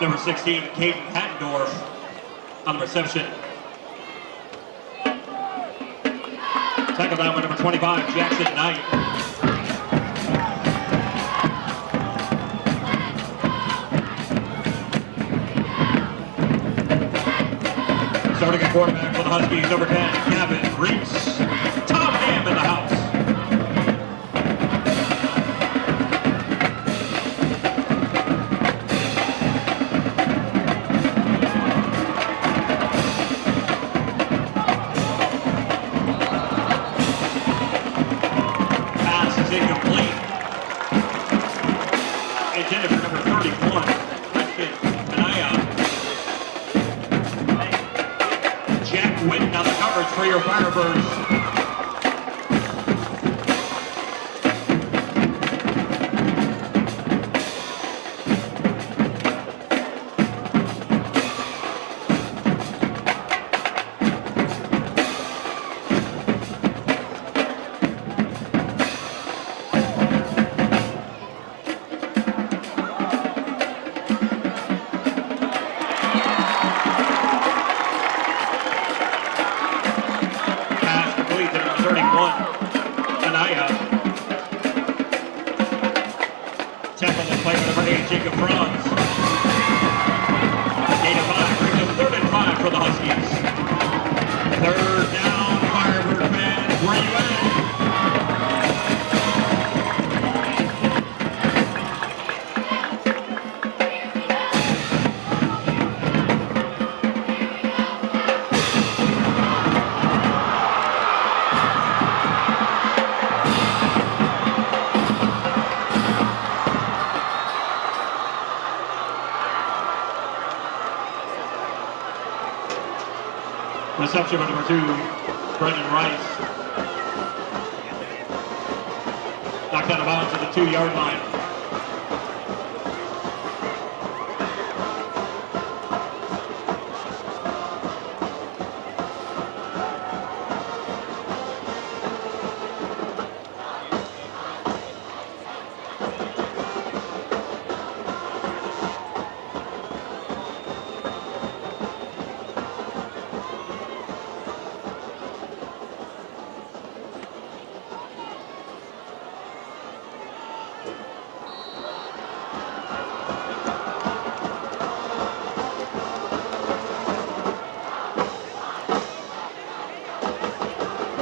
Number 16, Caden Hattendorf on the reception. Tackle down by number 25, Jackson Knight. Starting at quarterback for the Huskies, number 10, Gavin Reese. Tom Ham in the house. Pass is incomplete. Intended for number 31, Christian Anaya. Jack Witten on the coverage for your Firebirds. Reception by number 2, Brendan Rice. Knocked out of bounds at the 2-yard line.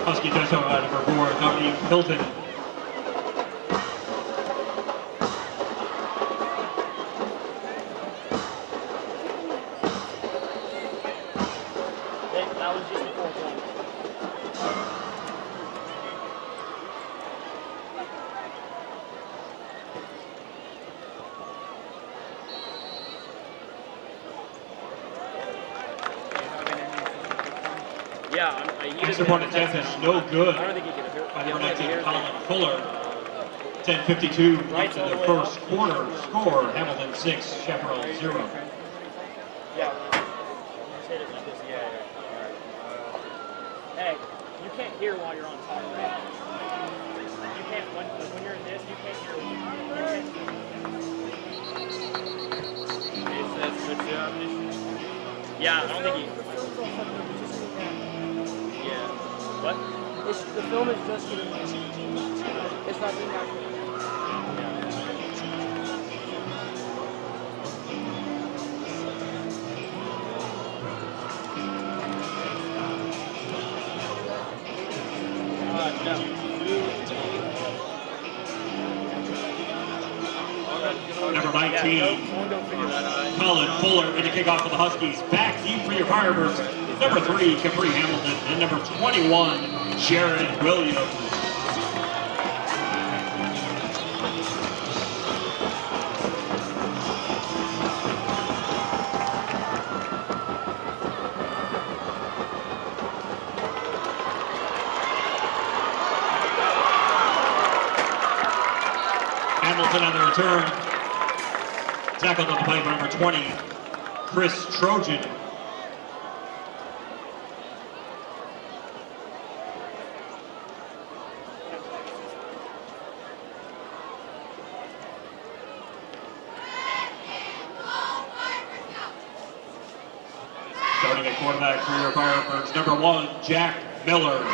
Husky touchdown by number 4, Dominique Hilton. Extra point attempt is no good by number 19, Colin Fuller. 10:52 into the first quarter. Score, Hamilton 6, Chaparral 0. Yeah. Hey, you can't hear while you're on top, right? You can't, when you're in this, you can't hear. Yeah, I don't think he... Yeah. What? The film is just getting... It's not being accurate. Number 19, Colin Fuller in the kickoff for the Huskies. Back deep for your Firebirds. Number 3, Capri Hamilton. And number 21, Jared Williams. Hamilton on the return. Tackled on the play by number 20, Chris Trojan. Starting at quarterback for your Firebirds, number 1, Jack Miller.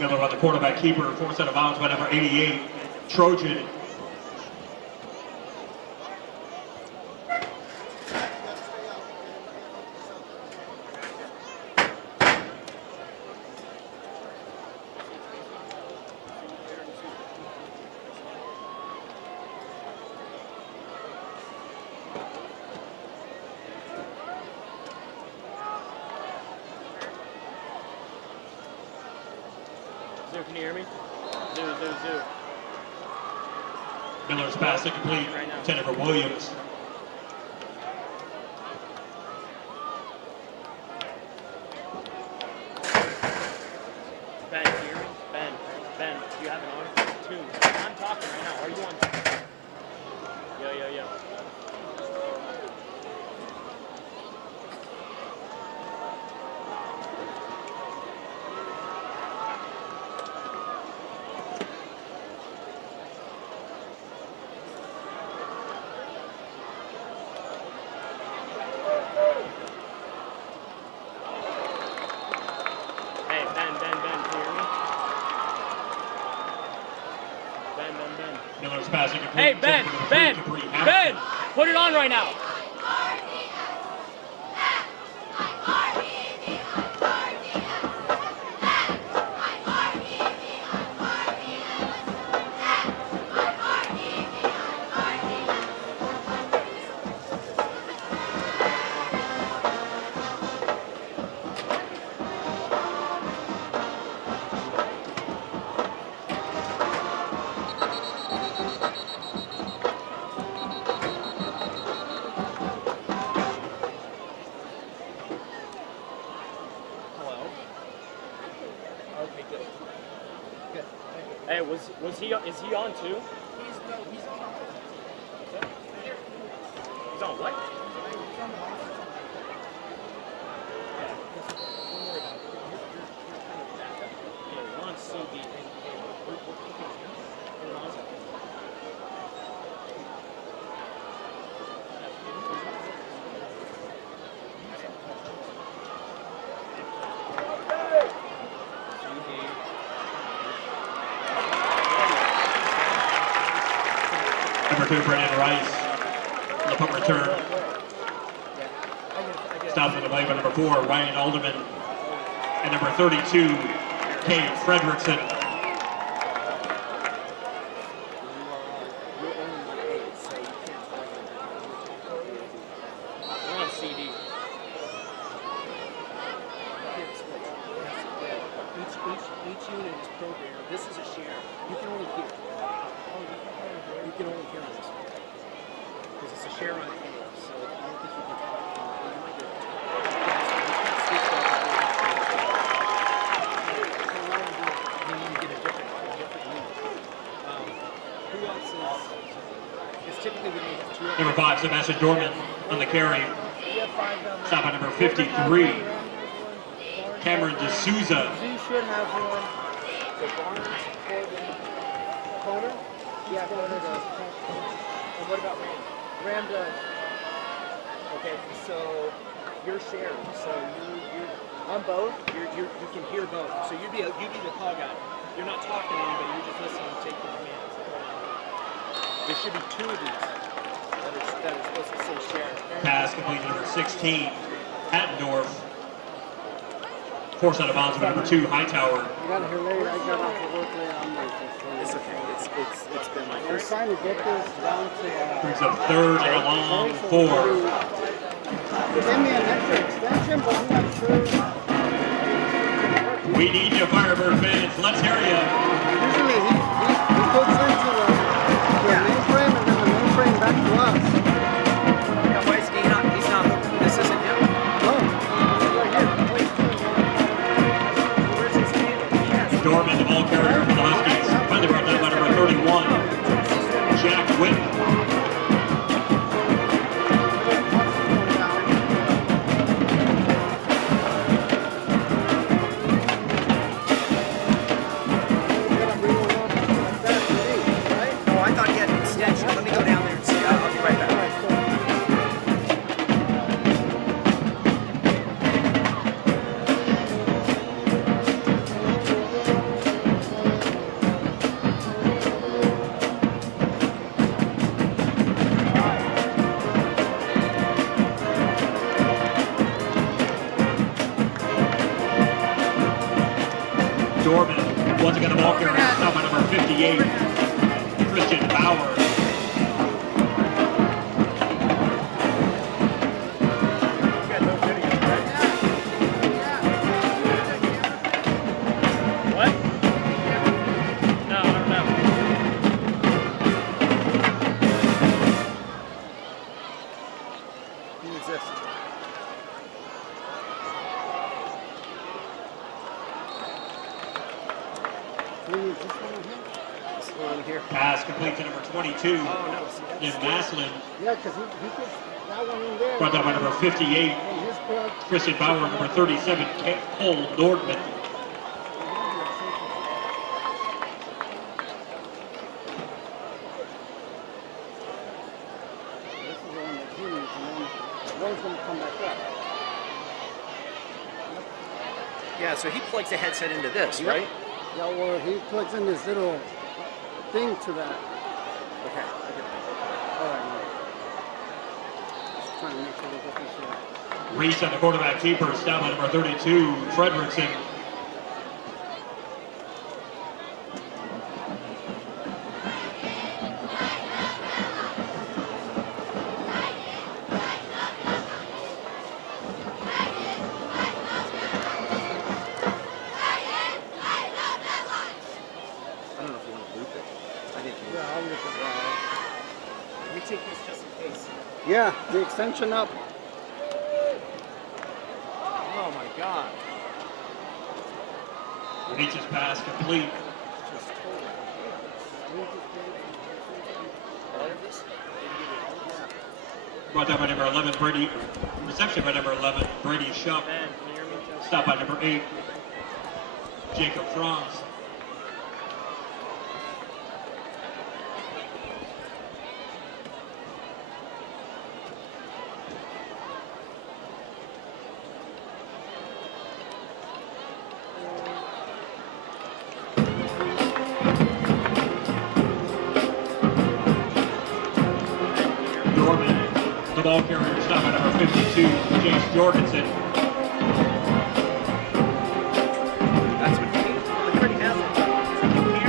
Miller on the quarterback keeper, forced out of bounds by number 88, Trojan. Can you hear me? Zoo. Miller's pass incomplete to number Williams. Ben, can you hear me? Ben, do you have it on? Two. I'm talking right now. Are you on? Yo. Miller's passing complete. Hey, Ben, put it on right now. Hey, is he on too? He's on what? Yeah, we're on CD. Number 2, Brendan Rice on the punt return. Stopped in the play by number 4, Ryan Alderman. And number 32, Kate Fredrickson. We're on CD. Each unit is programmed. This is a share. You can only hear. You can only hear on this one. Because it's a share on tape. So I don't think you can talk. You might get you need to get a different unit. Who else is? Because typically when you have 2. Number 5, Sebastian Dorman on the carry. Stop by number 53, Cameron D'Souza. You should have one. So Barnes, Coder. Yeah, Coder does. And what about Ram? Ram does. Okay, so you're sharing. So you on both. You can hear both. So you'd be the call guy. You're not talking to anybody. You're just listening and taking commands. There should be 2 of these that are supposed to say share. Pass complete to number 16, Hattendorf. Forced out of bounds by number 2, Hightower. You got here late. I got off of work late. I'm late. It's okay. It's been my first. We're trying to get this down to. Brings up 3rd and a long 4. Give me an extra extension, but we went through. We need you, Firebird fans. Let's hear you. Usually he puts into the mainframe and then the mainframe back to us. Yeah, why is he's not, this isn't him? No, right here. Dorman, the ball carrier for the Huskies. Finally brought down by number 31. Jack Whitten. Oh, I thought he had an extension. Let me go down there and see. I'll be right back. Dorman once again a ball carrier, stop by number 58, Christian Bauer. What? No, I don't know. Who is this? Who is this one here? This one here. Pass complete to number 22, Oh, no. See, in that's Maslin. Yeah, because he puts that one in there. Brought down by number 58, And his plug. Christian Bauer, number 37, Cole Nordman. This is the one that he needs, and then one's going to come back up. Yeah, so he plugs the headset into this, Yep. right? Yeah, well, he plugs in this little thing to that. Okay. All right, man. Just trying to make sure we get this here. Reese on the quarterback keeper, stop by number 32, Fredrickson. I don't know if you want to loop it. I think you Yeah, I'll look at that. Let me take this just in case. Yeah, the extension up. Oh my God. Reaches pass complete. Just totally. All of this? Brought down by number 11, Brady. Reception by number 11, Brady Shupp. Ben, can you hear me? Stop by number 8, Jacob Franz. Dorman, the ball carrier, stop by number 52, James Jorgensen. That's what you need. Look what he has.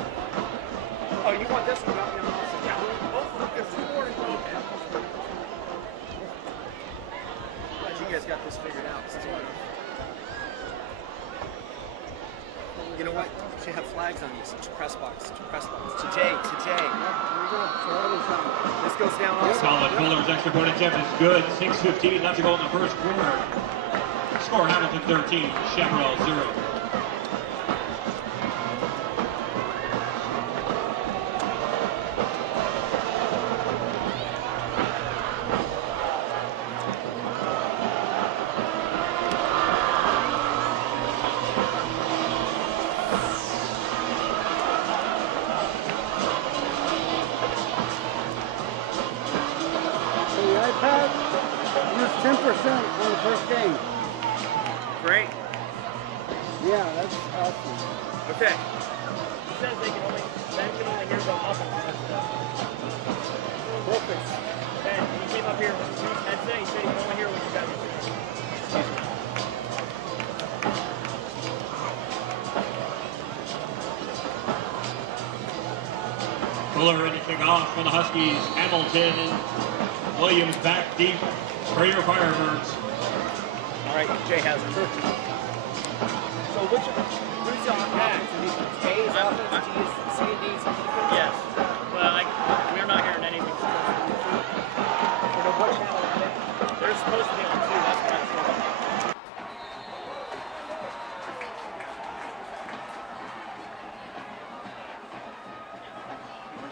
Oh, you want this one? Yeah, both of them. It's recording. Glad you guys got this figured out. This is wonderful. You know what? You should have flags on these. To press box. To press box. To Jay. To Jay. Here we go. So that is This goes down also. Solid. Fuller's extra point attempt is good. 6:15 left to go in the first quarter. Score Hamilton 13, Chaparral 0. So the iPad used 10% on the first game. Great. Yeah, that's awesome. Okay. He says they can only, Ben can only hear the muffins and stuff. Perfect. Ben, when he came up here with his headset, he said he can only hear what you guys are saying. Fuller ready to kick off for the Huskies. Hamilton and Williams back deep for your Firebirds. All right, Jay has it. So who's on back? A's, offense, D's, C, and D's. Yes. Well, we're not hearing anything.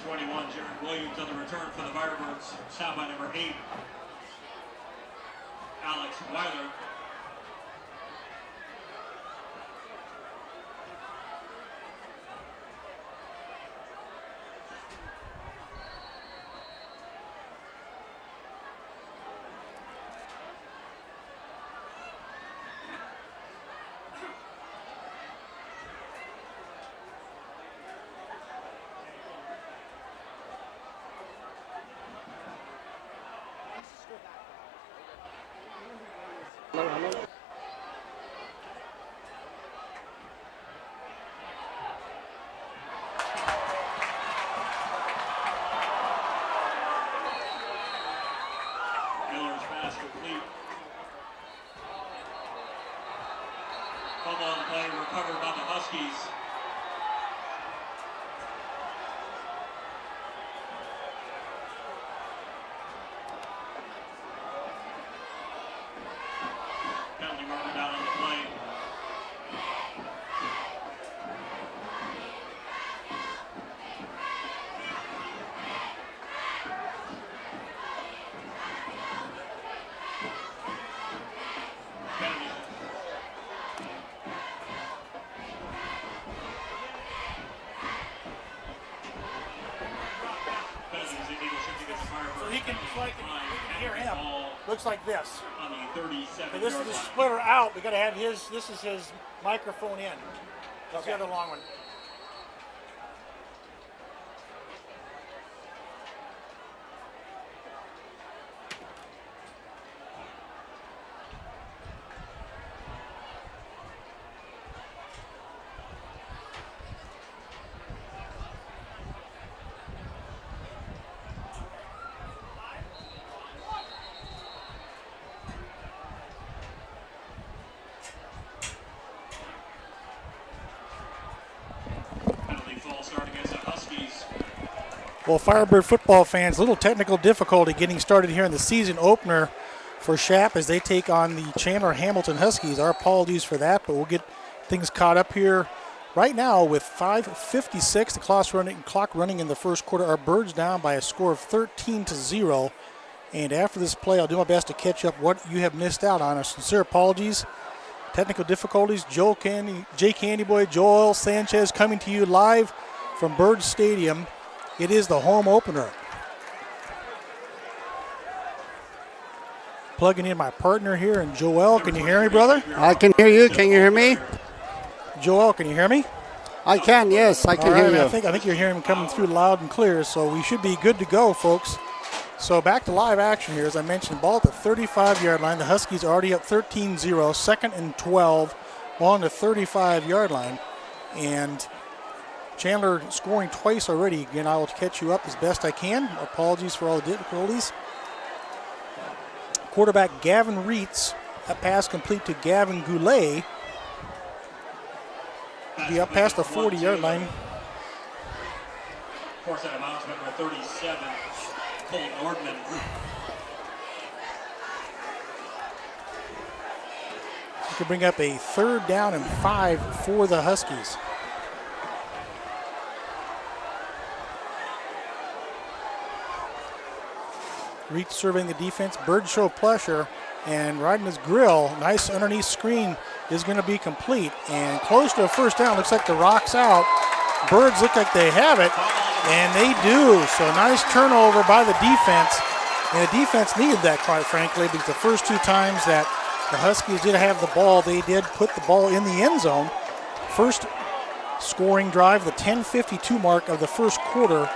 21, Jared Williams on the return for the Firebirds. Stopped by number 8, Alex Weiler. Miller's pass complete. Fumble on the play recovered by the Huskies. Penalty marker down on the play. Penalty. Penalties illegal shifting against the Firebirds. So he can, we can hear him. Ball Looks like this. on the 37 So this is yard the line. splitter out. We got to have his. This is his microphone in. That's the Okay. other long one. Penalty false start against the Huskies. Well, Firebird football fans, little technical difficulty getting started here in the season opener for Shap as they take on the Chandler Hamilton Huskies. Our apologies for that, but we'll get things caught up here right now with 5:56. The clock running in the first quarter. Our Birds down by a score of 13-0. And after this play, I'll do my best to catch up what you have missed out on. Our sincere apologies. Technical difficulties. Jay Candyboy, Joel Sanchez coming to you live from Birds Stadium. It is the home opener. Plugging in my partner here, and Joel, can you hear me, brother? I can hear you. Can you hear me? Joel, can you hear me? I can, yes. I can All hear right, you. I think you're hearing him coming through loud and clear, so we should be good to go, folks. So back to live action here. As I mentioned, ball at the 35-yard line. The Huskies already up 13-0, second and 12, ball on the 35-yard line. And Chandler scoring twice already. Again, I will catch you up as best I can. Apologies for all the difficulties. Quarterback Gavin Reitz, that pass complete to Gavin Goulet. Be up past the 40-yard line. Of course, that amounts to number 37, Cole Nordman. You could bring up a 3rd down and 5 for the Huskies. Reach serving the defense. Bird show pressure, and right in his grill, nice underneath screen is going to be complete. And close to a 1st down. Looks like the rock's out. Birds look like they have it, and they do. So nice turnover by the defense. And the defense needed that, quite frankly, because the first 2 times that the Huskies did have the ball, they did put the ball in the end zone. First scoring drive, the 10:52 mark of the first quarter.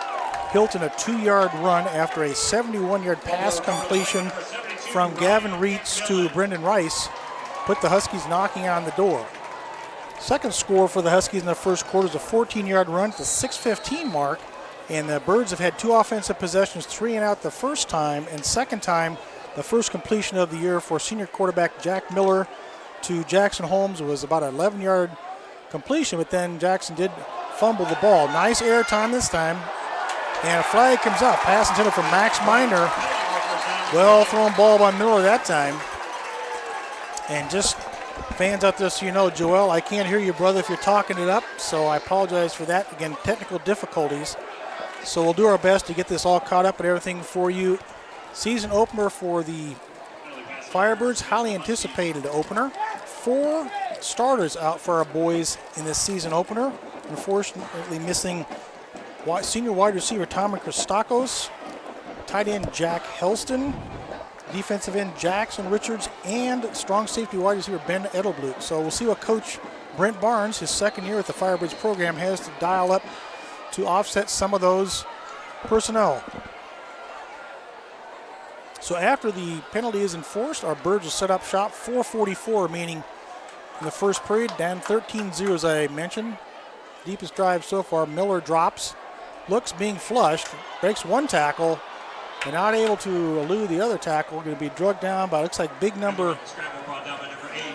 Hilton a 2-yard run after a 71-yard pass completion from Gavin Reitz to Brendan Rice put the Huskies knocking on the door. Second score for the Huskies in the first quarter is a 14-yard run at the 6:15 mark, and the Birds have had 2 offensive possessions, 3 and out the first time, and second time the first completion of the year for senior quarterback Jack Miller to Jackson Holmes was about an 11-yard completion, but then Jackson did fumble the ball. Nice air time this time. And a flag comes up. Pass intended for Max Miner. Well thrown ball by Miller that time. And just fans out there, so you know, Joel, I can't hear you, brother, if you're talking it up. So I apologize for that. Again, technical difficulties. So we'll do our best to get this all caught up and everything for you. Season opener for the Firebirds, highly anticipated opener. 4 starters out for our boys in this season opener. Unfortunately missing senior wide receiver Tommy Christakos, tight end Jack Helston, defensive end Jackson Richards, and strong safety wide receiver Ben Edelblut. So we'll see what Coach Brent Barnes, his second year at the Firebirds program, has to dial up to offset some of those personnel. So after the penalty is enforced, our Birds will set up shop. 4:44 remaining in the first period. Down 13-0 as I mentioned. Deepest drive so far. Miller drops, looks being flushed, breaks one tackle, and not able to elude the other tackle. Going to be drugged down by, looks like big number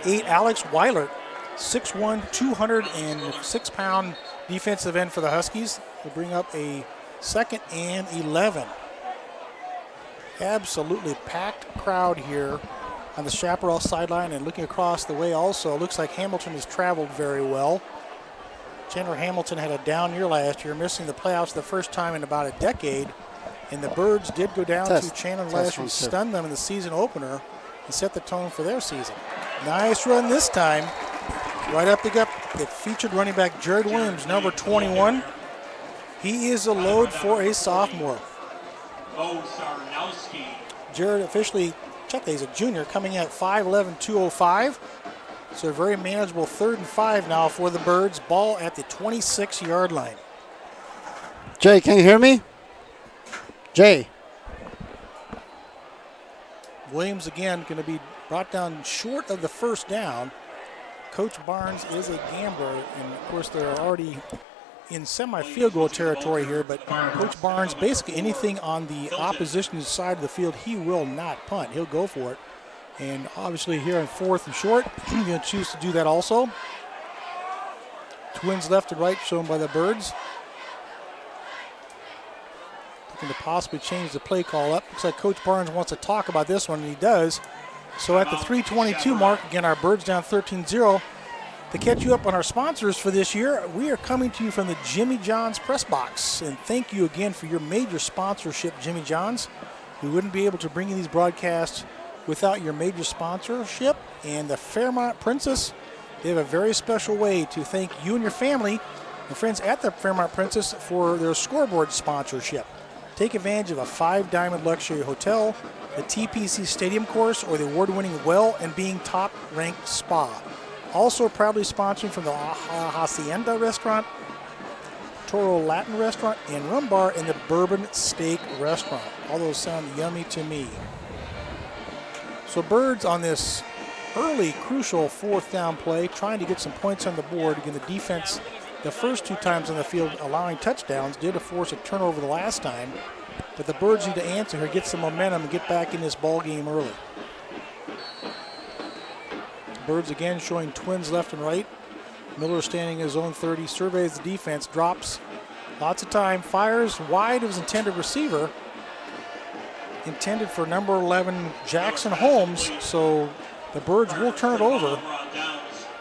8, Alex Weilert. 6'1", 206-pound defensive end for the Huskies. Will bring up a 2nd and 11. Absolutely packed crowd here on the Chaparral sideline, and looking across the way also, looks like Hamilton has traveled very well. Chandler Hamilton had a down year last year, missing the playoffs the first time in about a decade, and the Birds did go down to Chandler last year, stun them in the season opener, and set the tone for their season. Nice run this time. Right up the gut, the featured running back Jared Williams, number 21. He is a load for a sophomore. Jared officially, check that he's a junior, coming at 5'11", 205. So a very manageable 3rd and 5 now for the Birds. Ball at the 26-yard line. Jay, can you hear me? Jay. Williams again going to be brought down short of the first down. Coach Barnes is a gambler, and of course they're already in semi-field goal territory here, but Coach Barnes, basically anything on the opposition's side of the field, he will not punt. He'll go for it. And obviously here on 4th and short, he's going to choose to do that also. Twins left and right shown by the Birds. Looking to possibly change the play call up. Looks like Coach Barnes wants to talk about this one, and he does. So at the 3:22 mark, again, our Birds down 13-0. To catch you up on our sponsors for this year, we are coming to you from the Jimmy John's Press Box. And thank you again for your major sponsorship, Jimmy John's. We wouldn't be able to bring you these broadcasts without your major sponsorship. And the Fairmont Princess, they have a very special way to thank you and your family and friends at the Fairmont Princess for their scoreboard sponsorship. Take advantage of a 5-diamond luxury hotel, the TPC Stadium course, or the award-winning Well and Being top-ranked spa. Also proudly sponsoring from the Hacienda Restaurant, Toro Latin Restaurant, and Rum Bar, and the Bourbon Steak Restaurant. All those sound yummy to me. So Birds on this early, crucial 4th down play, trying to get some points on the board. Again, the defense, the first 2 times on the field allowing touchdowns, did force a turnover the last time. But the Birds need to answer here, get some momentum, and get back in this ball game early. Birds again showing twins left and right. Miller standing in his own 30, surveys the defense, drops lots of time, fires wide of his intended receiver. Intended for number 11, Jackson Holmes, so the Birds will turn it over.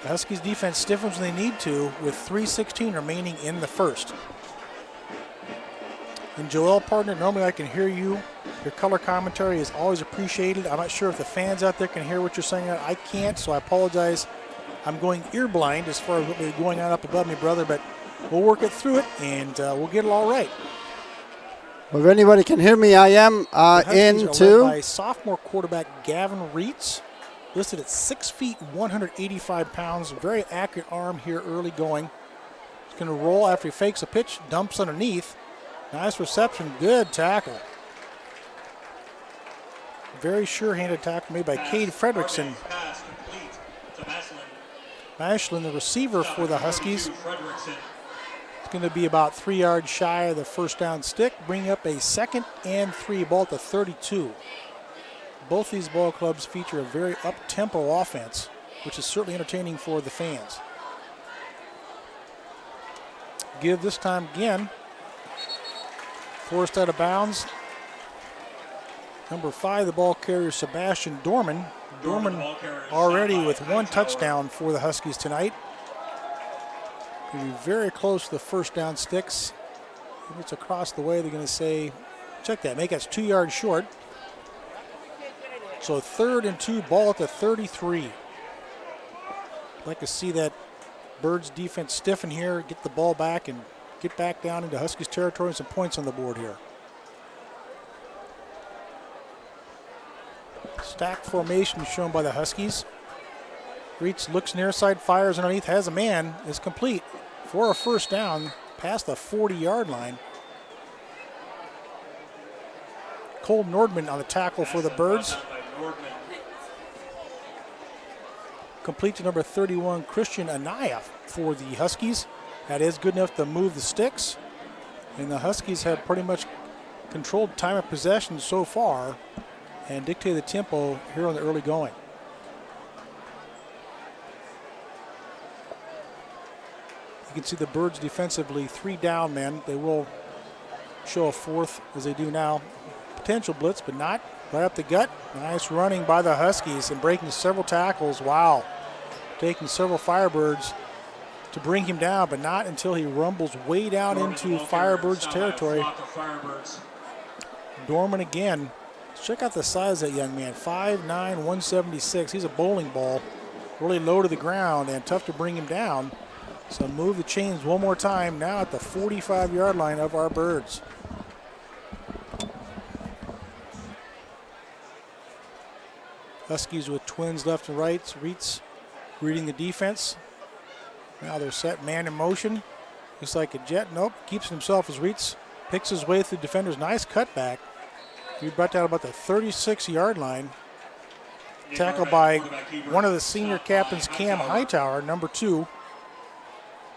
The Huskies defense stiffens when they need to, with 3:16 remaining in the first. And Joel, partner, normally I can hear you. Your color commentary is always appreciated. I'm not sure if the fans out there can hear what you're saying. I can't, so I apologize. I'm going ear blind as far as what is going on up above me, brother, but we'll work it through it, and we'll get it all right. Well, if anybody can hear me, I am into. By sophomore quarterback Gavin Reitz, listed at 6 feet, 185 pounds. Very accurate arm here early going. He's going to roll after he fakes a pitch, dumps underneath. Nice reception, good tackle. Very sure-handed tackle made by Cade Fredrickson. Mashlin, the receiver for the Huskies. It's going to be about 3 yards shy of the first down stick, bringing up a 2nd and 3, ball at the 32. Both these ball clubs feature a very up-tempo offense, which is certainly entertaining for the fans. Give this time again. Forced out of bounds. Number 5, the ball carrier, Sebastian Dorman. Dorman already with 1 touchdown for the Huskies tonight. Going to be very close to the first down sticks. If it's across the way, they're going to say, check that, make us 2 yards short. So 3rd and 2, ball at the 33. I'd like to see that Birds defense stiffen here, get the ball back, and get back down into Huskies territory and some points on the board here. Stack formation shown by the Huskies. Reitz looks near side, fires underneath, has a man, is complete for a first down past the 40-yard line. Cole Nordman on the tackle for the Birds. Complete to number 31, Christian Anaya for the Huskies. That is good enough to move the sticks. And the Huskies have pretty much controlled time of possession so far and dictate the tempo here on the early going. You can see the Birds defensively 3 down men. They will show a 4th as they do now. Potential blitz, but not. Right up the gut. Nice running by the Huskies and breaking several tackles. Wow. Taking several Firebirds to bring him down, but not until he rumbles way down into Firebirds territory. Dorman again. Check out the size of that young man. 5'9", 176. He's a bowling ball. Really low to the ground and tough to bring him down. So move the chains one more time now at the 45-yard line of our Birds. Huskies with twins left and right. Reitz reading the defense. Now they're set, man in motion. Looks like a jet. Nope, keeps himself as Reitz picks his way through defenders. Nice cutback. He brought down about the 36-yard line. Tackled by one of the senior captains, Cam Hightower, number 2.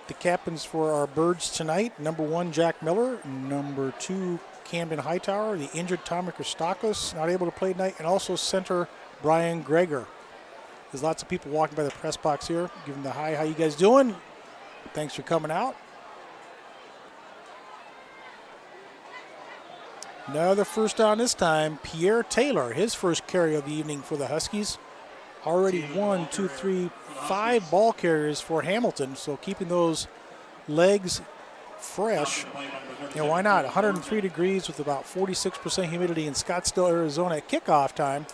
The captains for our Birds tonight, number 1, Jack Miller, number 2, Camden Hightower, the injured Tommy Christakos, not able to play tonight, and also center Brian Greger. There's lots of people walking by the press box here. Give them the hi. How you guys doing? Thanks for coming out. Another first down this time. Pierre Taylor, his first carry of the evening for the Huskies. Already 1, 2, 3, 5 ball carriers for Hamilton. So keeping those legs fresh. And why not? 103 degrees with about 46% humidity in Scottsdale, Arizona at kickoff time.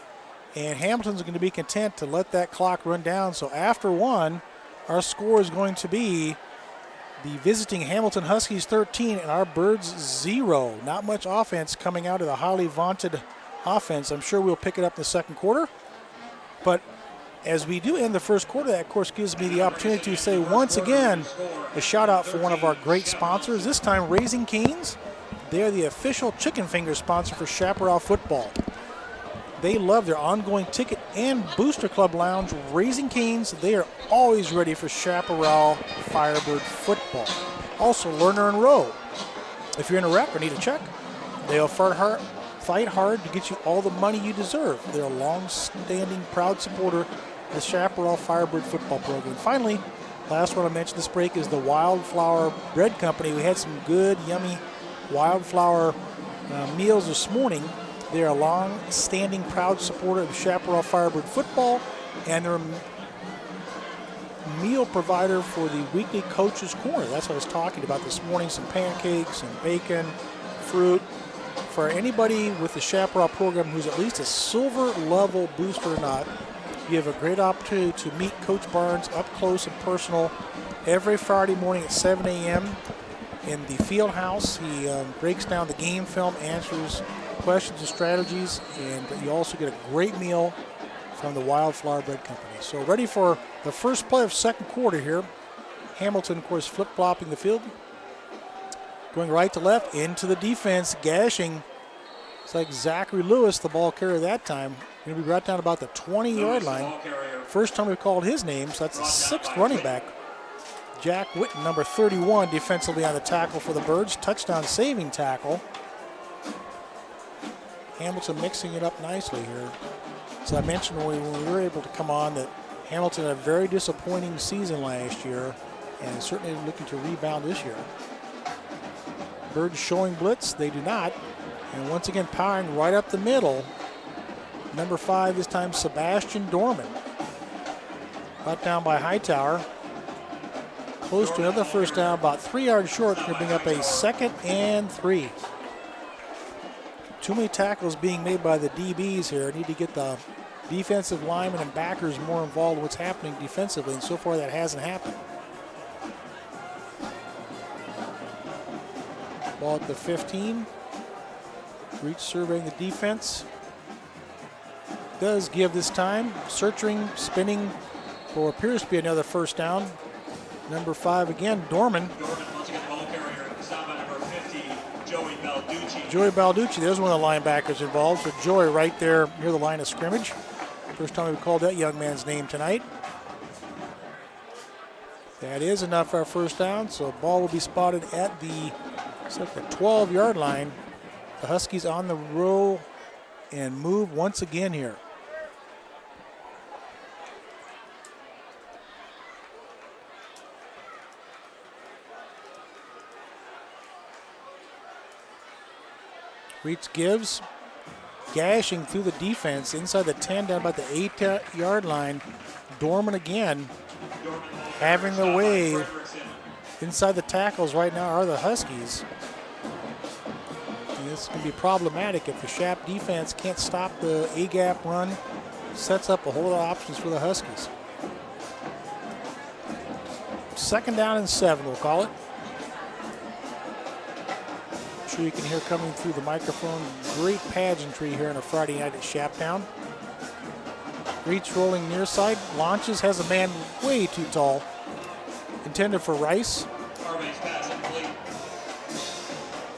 And Hamilton's going to be content to let that clock run down. So after 1, our score is going to be the visiting Hamilton Huskies 13 and our Birds 0. Not much offense coming out of the highly vaunted offense. I'm sure we'll pick it up in the second quarter. But as we do end the first quarter, that of course gives me the opportunity to say once again a shout out for one of our great sponsors, this time Raising Cane's. They are the official chicken finger sponsor for Chaparral football. They love their ongoing ticket and booster club lounge, Raising Cane's. They are always ready for Chaparral Firebird football. Also, Lerner and Rowe. If you're in a wreck or need a check, they'll fight hard to get you all the money you deserve. They're a long-standing, proud supporter of the Chaparral Firebird football program. Finally, last one I mentioned this break is the Wildflower Bread Company. We had some good, yummy wildflower meals this morning. They're a long-standing, proud supporter of Chaparral Firebird football, and they're a meal provider for the weekly Coach's Corner. That's what I was talking about this morning, some pancakes and bacon, fruit. For anybody with the Chaparral program who's at least a silver level booster or not, you have a great opportunity to meet Coach Barnes up close and personal every Friday morning at 7 a.m. in the field house. He breaks down the game film, answers questions and strategies, and you also get a great meal from the Wildflower Bread Company. So ready for the first play of second quarter here. Hamilton, of course, flip-flopping the field. Going right to left into the defense, gashing. It's like Zachary Lewis, the ball carrier that time. Going to be brought down about the 20-yard line. First time we've called his name, so that's the 6th running back. Jack Witten, number 31, defensively on the tackle for the Birds. Touchdown saving tackle. Hamilton mixing it up nicely here. So I mentioned when we were able to come on that Hamilton had a very disappointing season last year and certainly looking to rebound this year. Birds showing blitz, they do not. And once again, powering right up the middle. Number 5 this time, Sebastian Dorman. Brought down by Hightower. Close to another first down, about 3 yards short. Going to bring up a 2nd and 3. Too many tackles being made by the DBs here. Need to get the defensive linemen and backers more involved in what's happening defensively, and so far that hasn't happened. Ball at the 15. Reach surveying the defense. Does give this time. Searching, spinning for what appears to be another first down. Number 5 again, Dorman. Dorman wants to get the ball carrier. Stop at number 50, Joey Balducci. Joey Balducci, there's one of the linebackers involved. So Joey right there near the line of scrimmage. First time we've called that young man's name tonight. That is enough for our first down. So ball will be spotted at the 12-yard line. The Huskies on the roll and move once again here. Reitz gives, gashing through the defense inside the 10 down about the 8-yard line. Dorman again having their way inside the tackles right now are the Huskies. And this can be problematic if the Shap defense can't stop the A-gap run. Sets up a whole lot of options for the Huskies. 2nd down and 7, we'll call it. Sure you can hear coming through the microphone. Great pageantry here on a Friday night at Shaptown. Reach rolling near side, launches, has a man way too tall. Intended for Rice.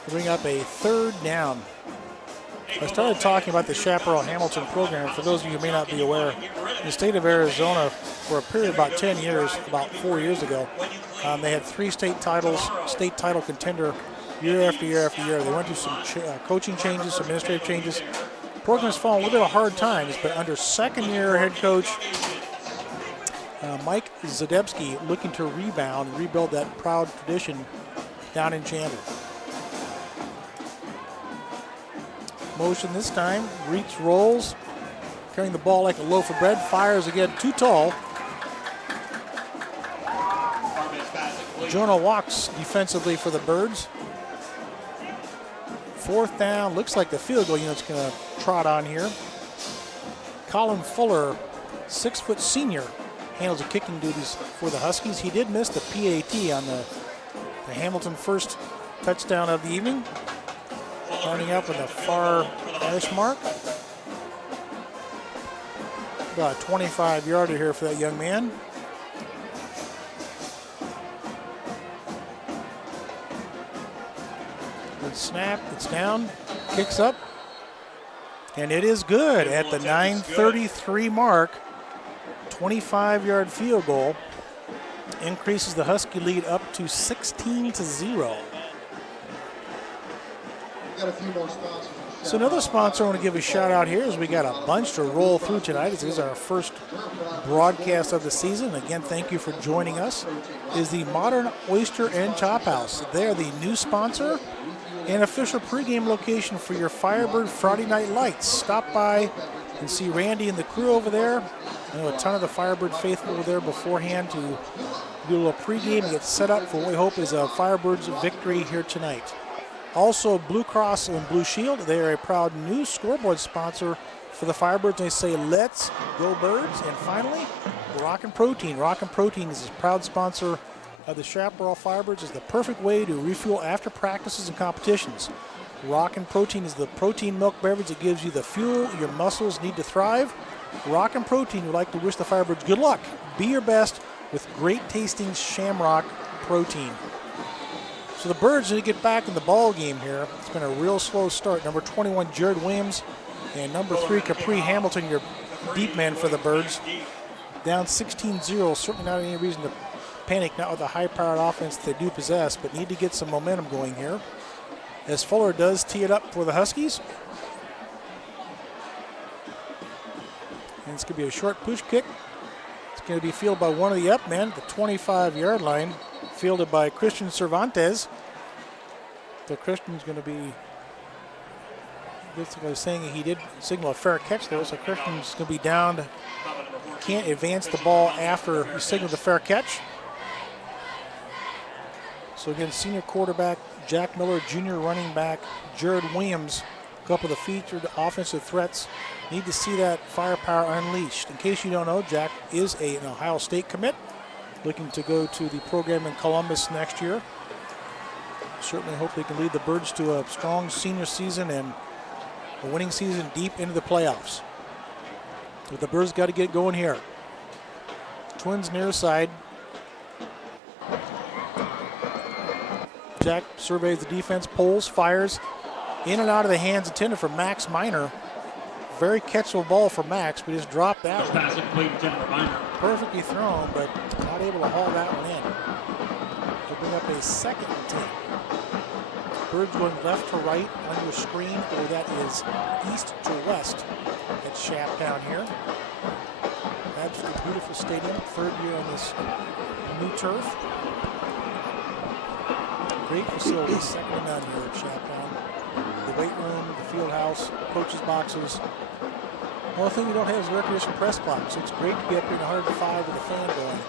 Bring up a 3rd down. I started talking about the Chaparral Hamilton program. For those of you who may not be aware, in the state of Arizona, for a period of about 10 years, about 4 years ago, they had 3 state titles, state title contender year after year after year. They went through some coaching changes, some administrative changes. The program's fallen a little bit of hard times, but under 2nd-year head coach Mike Zadebski looking to rebound and rebuild that proud tradition down in Chandler. Motion this time, Reach rolls, carrying the ball like a loaf of bread, fires again, too tall. Jonah walks defensively for the Birds. 4th down, looks like the field goal unit's going to trot on here. Colin Fuller, 6-foot senior, handles the kicking duties for the Huskies. He did miss the PAT on the Hamilton first touchdown of the evening. Lining up with a far hash mark. About a 25-yarder here for that young man. Good snap, it's down, kicks up, and it is good at the 9:33 mark. 25-yard field goal increases the Husky lead up to 16-0. Got a few more sponsors. So another sponsor I want to give a shout out here is we got a bunch to roll through tonight. This is our first broadcast of the season. Again, thank you for joining us. Is the Modern Oyster and Chop House. They are the new sponsor and official pregame location for your Firebird Friday Night Lights. Stop by and see Randy and the crew over there. I know a ton of the Firebird faithful were there beforehand to do a little pregame and get set up for what we hope is a Firebirds victory here tonight. Also, Blue Cross and Blue Shield, they are a proud new scoreboard sponsor for the Firebirds. They say, let's go Birds. And finally, Rockin' Protein. Rockin' Protein is a proud sponsor of the Chaparral Firebirds. Is the perfect way to refuel after practices and competitions. Rockin' Protein is the protein milk beverage that gives you the fuel your muscles need to thrive. Rockin' Protein would like to wish the Firebirds good luck. Be your best with great tasting Shamrock Protein. So the Birds need to get back in the ball game here. It's been a real slow start. Number 21, Jared Williams, and number 3, Capri Hamilton, your deep man for the Birds. Down 16-0, certainly not any reason to panic, not with the high-powered offense they do possess, but need to get some momentum going here. As Fuller does tee it up for the Huskies. And it's going to be a short push kick. It's going to be fielded by one of the up men at the 25-yard line. Fielded by Christian Cervantes. So Christian's going to be, I was saying he did signal a fair catch there, so Christian's going to be down. Can't advance the ball after he signaled the fair catch. So again, senior quarterback Jack Miller, junior running back Jared Williams, a couple of the featured offensive threats. Need to see that firepower unleashed. In case you don't know, Jack is an Ohio State commit, looking to go to the program in Columbus next year. Certainly hope they can lead the Birds to a strong senior season and a winning season deep into the playoffs. But the Birds got to get going here. Twins near side. Jack surveys the defense, pulls, fires. In and out of the hands intended for Max Minor. Very catchable ball for Max, but just dropped that one. Pass incomplete intended for Minor. Perfectly thrown, but not able to haul that one in. They'll bring up a 2nd and 10. Birds going left to right on your screen, or that is east to west at Chaptown here. Absolutely beautiful stadium, 3rd year on this new turf. Great facilities, second to none here at Chaptown. The weight room, the field house, coaches' boxes. The only thing we don't have is a recreation press box, so it's great to be up here in 105 with a fan going.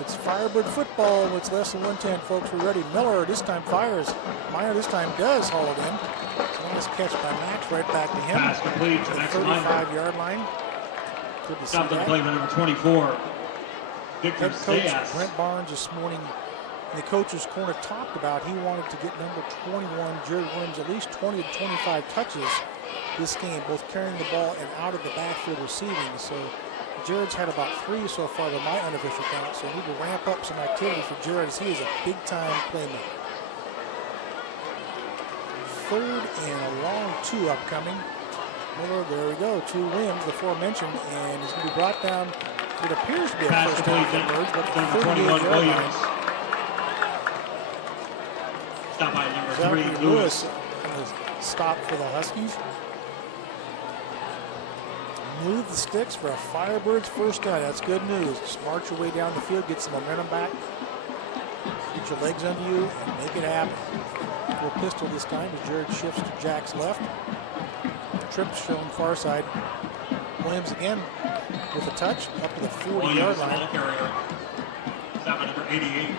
It's Firebird football. It's less than 110, folks. We're ready. Miller this time fires. Minor this time does haul it in. It's a nice catch by Max, right back to him. Pass complete to the Max 35-yard line. Good to see Stop the that. play by number 24. Victor Head coach Sayas. Brent Barnes this morning in the coach's corner talked about he wanted to get number 21, Jared Williams, at least 20 to 25 touches this game, both carrying the ball and out of the backfield receiving. So Jared's had about 3 so far by my unofficial count, so we need to ramp up some activity for Jared as he is a big-time playmaker. 3rd and a long 2 upcoming. Miller, there we go, to Williams, the aforementioned, and he's going to be brought down. It appears to be a Pass first down complete for the Birds, but the number 38-yard 21 line. Williams. Stop by number 3 Zachary Lewis. Stop for the Huskies. Move the sticks for a Firebirds first down. That's good news. Just march your way down the field, get some momentum back, get your legs under you, and make it happen. Full pistol this time as Jared shifts to Jack's left. Trips shown far side. Williams again with a touch up to the 40-yard line. Ball carrier. Stop by number 88.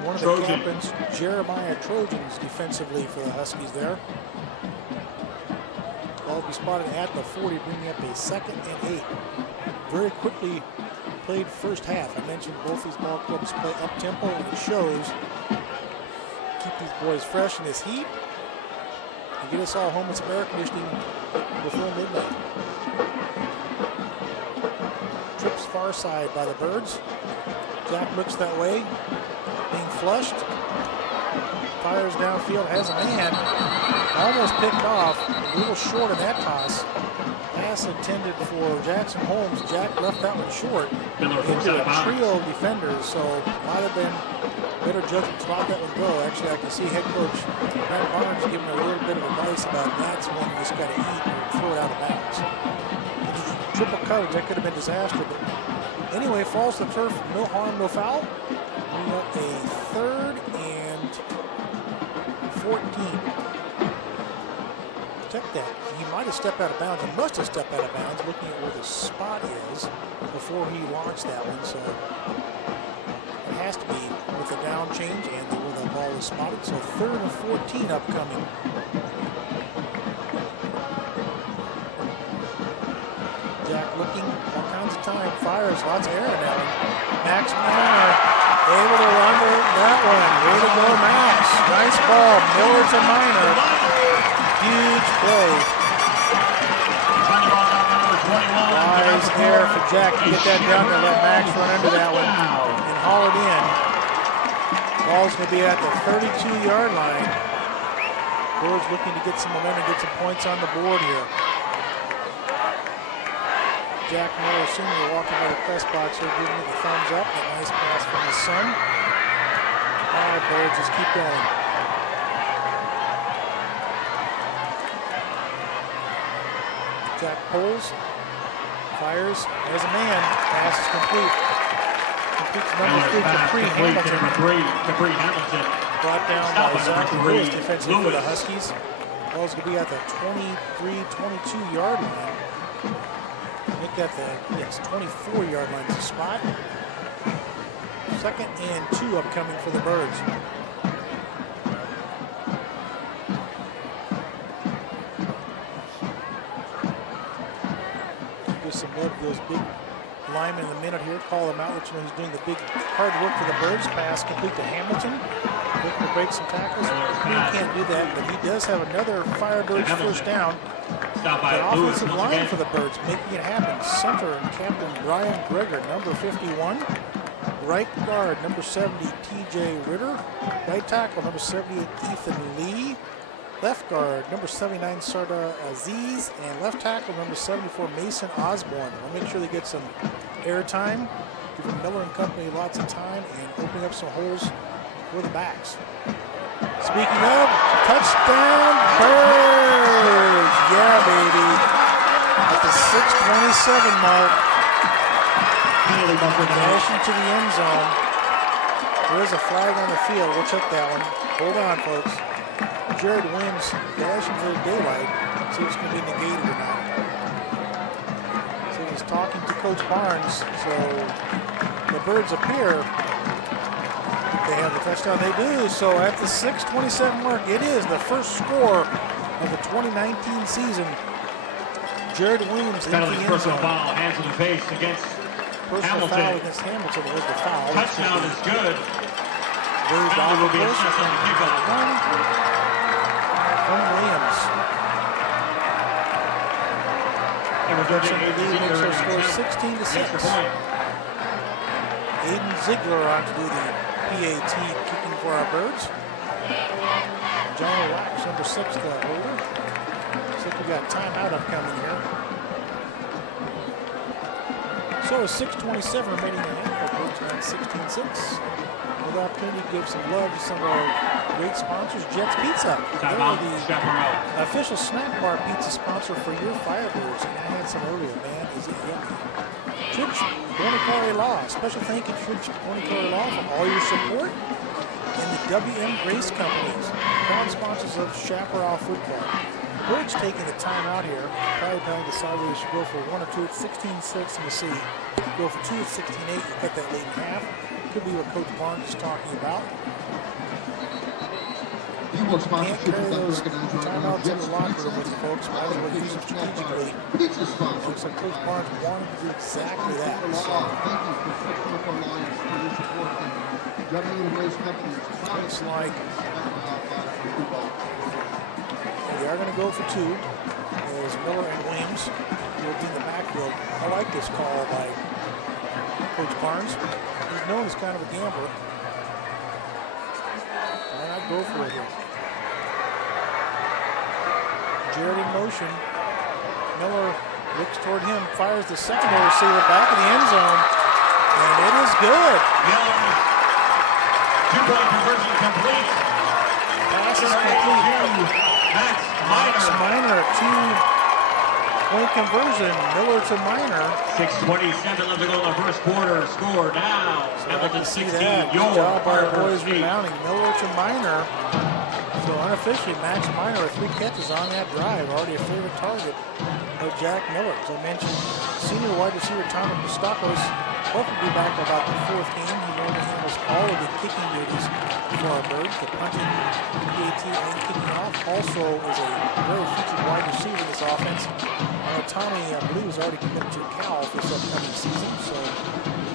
One of the Trojan. captains, Jeremiah Trojans, defensively for the Huskies there. Ball will be spotted at the 40, bringing up a 2nd and 8. Very quickly played first half. I mentioned both these ball clubs play up-tempo, and it shows. Keep these boys fresh in this heat and get us all home with some air conditioning before midnight. Trips far side by the Birds. Jack looks that way. Being flushed. Fires downfield, has a man. Almost picked off. A little short of that toss. Pass intended for Jackson Holmes. Jack left that one short. Miller forced Into out a of bounds. trio of defenders, so might have been better judgment to let that one go. Actually, I can see head coach Brent Barnes giving a little bit of advice about that's when you just got to eat and throw it out of bounds. Triple coverage, that could have been disaster. But anyway, falls to the turf, no harm, no foul. We got a 3rd and 14. Check that. He might have stepped out of bounds. He must have stepped out of bounds looking at where the spot is before he launched that one. So it has to be with the down change and where the ball is spotted. So 3rd and 14 upcoming. Jack looking all kinds of time. Fires, lots of air now. Max Minor able to run that one. Way to go, Max. Nice ball. Miller to Minor. Huge play. Wise air for Jack to get that down there. Let Max run under that one and haul it in. Ball's going to be at the 32-yard line. Birds looking to get some momentum, get some points on the board here. Jack Miller Sr. walking by the press box here, giving it the thumbs up. A nice pass from his son. All right, Birds, just keep going. Jack pulls, fires, there's a man. Pass is complete. Completes number 3, Capri Hamilton. Brought down by Zachary Lewis, defensively for the Huskies. Ball's going to be at the 23-22-yard line. Make that the 24-yard line is the spot. 2nd and 2 upcoming for the Birds. Give some love to those big linemen in a minute here. Call him out, let you know he's doing the big hard work for the Birds. Pass complete to Hamilton. Looking to break some tackles. He can't do that, but he does have another Firebirds first down. The offensive line for the Birds making it happen. Center and Captain Brian Greger, number 51. Right guard, number 70, TJ Ritter. Right tackle, number 78, Ethan Lee. Left guard, number 79, Sarda Aziz. And left tackle, number 74, Mason Osborne. We'll make sure they get some air time, giving Miller and company lots of time and opening up some holes for the backs. Speaking of, touchdown Birds! Yeah, baby. At the 6:27 mark, dashing to the end zone. There's a flag on the field. We'll check that one. Hold on, folks. Jared Williams dashing for the daylight. See if it's going to be negated or not. So he's talking to Coach Barnes. So the Birds appear. They have the touchdown. They do. So at the 6:27 mark, it is the first score of the 2019 season. Jared Williams in the end personal zone. foul, hands in the face against Personal Hamilton. foul against Hamilton was the foul. Touchdown is good. Waved off will the be post. assessed on the kickoff. One from Williams. They were good So at the lead makes our score 16 to 6. Aiden Ziegler on to do the PAT kicking for our Birds. Johnny Wax, number 6, the holder. Looks like we got timeout upcoming here. So a 6:27 remaining in the half. Birds are at 16-6. Another opportunity to give some love to some of our great sponsors. Jets Pizza. They're the Chaparral. official snack bar pizza sponsor for your Firebirds. And I had some earlier, man. Is it yummy? Church Bonicari Law. Special thank you to Church Bonicari Law for all your support. And the WM Grace Companies, proud sponsors of Chaparral football. Birds taking the time out here. Probably trying to decide whether they should go for 1 or 2 at 16-6 and see. Go for 2 at 16-8. You cut that late in half. Could be what Coach Barnes is talking about. Can't carry those timeouts in the locker room with you folks. Might as well use them strategically. Looks like Coach Barnes wanted to do exactly that. So, looks like they are going to go for 2. There's Miller and Williams will be in the backfield. I like this call by Coach Barnes. He's known as kind of a gambler. Why not go for it here? Jared in motion. Miller looks toward him, fires the secondary receiver back in the end zone, and it is good. Miller, 2-point conversion complete. Pass is complete. Max Minor, 2-point conversion. Miller to Minor. 6:27 left to go in the first quarter. Score now. Hamilton 16. Good job by our boys rebounding. Miller to Minor. So unofficially, Max Minor with 3 catches on that drive. Already a favorite target of Jack Miller. As I mentioned, senior wide receiver Tommy Kostakos hoping to be back about the 4th game. He normally handles all of the kicking duties for our Birds. The punting, PAT, and kicking off. Also is a very featured wide receiver in this offense. Tommy, I believe, is already committed to Cal this upcoming season. So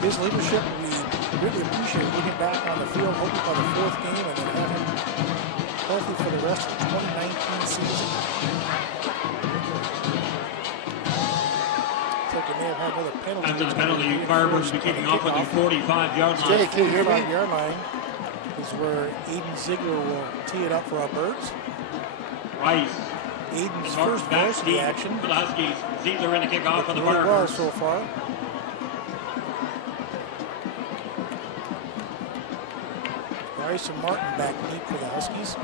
his leadership, we really appreciate getting him back on the field, hoping by the 4th game, and then have him healthy for the rest of the 2019 season. Looks like they may have had another penalty. After the penalty, Firebirds will be kicking off at the 45-yard line. Jay, can you hear me? 45-yard line is where Aiden Ziegler will tee it up for our Birds. Rice. Aiden's first varsity action. For the Huskies. Ziegler in the kickoff for the Really well Firebirds. so far. Rice and Martin back deep for the Huskies.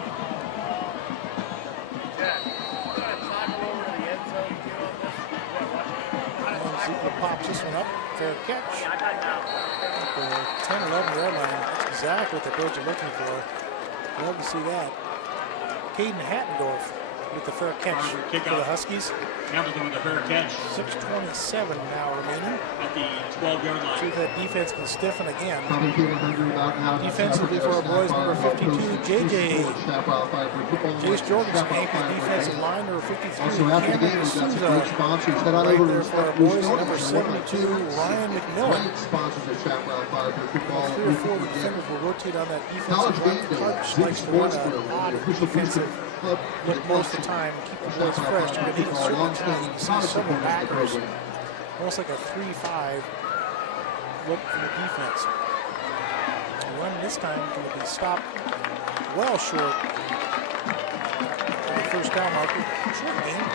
And Ziegler pops this one up. Fair catch. The 10-11 yard line. That's exactly what the Birds are looking for. Love to see that. Caden Hattendorf with the fair catch for the Huskies. Hamilton with a fair catch 6:27 now remaining. at the 12-yard line. See if that defense can stiffen again. Probably feeling hungry about how Defensively for our boys, number 52, JJ. Chaparral Fire for football. Jace Jorgensen anchored the defensive line, number 53. Also after the game, we've got some great sponsors. Head on Right over to there the for our boys, number 72, Ryan McMillan. Great sponsors at Chaparral Fire for football. 3 or 4 defenders will rotate on that College defensive line. game day, Coach Zig likes to run Sports an Grill, odd the official defensive club. look most of the time, keep the boys fresh. You're going to need a certain time. You see several backers, almost like a 3-5 look for the defense. The run this time going to be stopped well short of the first down marker. Short game.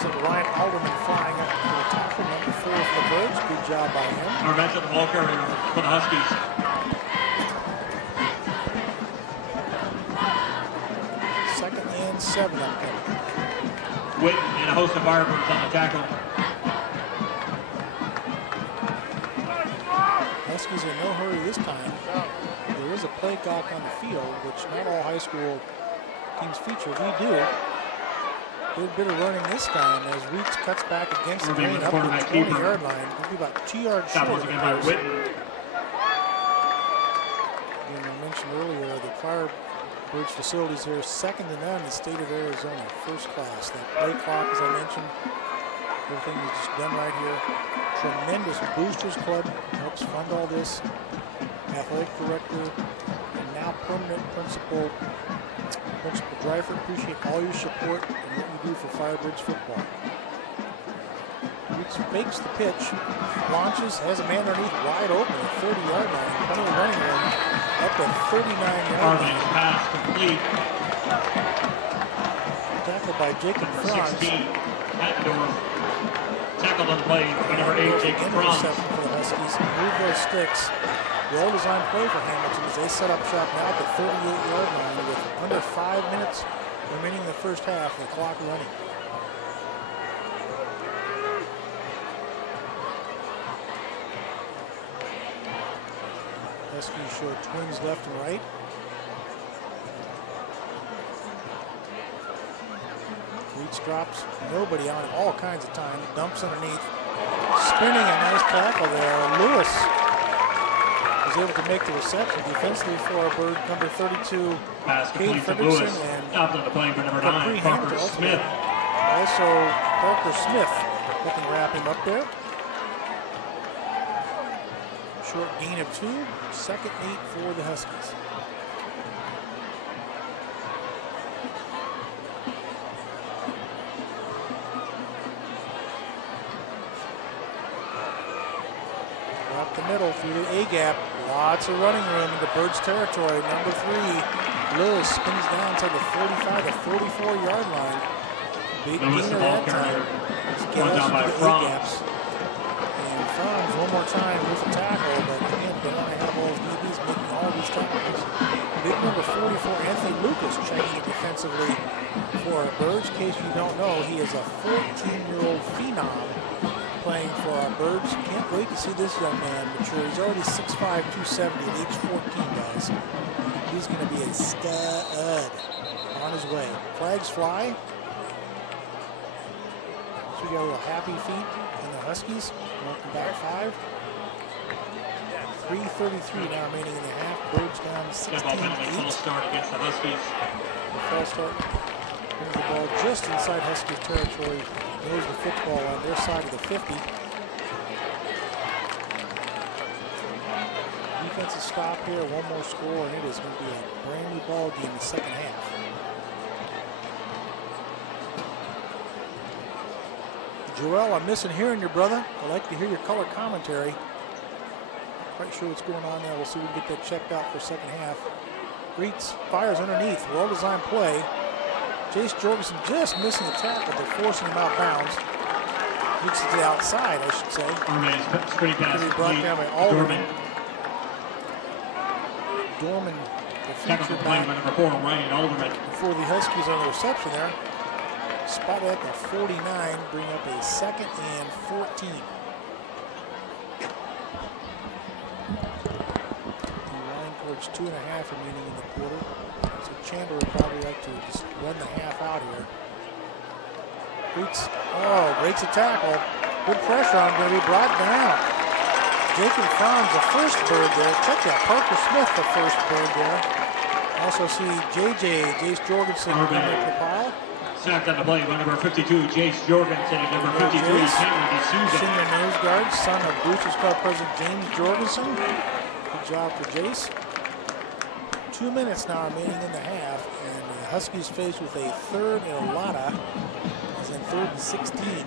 So Ryan Alderman flying up to the tackle, number 4 for the Birds. Good job by him. Our Vincent ball carrier for the Huskies. Second and 7 upcoming. Witten and a host of Firebirds on the tackle. Huskies in no hurry this time. There is a play clock on the field, which not all high school teams feature. We do. Good bit of running this time as Weeks cuts back against the grain up to the 20-yard line. It'll be about 2 yards short. Once again by Witten. Again, I mentioned earlier the Firebirds facilities here, second to none in the state of Arizona, first class. That play clock, as I mentioned, everything is just done right here. Tremendous Boosters Club helps fund all this. Athletic director and now permanent principal Dreifer, appreciate all your support and what you do for Firebirds football. Weeks fakes the pitch, launches, has a man underneath wide open at 30-yard line, plenty of running room up to 39-yard line. Pass complete. Tackled by Jacob Franz. 16, Hattendorf. Tackled on the play by number 8, Jacob Franz. Interception for the Huskies. Move those sticks. Well-designed play for Hamilton as they set up shop now at the 38-yard line with under 5 minutes remaining in the first half and the clock running. Huskies show twins left and right. Reach drops, nobody on it, all kinds of time. Dumps underneath. Spinning a nice tackle there. Lewis was able to make the reception defensively for our Bird, number 32, Pass Kate complete to Fredrickson, Lewis. and Stopped on the play for number 9, Capri Parker Hamilton. Smith. Also, Parker Smith helping wrap him up there. Short gain of 2, second 8 for the Huskies. Up the middle through the A-gap. Lots of running room in the Birds territory. Number 3, Lewis spins down to the 45 to 44-yard line. Big Lewis gain the of ball that time. carrier. Let's get Brought us down by into the Franz. A-gaps. And Franz one more time with the tackle, but again, they want to have all his DBs making all these tackles. Big number 44, Anthony Lucas, checking it defensively for our Birds. In case you don't know, he is a 14-year-old phenom playing for our Birds. Can't wait to see this young man mature. He's already 6'5", 270 at age 14, guys. He's going to be a stud on his way. Flags fly. So we got a little happy feet in the Huskies. Welcome back 5. 3:33 now remaining in the half. Birds down 16-8. False start against the Huskies. The false start brings the ball just inside Huskies territory. Knows the football on their side of the 50. Defense is stopped here. One more score, and it is going to be a brand new ball game in the second half. Joel, I'm missing hearing your brother. I'd like to hear your color commentary. Quite sure what's going on there. We'll see if we can get that checked out for second half. Reitz fires underneath. Well-designed play. Jace Jorgensen just missing the tackle, but forcing him out of bounds. Reaches to the outside, I should say. Screen pass. To be brought down by Alderman. Dorman, the Tackle future for play back by number 4, Ryan Alderman. for the Huskies on the reception there. Spotted at the 49, bring up a second and 14. The line towards 2.5 remaining in the quarter. So Chandler would probably like to just run the half out here. Breaks a tackle. Good pressure on him, going to be brought down. Jacob Franz, the first bird there. Check that. Parker Smith, the first bird there. Also see Jace Jorgensen, number Chaparral. Sacked on the play by number 52, Jace Jorgensen, and number 53, Cameron D'Souza. Senior nose guard, son of Boosters Club President James Jorgensen. Good job for Jace. 2 minutes now remaining in the half, and the Huskies faced with a third and a lotta. Is in 3rd and 16.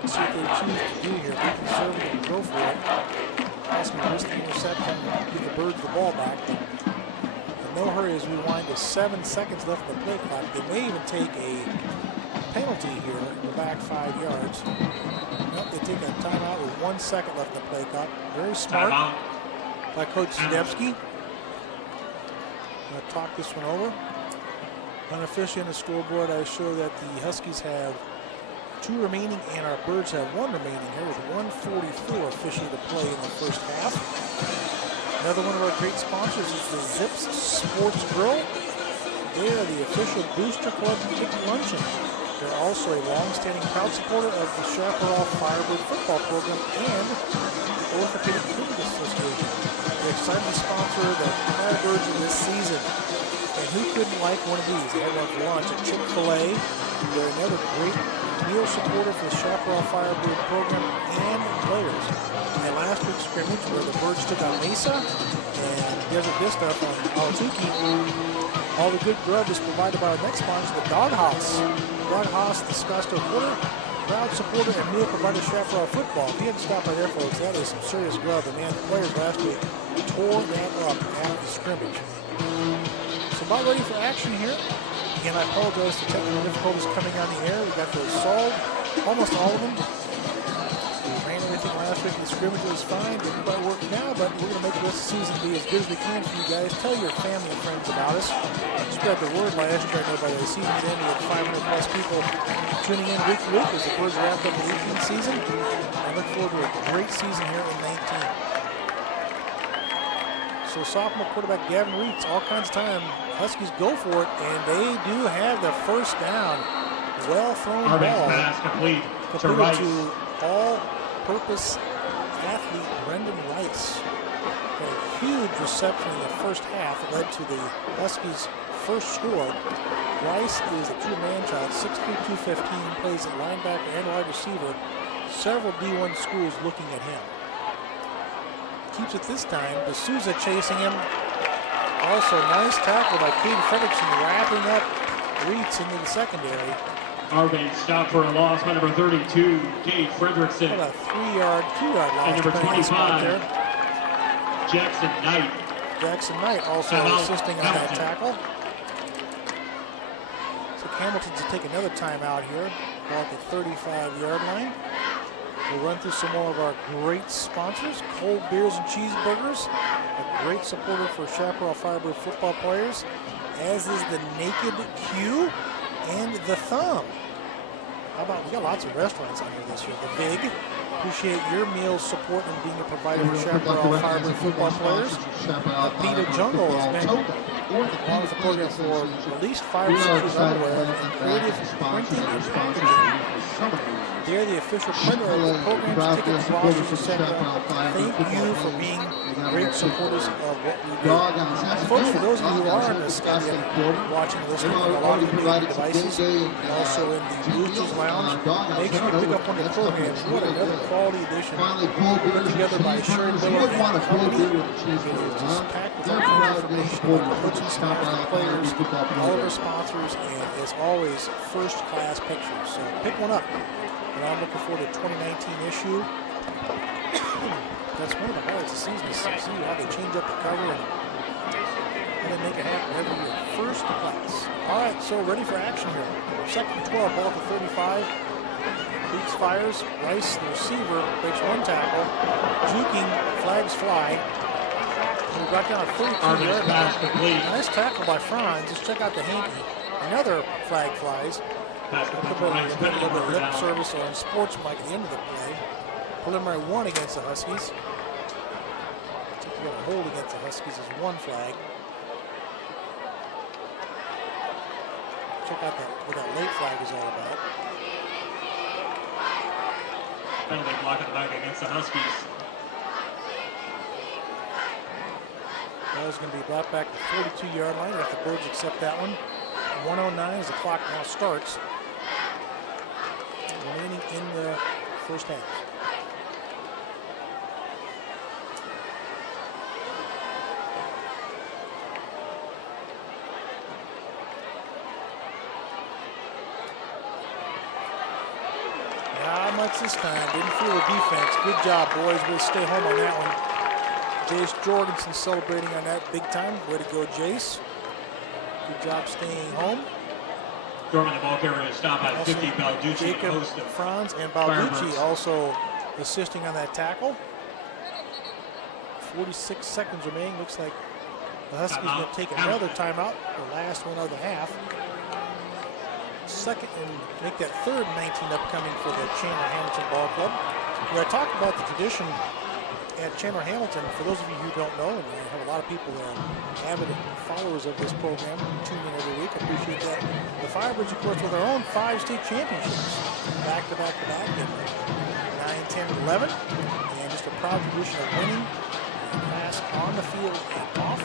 Let's see what they choose to do here. Be conservative and go for it. Possibly risk the interception, give the Birds the ball back. In no hurry as we wind to 7 seconds left of the play clock. They may even take a penalty here in the back 5 yards. Nope, they take a timeout with 1 second left in the play clock. Very smart by Coach Zdebski. I'm going to talk this one over. Unofficially on the scoreboard, I show that the Huskies have 2 remaining and our Birds have 1 remaining here with 1:44 officially to play in the first half. Another one of our great sponsors is the Zips Sports Grill. They are the official Booster Club Kick Luncheon. They're also a long-standing proud supporter of the Chaparral Firebird football program and the Orthopedic Cricket Association. They're excited to sponsor the Firebirds in this season. And who couldn't like one of these? They had one for lunch at Chick-fil-A. They're another great meal supporter for the Chaparral Firebird program and players. And last week's scrimmage where the Birds took on Mesa and Desert Vista from Ahwatukee, all the good grub is provided by our next sponsor, the Dog House. Dog House, the Scottsdale Quarter, proud supporter and meal provider of Chaparral football. If you hadn't stopped by there, folks, that is some serious grub. And man, the players last week tore that up after the scrimmage. So about ready for action here. Again, I apologize for technical difficulties coming on the air. We got those solved, almost all of them. We ran everything last week. The scrimmage was fine. Didn't quite work now, but we're going to make the rest of the season be as good as we can for you guys. Tell your family and friends about us. Spread the word last year. I know by the season's end, we had 500 plus people tuning in week to week as the Birds wrapped up the 18th season. I look forward to a great season here in 19. So sophomore quarterback Gavin Reitz, all kinds of time. Huskies go for it, and they do have the first down. Well thrown ball. Pass complete to Rice. To all-purpose athlete Brendan Rice. Had a huge reception in the first half that led to the Huskies' first score. Rice is a true man-child, 6'3", 215, plays at linebacker and wide receiver. Several D1 schools looking at him. Keeps it this time. D'Souza chasing him. Also, nice tackle by Cade Fredrickson, wrapping up Reitz into the secondary. Arvin stopped for a loss by number 32, Cade Fredrickson. What a 2-yard loss. And number 25, there. Jackson Knight. Jackson Knight also assisting on that tackle. So Hamilton's to take another timeout here. Ball at the 35-yard line. We'll run through some more of our great sponsors. Cold Beers and Cheeseburgers, a great supporter for Chaparral Firebird football players, as is the Naked Q and the Thumb. How about, we got lots of restaurants on here this year. The Vig, appreciate your meal support and being a provider for Chaparral Firebird football players. The Beta Jungle has been along with the program for at least 5 or 6 years underwear and creative printing and packaging. They're the official printer of the program's tickets, rosters, etc. Thank you for being great supporters of what we do. Folks, for those of you who are on the stadium watching and listening on a lot of computer devices, and also in the Boosters Lounge, make sure you pick up one of the programs. What another quality edition put together by Sherry Miller and Company. It is just packed with all kinds of information about the coaching staff, the players, all of our sponsors, and as always, first-class pictures. So pick one up. And I'm looking forward to the 2019 issue. That's one of the highlights of the season is to see how they change up the cover and how they make it happen every year. First class. All right, so ready for action here. Second and 12, ball to 35. Beats fires. Rice, the receiver, breaks one tackle. Juking, flags fly. And we got down a 32-yard line. Nice tackle by Franz. Just check out the hanky. Another flag flies. A little bit of lip service on sports mic at the end of the play. Preliminary 1 against the Huskies. We got a hold against the Huskies as 1 flag. check out what that late flag is all about. Penalty block at the back against the Huskies. Ball's going to be brought back to 42-yard line if the Birds accept that one. 1:09 as the clock now starts. Remaining in the first half. Not much this time. Didn't feel the defense. Good job, boys. We'll stay home on that one. Jace Jorgensen celebrating on that big time. Way to go, Jace. Good job staying home. Storming the ball carrier stop by 50. Balducci, Jacob host of Franz and Balducci Firebirds. also assisting on that tackle. 46 seconds remaining. Looks like the Huskies going to take another timeout. The last one of the half. Second and make that third 19 upcoming for the Chandler Hamilton Ball Club. Where I talked about the tradition at Chandler Hamilton. For those of you who don't know, and I have a lot of people that are avid followers of this program who tune in every week. I appreciate that. The Firebirds, of course, with their own 5 state championships, back to back to back in 9, 10, 11, and just a proud tradition of winning pass on the field and off.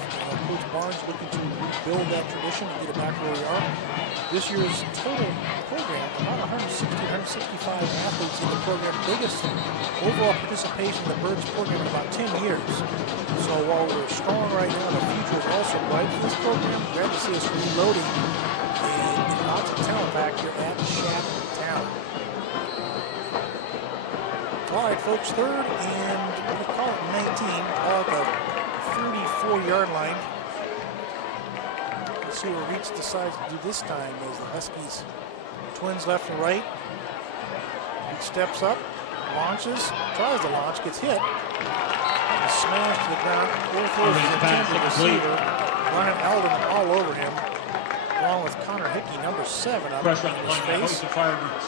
Coach Barnes looking to rebuild that tradition and get it back where we are. This year's total program, about 160, 165 athletes in the program. Biggest overall participation in the Birds program in about 10 years. So while we're strong right now, the future is also bright for this program. Glad to see us reloading and lots of talent back here at Chaparral. All right, folks, third and we'll call it 19, all at the 34-yard line. Let's see what Reach decides to do this time as the Huskies twins left and right. Reach steps up, launches, tries to launch, gets hit, and smashed to the ground. Overthrows his intended receiver. Ryan Eldon all over him, along with Connor Hickey, number 7, up Pressure on in the his line by face. host of Firebirds.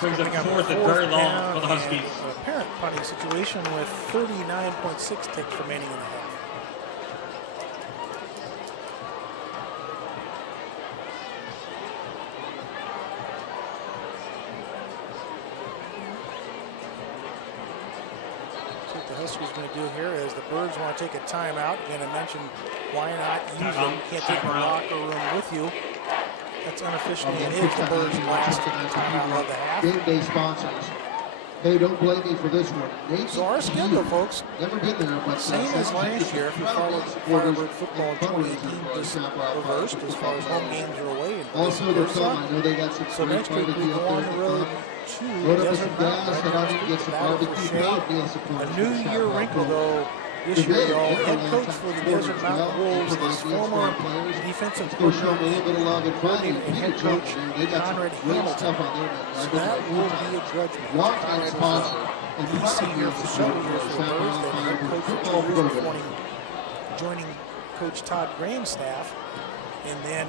Brings up Coming up fourth and very long down for the Huskies. and a apparent punting situation with 39.6 ticks remaining in the half. See what the Huskies going to do here is the Birds want to take a timeout. Again, I mentioned why not use them. You can't take the locker room with you. That's unofficially and is the Birds' last timeout of the half. Game day sponsors. Hey, don't blame me for this one. Nathan So our schedule, folks, never been there, but same as last year. If you followed Firebird football in 2018, just reversed as far as home games are away. And Also, there's some. I know they got some so next week we barbecue go up on there the at road the to Load up with Desert some gas, Mountain. head out and get some Battle for barbecue Shea. meal meal supplies. A new year wrinkle, though, this year, y'all. Head coach for the Desert Mountain Wolves is former defensive Go show them a coordinator little bit of love and finally, and head coach they got some Conrad great Hamilton. stuff on there. So that will be a judgment. Long-time sponsor. And DC here for several years for the Birds, then head coach for 2 years before joining Coach Todd Graham's staff, and then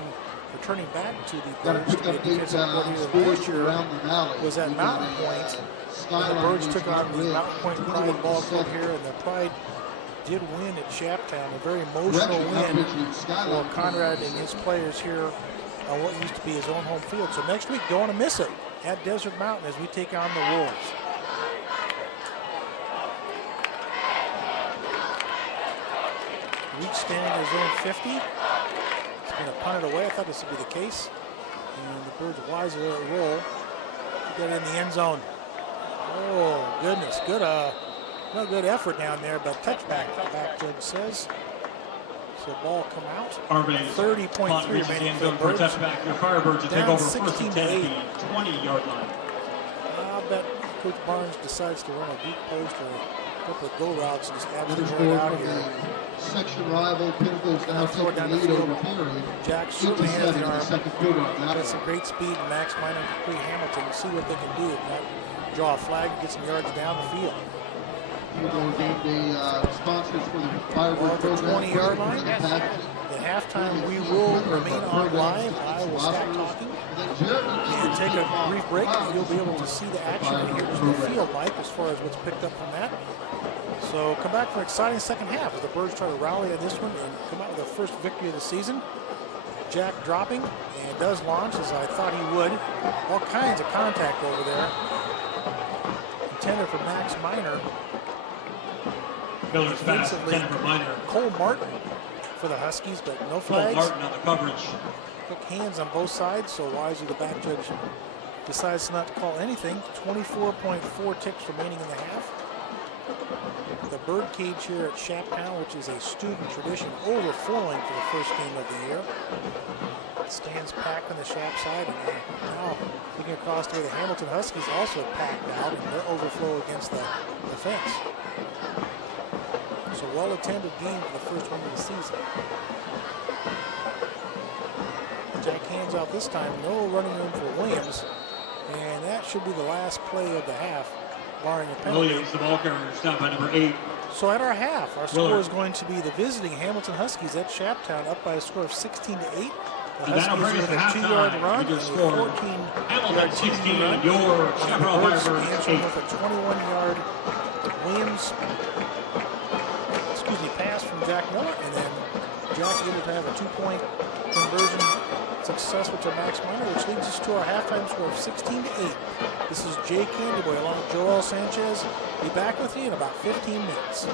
returning back to the Got Birds to to pick be a up defensive coordinator last sports year. around the valley. Was at We Mountain got a, Point. And the Skyline Birds Beach took on Mountain the Ridge. Mountain Point Pride 21 Ball Club seven. here, and the Pride did win at Chaptown. A very emotional Correction, win Outreach and for Skyline Conrad Beach. and his players here on what used to be his own home field. So next week, don't want to miss it at Desert Mountain as we take on the Wolves. Reach standing at his own 50. It's been punted away. I thought this would be the case. And the Birds wise to let it roll. Get in the end zone. Oh, goodness. Good, no good effort down there, but touchback, back judge says. So ball come out. Arvay 30.3 reaches the remaining end for the zone for a Birds. touchback. Your Firebirds to take Down over first 16 and to 10 8. at the 20-yard line. I'll bet Coach Barnes decides to run a deep post or a couple of go routes and just absolutely Winner run it score out from here. the section rival. Pinnacles now Throw it take the down the lead field. over Perry. Jack certainly has 8-7 the in the arm. second quarter on that Got some one. great speed. Max Minor and Capri Hamilton. We'll see what they can do. Not draw a flag and get some yards down the field. Hugo game day sponsors for the Well, Firebird at the program. 20-yard line. Bring the packaging. At halftime, we will remain on live. I will stop talking and take a brief break. You'll be able to see the action and hear the field, Mike, as far as what's picked up from that. So come back for an exciting second half as the Birds try to rally on this one and come out with their first victory of the season. Jack dropping and does launch as I thought he would. All kinds of contact over there. Intended for Max Minor. Miller's pass, Defensively, intended for Minor. Cole Martin for the Huskies, but no Cole flags. Martin on the coverage. Quick hands on both sides, so wisely the back judge decides not to call anything. 24.4 ticks remaining in the half. The bird cage here at Shaptown, which is a student tradition, overflowing for the first game of the year. It stands packed on the Shap side, and now looking across the way, the Hamilton Huskies also packed out, and their overflow against the fence. So well-attended game for the first one of the season. Jack hands off this time, no running room for Williams, and that should be the last play of the half, barring a penalty. Williams, the ball carrier, stopped by number 8. So at our half, our score Miller. is going to be the visiting Hamilton Huskies at Shaptown, up by a score of 16-8. The And that'll bring Huskies us with to a 2-yard halftime. run We and a just scored. 14-yard Hamilton 16, run. your Chaparral Birds Firebirds answering 8. with a 21-yard Williams, pass from Jack Miller, and then Jack able to have a 2-point conversion successful to Max Minor, which leads us to our halftime score of 16-8. This is Jay Candyboy along with Joel Sanchez. Be back with you in about 15 minutes.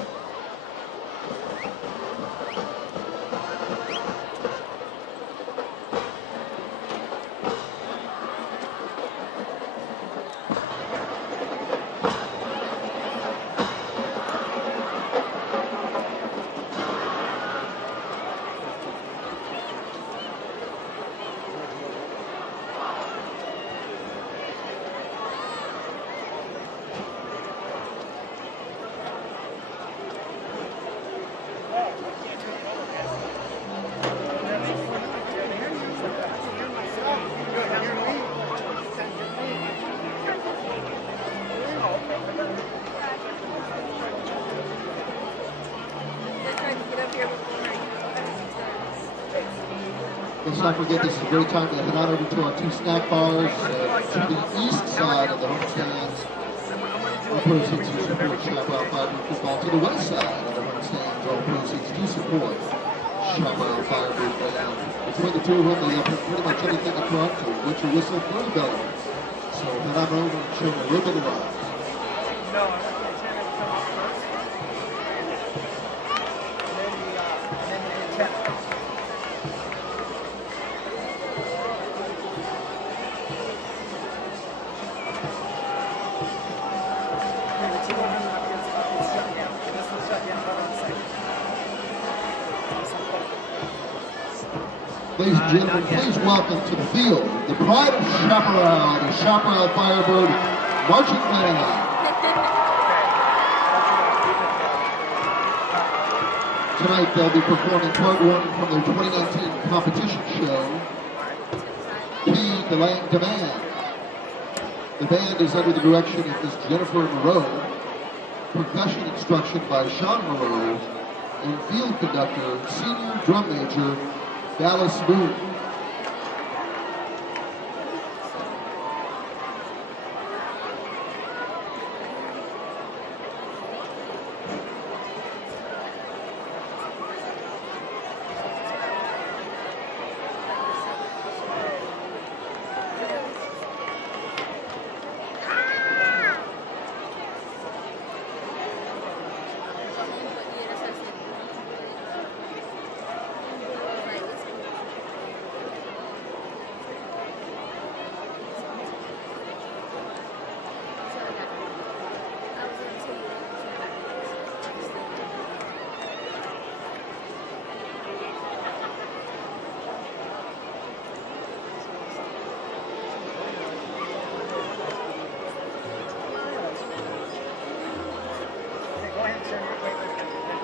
Let's not forget this is a great time to head on over to our 2 snack bars to the east side of the home stands. All proceeds to support Chaparral Firebird football. To the west side of the home stands, all proceeds to support Chaparral Firebird football. Between the two of them, they have pretty much everything in front to wet your whistle for the belly. So head on over and show them a little bit of love. Ladies and gentlemen, please welcome to the field the pride of Chaparral, the Chaparral Firebird Marching Band. Tonight they'll be performing part 1 from their 2019 competition show, Key Demand. The band is under the direction of Miss Jennifer Moreau, percussion instruction by Sean Moreau, and field conductor, senior drum major, Dallas Boone.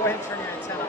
Go ahead and turn your antenna.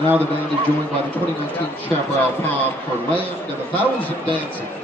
Now the band is joined by the 2019 Chaparral Palm for Land of 1,000 Dances.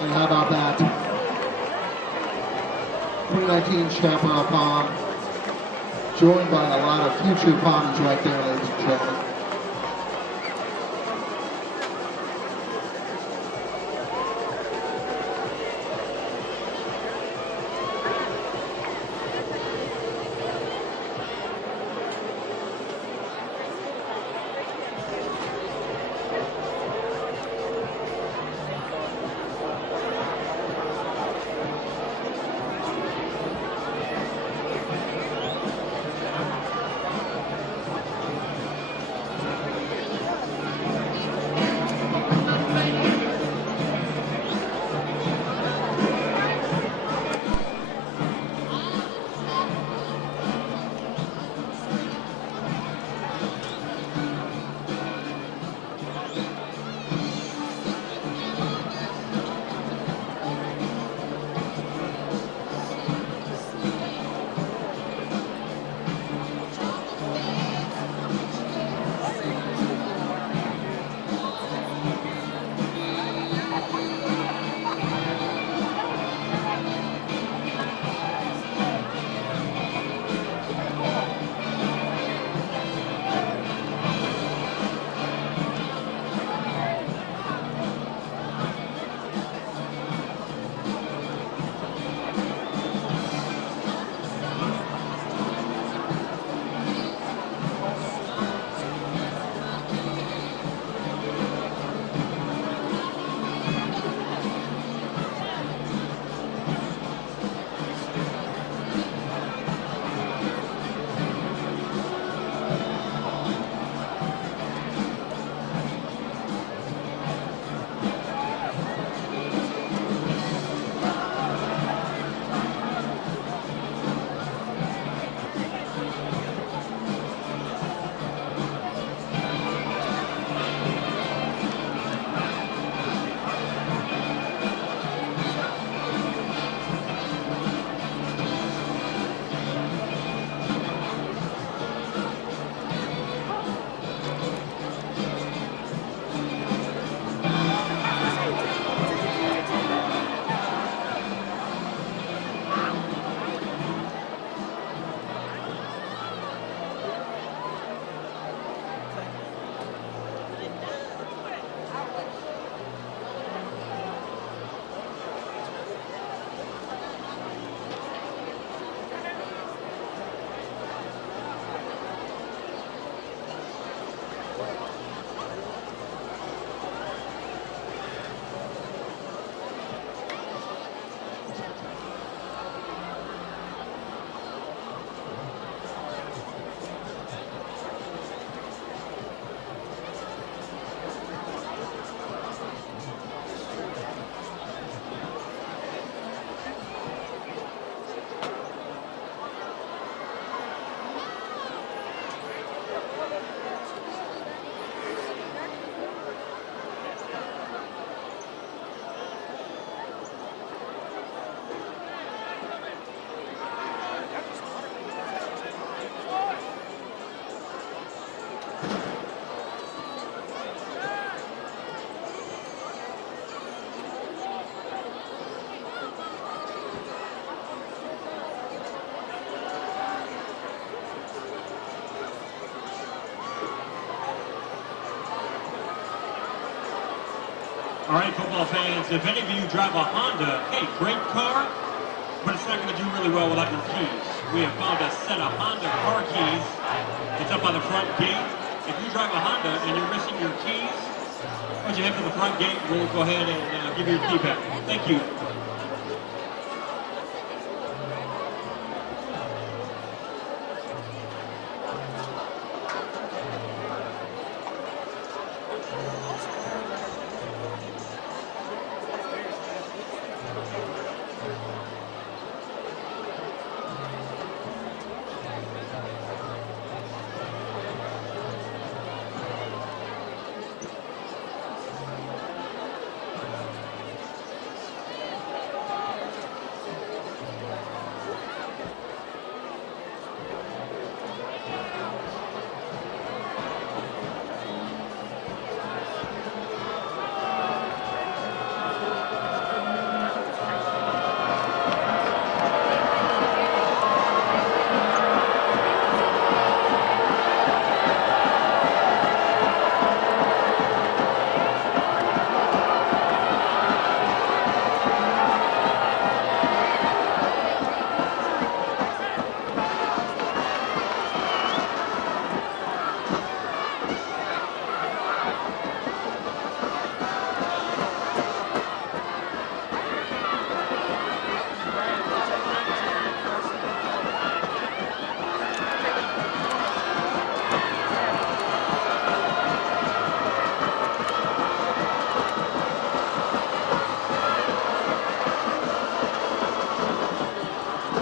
And how about that? 2019 Chaparral Palm, joined by a lot of future palms right there, ladies and gentlemen. All right, football fans, if any of you drive a Honda, hey, great car, but it's not going to do really well without your keys. We have found a set of Honda car keys. It's up on the front gate. If you drive a Honda and you're missing your keys, why don't you head to the front gate? We'll go ahead and give you your key back. Thank you.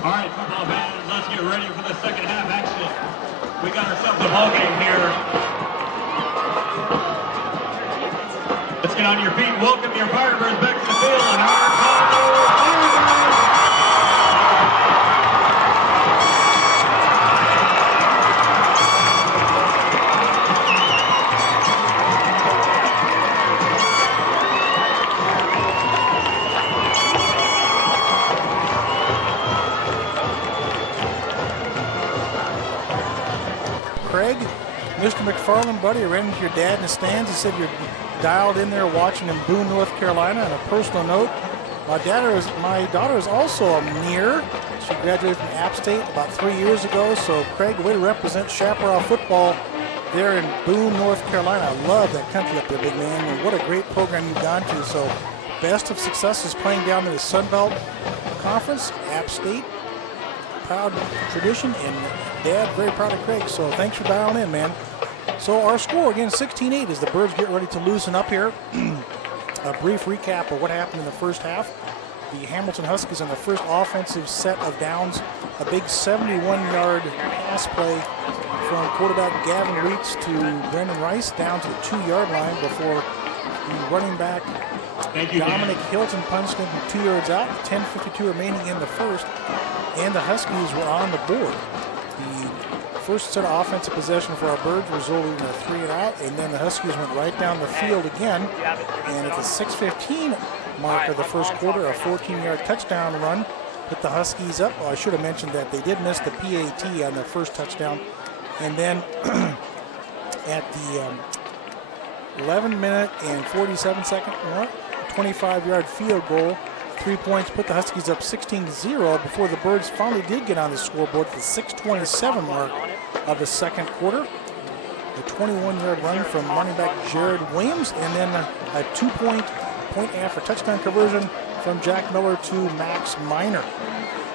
All right, football fans, let's get ready for the second half action. We got ourselves a ball game here. Let's get on your feet. Welcome your Firebirds back to the field and our Firebirds. Craig, Mr. McFarland, buddy, I ran into your dad in the stands. He said you're dialed in there watching in Boone, North Carolina. On a personal note, my daughter is also a Near. She graduated from App State about 3 years ago. So, Craig, way to represent Chaparral football there in Boone, North Carolina. I love that country up there, big man. And what a great program you've gone to. So, best of successes playing down in the Sun Belt Conference, App State. Proud tradition, and Dad, very proud of Craig. So thanks for dialing in, man. So our score, again, 16-8 as the Birds get ready to loosen up here. A brief recap of what happened in the first half. The Hamilton Huskies on the first offensive set of downs, a big 71-yard pass play from quarterback Gavin Reitz to Brendan Rice down to the 2-yard line before the running back Dominic Hilton punched him 2 yards out, 10:52 remaining in the first, and the Huskies were on the board. The first set of offensive possession for our Birds resulted in a 3-and-out, and then the Huskies went right down the field again, and at the 6:15 mark of the first quarter, a 14-yard touchdown run put the Huskies up. Oh, I should have mentioned that they did miss the PAT on their first touchdown, and then at the 11-minute and 47-second mark, 25-yard field goal, 3 points, put the Huskies up 16-0 before the Birds finally did get on the scoreboard at the 6:27 mark of the second quarter. A 21-yard run from running back Jared Williams, and then a 2-point after touchdown conversion from Jack Miller to Max Minor.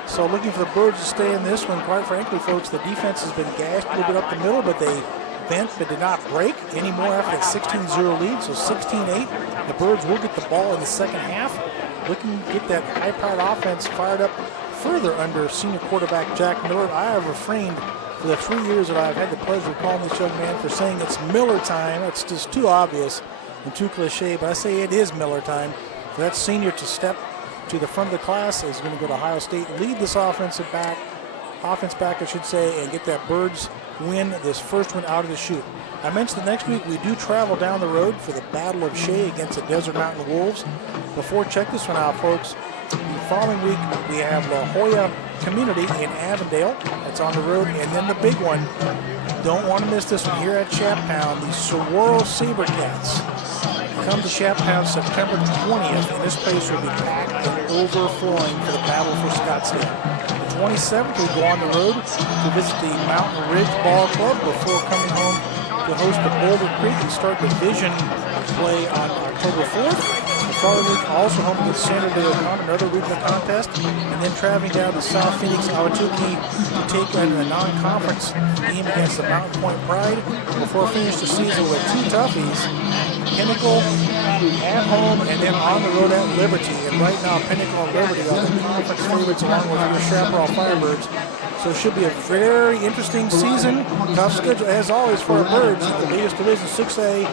So looking for the Birds to stay in this one. Quite frankly, folks, the defense has been gashed a little bit up the middle, but they bent but did not break anymore after that 16-0 lead. So 16-8. The Birds will get the ball in the second half. Looking to get that high-powered offense fired up further under senior quarterback Jack Miller. I have refrained for the 3 years that I've had the pleasure of calling this young man for saying it's Miller time. It's just too obvious and too cliche, but I say it is Miller time. For that senior to step to the front of the class is going to go to Ohio State, lead this offense back, I should say, and get that Birds win, this first one out of the chute. I mentioned that next week we do travel down the road for the Battle of Shea against the Desert Mountain Wolves. Before, check this one out, folks. The following week we have La Jolla Community in Avondale. That's on the road. And then the big one, don't want to miss this one here at Chaptown, the Saguaro Sabercats. come to Chaparral September 20th, and this place will be packed and overflowing for the Battle for Scottsdale. The 27th, we go on the road to visit the Mountain Ridge Ball Club before coming home to host the Boulder Creek and start division play on October 4th. The following week, also home against San Diego, another regional contest, and then traveling down to South Phoenix, Ahwatukee to take on a non-conference game against the Mountain Point Pride before finish the season with two toughies, Pinnacle at home and then on the road at Liberty. And right now, Pinnacle and Liberty are the conference favorites along with your Chaparral Firebirds. So it should be a very interesting season. Tough schedule as always for our Birds in the latest Division 6A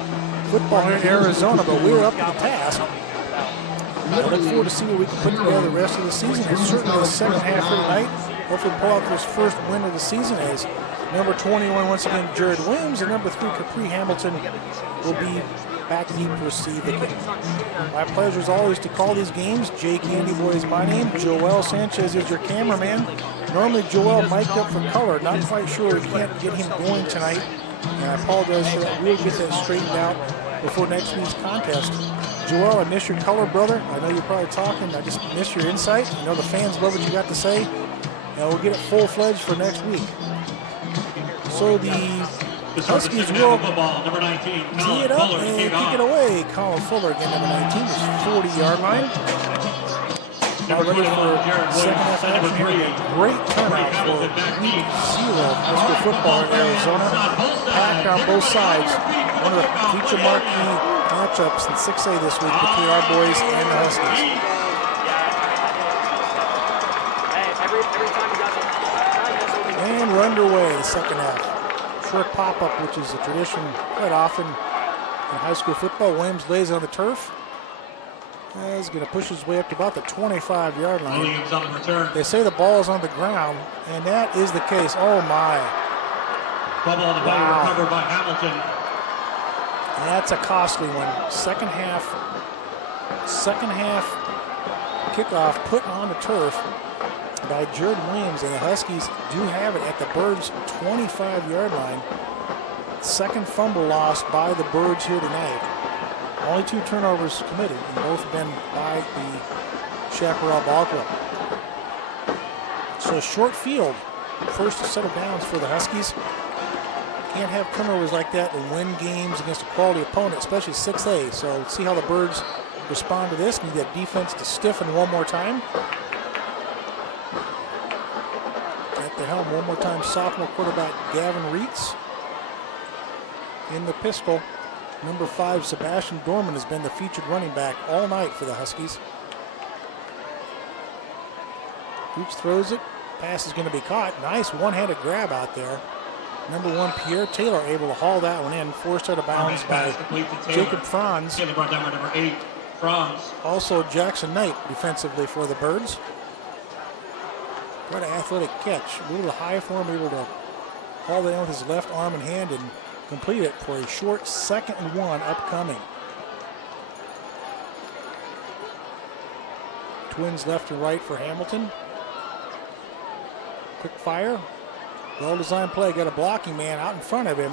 football here in Arizona, but we're up to the task. I look forward to seeing what we can put together the rest of the season. It's certainly the second half of the night. Hopefully pull out this first win of the season as number 21, once again, Jared Williams, and number 3, Capri Hamilton, will be back deep to receive the kick. My pleasure as always to call these games. Jake Andy Boy is my name. Joel Sanchez is your cameraman. Normally Joel mic'd up for color. Not quite sure we can't get him going tonight. And I apologize for that. We'll get that straightened out before next week's contest. Joel, I miss your color, brother. I know you're probably talking. I just miss your insight. I know the fans love what you got to say. And we'll get it full-fledged for next week. So the Huskies will tee it up and kick it away. Colin Fuller, again, number 19, is 40-yard line. Now ready for second half action here. Great turnout for week 0 high school football in Arizona. Packed on both sides. One of the feature marquee matchups in 6A this week between our boys and the Huskies. And we're underway the second half. Short pop-up, which is a tradition quite often in high school football. Williams lays on the turf. He's going to push his way up to about the 25-yard line. Williams on the return. They say the ball is on the ground, and that is the case. Oh, my. Bubble on the play, recovered by Hamilton. And that's a costly one. Second half kickoff put on the turf by Jared Williams, and the Huskies do have it at the Birds' 25-yard line. Second fumble lost by the Birds here tonight. Only 2 turnovers committed, and both have been by the Chaparral Ball Club. So a short field, first set of downs for the Huskies. Can't have turnovers like that and win games against a quality opponent, especially 6A. So let's see how the Birds respond to this. Need that defense to stiffen one more time. At the helm one more time, sophomore quarterback Gavin Reitz. In the pistol, number 5, Sebastian Dorman has been the featured running back all night for the Huskies. Reitz throws it. Pass is going to be caught. Nice one-handed grab out there. Number 1, Pierre Taylor, able to haul that one in. Forced out of bounds by Jacob Franz. Taylor brought down number 8, Franz. Also Jackson Knight defensively for the Birds. Quite an athletic catch. A little high for him, able to haul that in with his left arm and hand and complete it for a short 2nd and 1 upcoming. Twins left and right for Hamilton. Quick fire. Well-designed play. Got a blocking man out in front of him.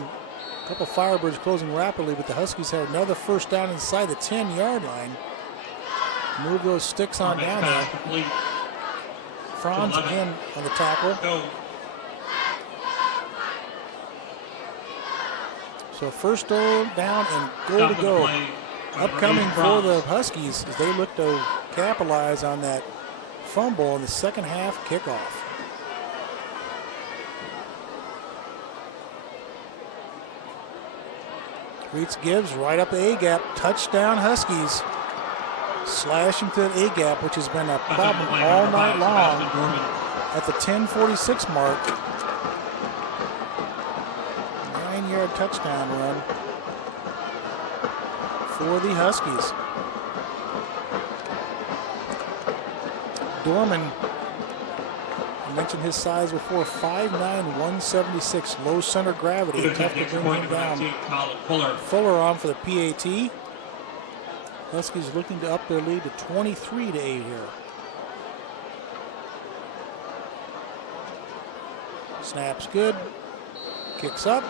A couple Firebirds closing rapidly, but the Huskies have another first down inside the 10-yard line. Move those sticks on down there. Franz again on the tackle. So first down and goal to go. Upcoming for the Huskies as they look to capitalize on that fumble in the second half kickoff. Reitz gives right up the A-gap. Touchdown Huskies. Slashing to the A-gap, which has been a problem all night long at the 10:46 mark. 9-yard touchdown run for the Huskies. Dorman, I mentioned his size before, 5'9", 176, low center gravity. Tough to bring him down. Fuller on for the PAT. Huskies looking to up their lead to 23-8 here. Snaps good. Kicks up,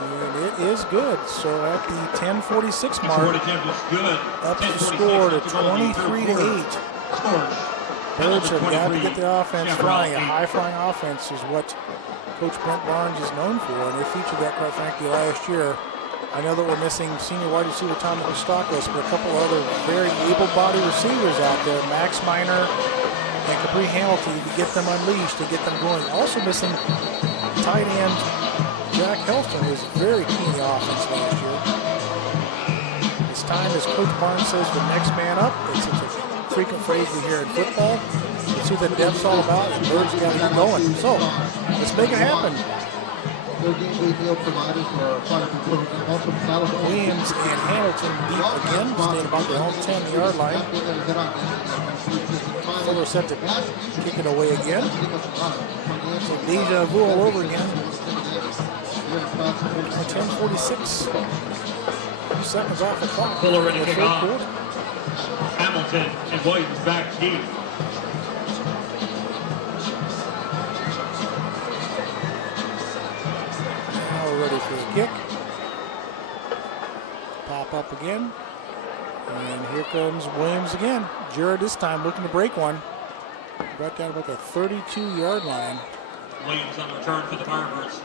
and it is good. So at the 10:46 mark, up the score to 23-8. Birds have got to get the offense flying. A high-flying offense is what Coach Brent Barnes is known for, and they featured that, quite frankly, last year. I know that we're missing senior wide receiver Tom Stockless, but a couple other very able-bodied receivers out there, Max Minor and Capri Hamilton, to get them unleashed, to get them going. Also missing tight end Jack Helston, who was very key in the offense last year. It's time, as Coach Barnes says, the next man up. It's such a frequent phrase we hear in football. Let's see what the depth's all about, and Birds got to get going. So, let's make it happen. Williams and Hamilton deep again, staying about their own 10-yard line. Fuller set to kick it away again. So deja vu all over again. 10:46. 2 seconds off the clock. Fuller ready to kick off. Hamilton and Williams back deep. Ready for the kick. Pop up again. And here comes Williams again. Jared this time looking to break one. Brought down about the 32-yard line. Williams on return for the Firebirds.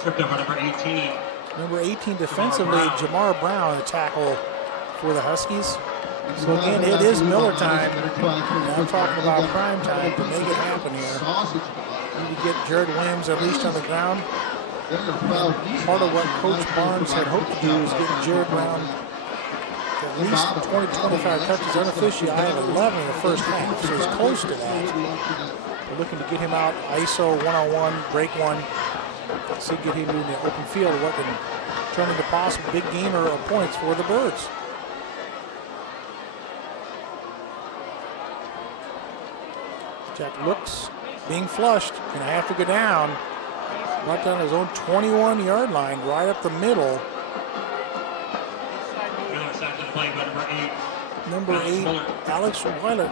Tripped over number 18. Number 18 defensively, Jamar Brown, the tackle for the Huskies. So again, it is Miller time. Now I'm talking about prime time to make it happen here. Need to get Jared Williams at least on the ground. Part of what Coach Barnes had hoped to do was get Jared Brown at least 20-25 touches. Unofficially, I have 11 in the first half, so he's close to that. We're looking to get him out, ISO one-on-one, break one. So get him in the open field, what can turn into possible big gainer of points for the Birds. Jack looks, being flushed, gonna have to go down. Right down his own 21-yard line, right up the middle. Number 8, Alex Weiler,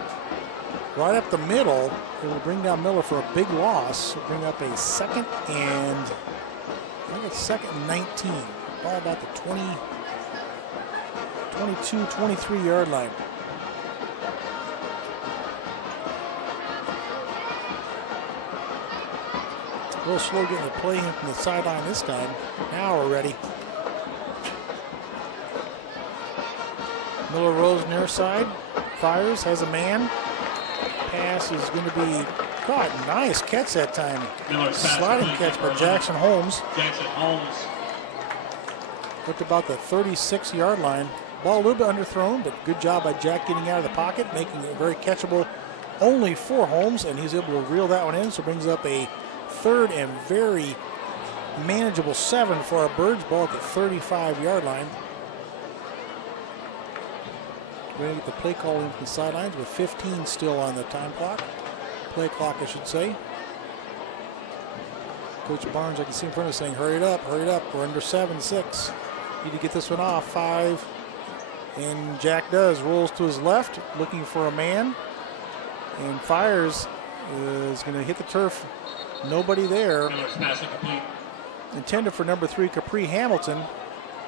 right up the middle. It will bring down Miller for a big loss. It'll bring up a second and, I think it's second and 19. All about the 22, 23-yard line. A little slow getting the play in from the sideline this time. Now we're ready. Miller rolls near side, fires, has a man. Pass is going to be caught. Nice catch that time. Sliding catch by Jackson Holmes. Looked about the 36-yard line. Ball a little bit underthrown, but good job by Jack getting out of the pocket, making it very catchable only for Holmes, and he's able to reel that one in, so brings up a third and very manageable 7 for our Birds. Ball at the 35-yard line. We're going to get the play call in from the sidelines with 15 still on the time clock. Play clock, I should say. Coach Barnes, I can see in front of us saying, hurry it up, hurry it up. We're under 7-6. Need to get this one off. 5. And Jack does. Rolls to his left, looking for a man. And fires. Is going to hit the turf. Nobody there. Intended for number 3, Capri Hamilton.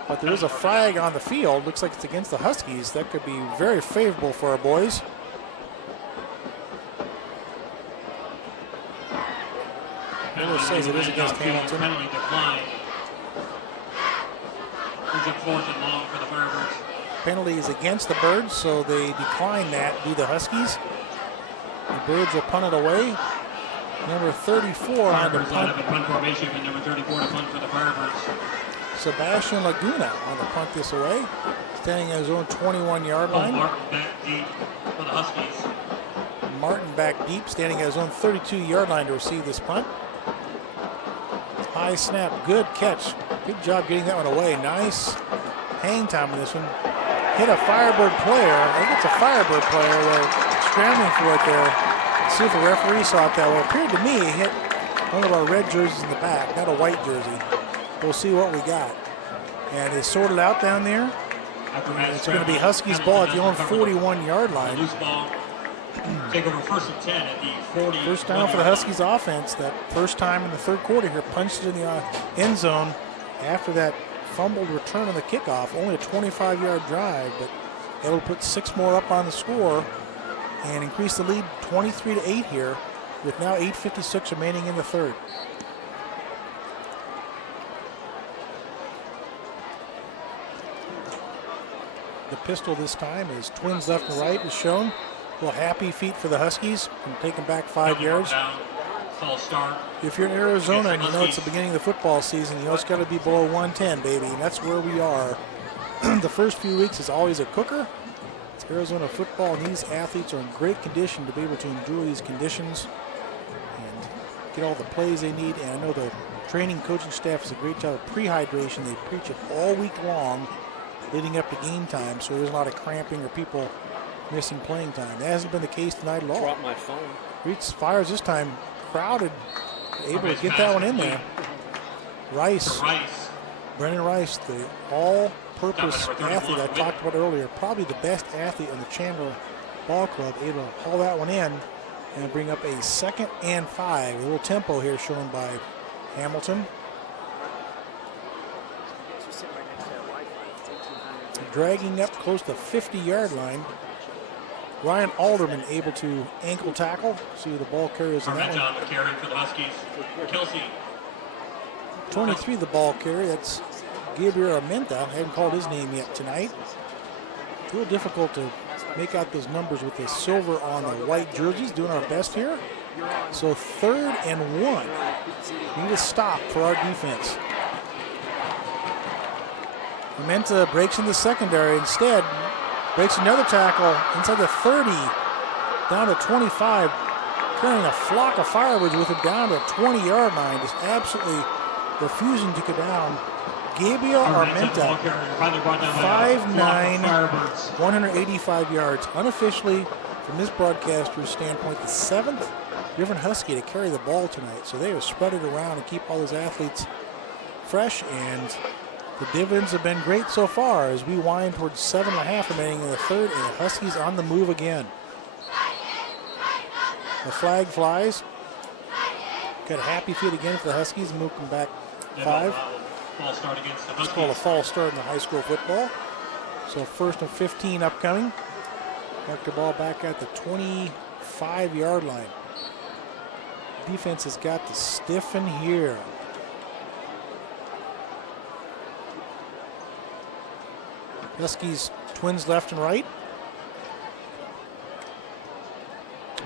But there is a flag on the field. Looks like it's against the Huskies. That could be very favorable for our boys. Miller says it is against Hamilton. Penalty decline. Brings up 4th and long for the Firebirds. Penalty is against the Birds, so they decline that. Do the Huskies. The Birds will punt it away. Number 34 on the punt. Punt formation, and number 34 to punt for the Firebirds. Sebastian Laguna on the punt this away. Standing at his own 21-yard line. Martin back deep for the Huskies. Martin back deep, standing at his own 32-yard line to receive this punt. High snap, good catch. Good job getting that one away. Nice hang time on this one. Hit a Firebird player. I think it's a Firebird player. They're scrambling for it there. Let's see if the referee saw it that way. It appeared to me he hit one of our red jerseys in the back, not a white jersey. We'll see what we got. And it's sorted out down there. It's going to be Huskies ball at the own 41-yard line. Take over 1st and 10 at the 40. First down for the Huskies offense. That first time in the third quarter here, punched it in the end zone after that fumbled return on the kickoff. Only a 25-yard drive, but able to put 6 more up on the score and increase the lead 23-8 here with now 8:56 remaining in the third. The pistol this time is twins left and right is shown. A little happy feet for the Huskies and taking back 5 yards. False start. If you're in Arizona and you know it's the beginning of the football season, you know it's got to be below 110, baby, and that's where we are. The first few weeks is always a cooker. It's Arizona football, and these athletes are in great condition to be able to endure these conditions and get all the plays they need. And I know the training coaching staff does a great job of pre-hydration. They preach it all week long leading up to game time, so there's a lot of cramping or people missing playing time. That hasn't been the case tonight at all. Dropped my phone. Reach fires this time, crowded, able to get that one in there. Rice, Brennan Rice, the all-purpose athlete I talked about earlier, probably the best athlete in the Chandler Ball Club, able to haul that one in and bring up a 2nd and 5. A little tempo here shown by Hamilton. Dragging up close to the 50-yard line. Ryan Alderman able to ankle tackle. See who the ball carriers in that one. On the carry for the Huskies. Kelsey. 23 the ball carry. That's Gabriel Armenta. I haven't called his name yet tonight. A little difficult to make out those numbers with the silver on the white jerseys. Doing our best here. So 3rd and 1. Need a stop for our defense. Armenta breaks in the secondary instead. Breaks another tackle inside the 30, down to 25, carrying a flock of firewood with him down to the 20-yard line, just absolutely refusing to go down. Gabriel Armenta, 5'9", 185 yards. Unofficially, from this broadcaster's standpoint, the 7th different Husky to carry the ball tonight. So they have spread it around and keep all those athletes fresh, and the dividends have been great so far as we wind towards 7.5 remaining in the third, and the Huskies on the move again. The flag flies. Got a happy feet again for the Huskies, move them back 5. False start against the It's Huskies. called a false start in the high school football. So 1st and 15 upcoming. Mark the ball back at the 25-yard line. Defense has got to stiffen here. Huskies twins left and right.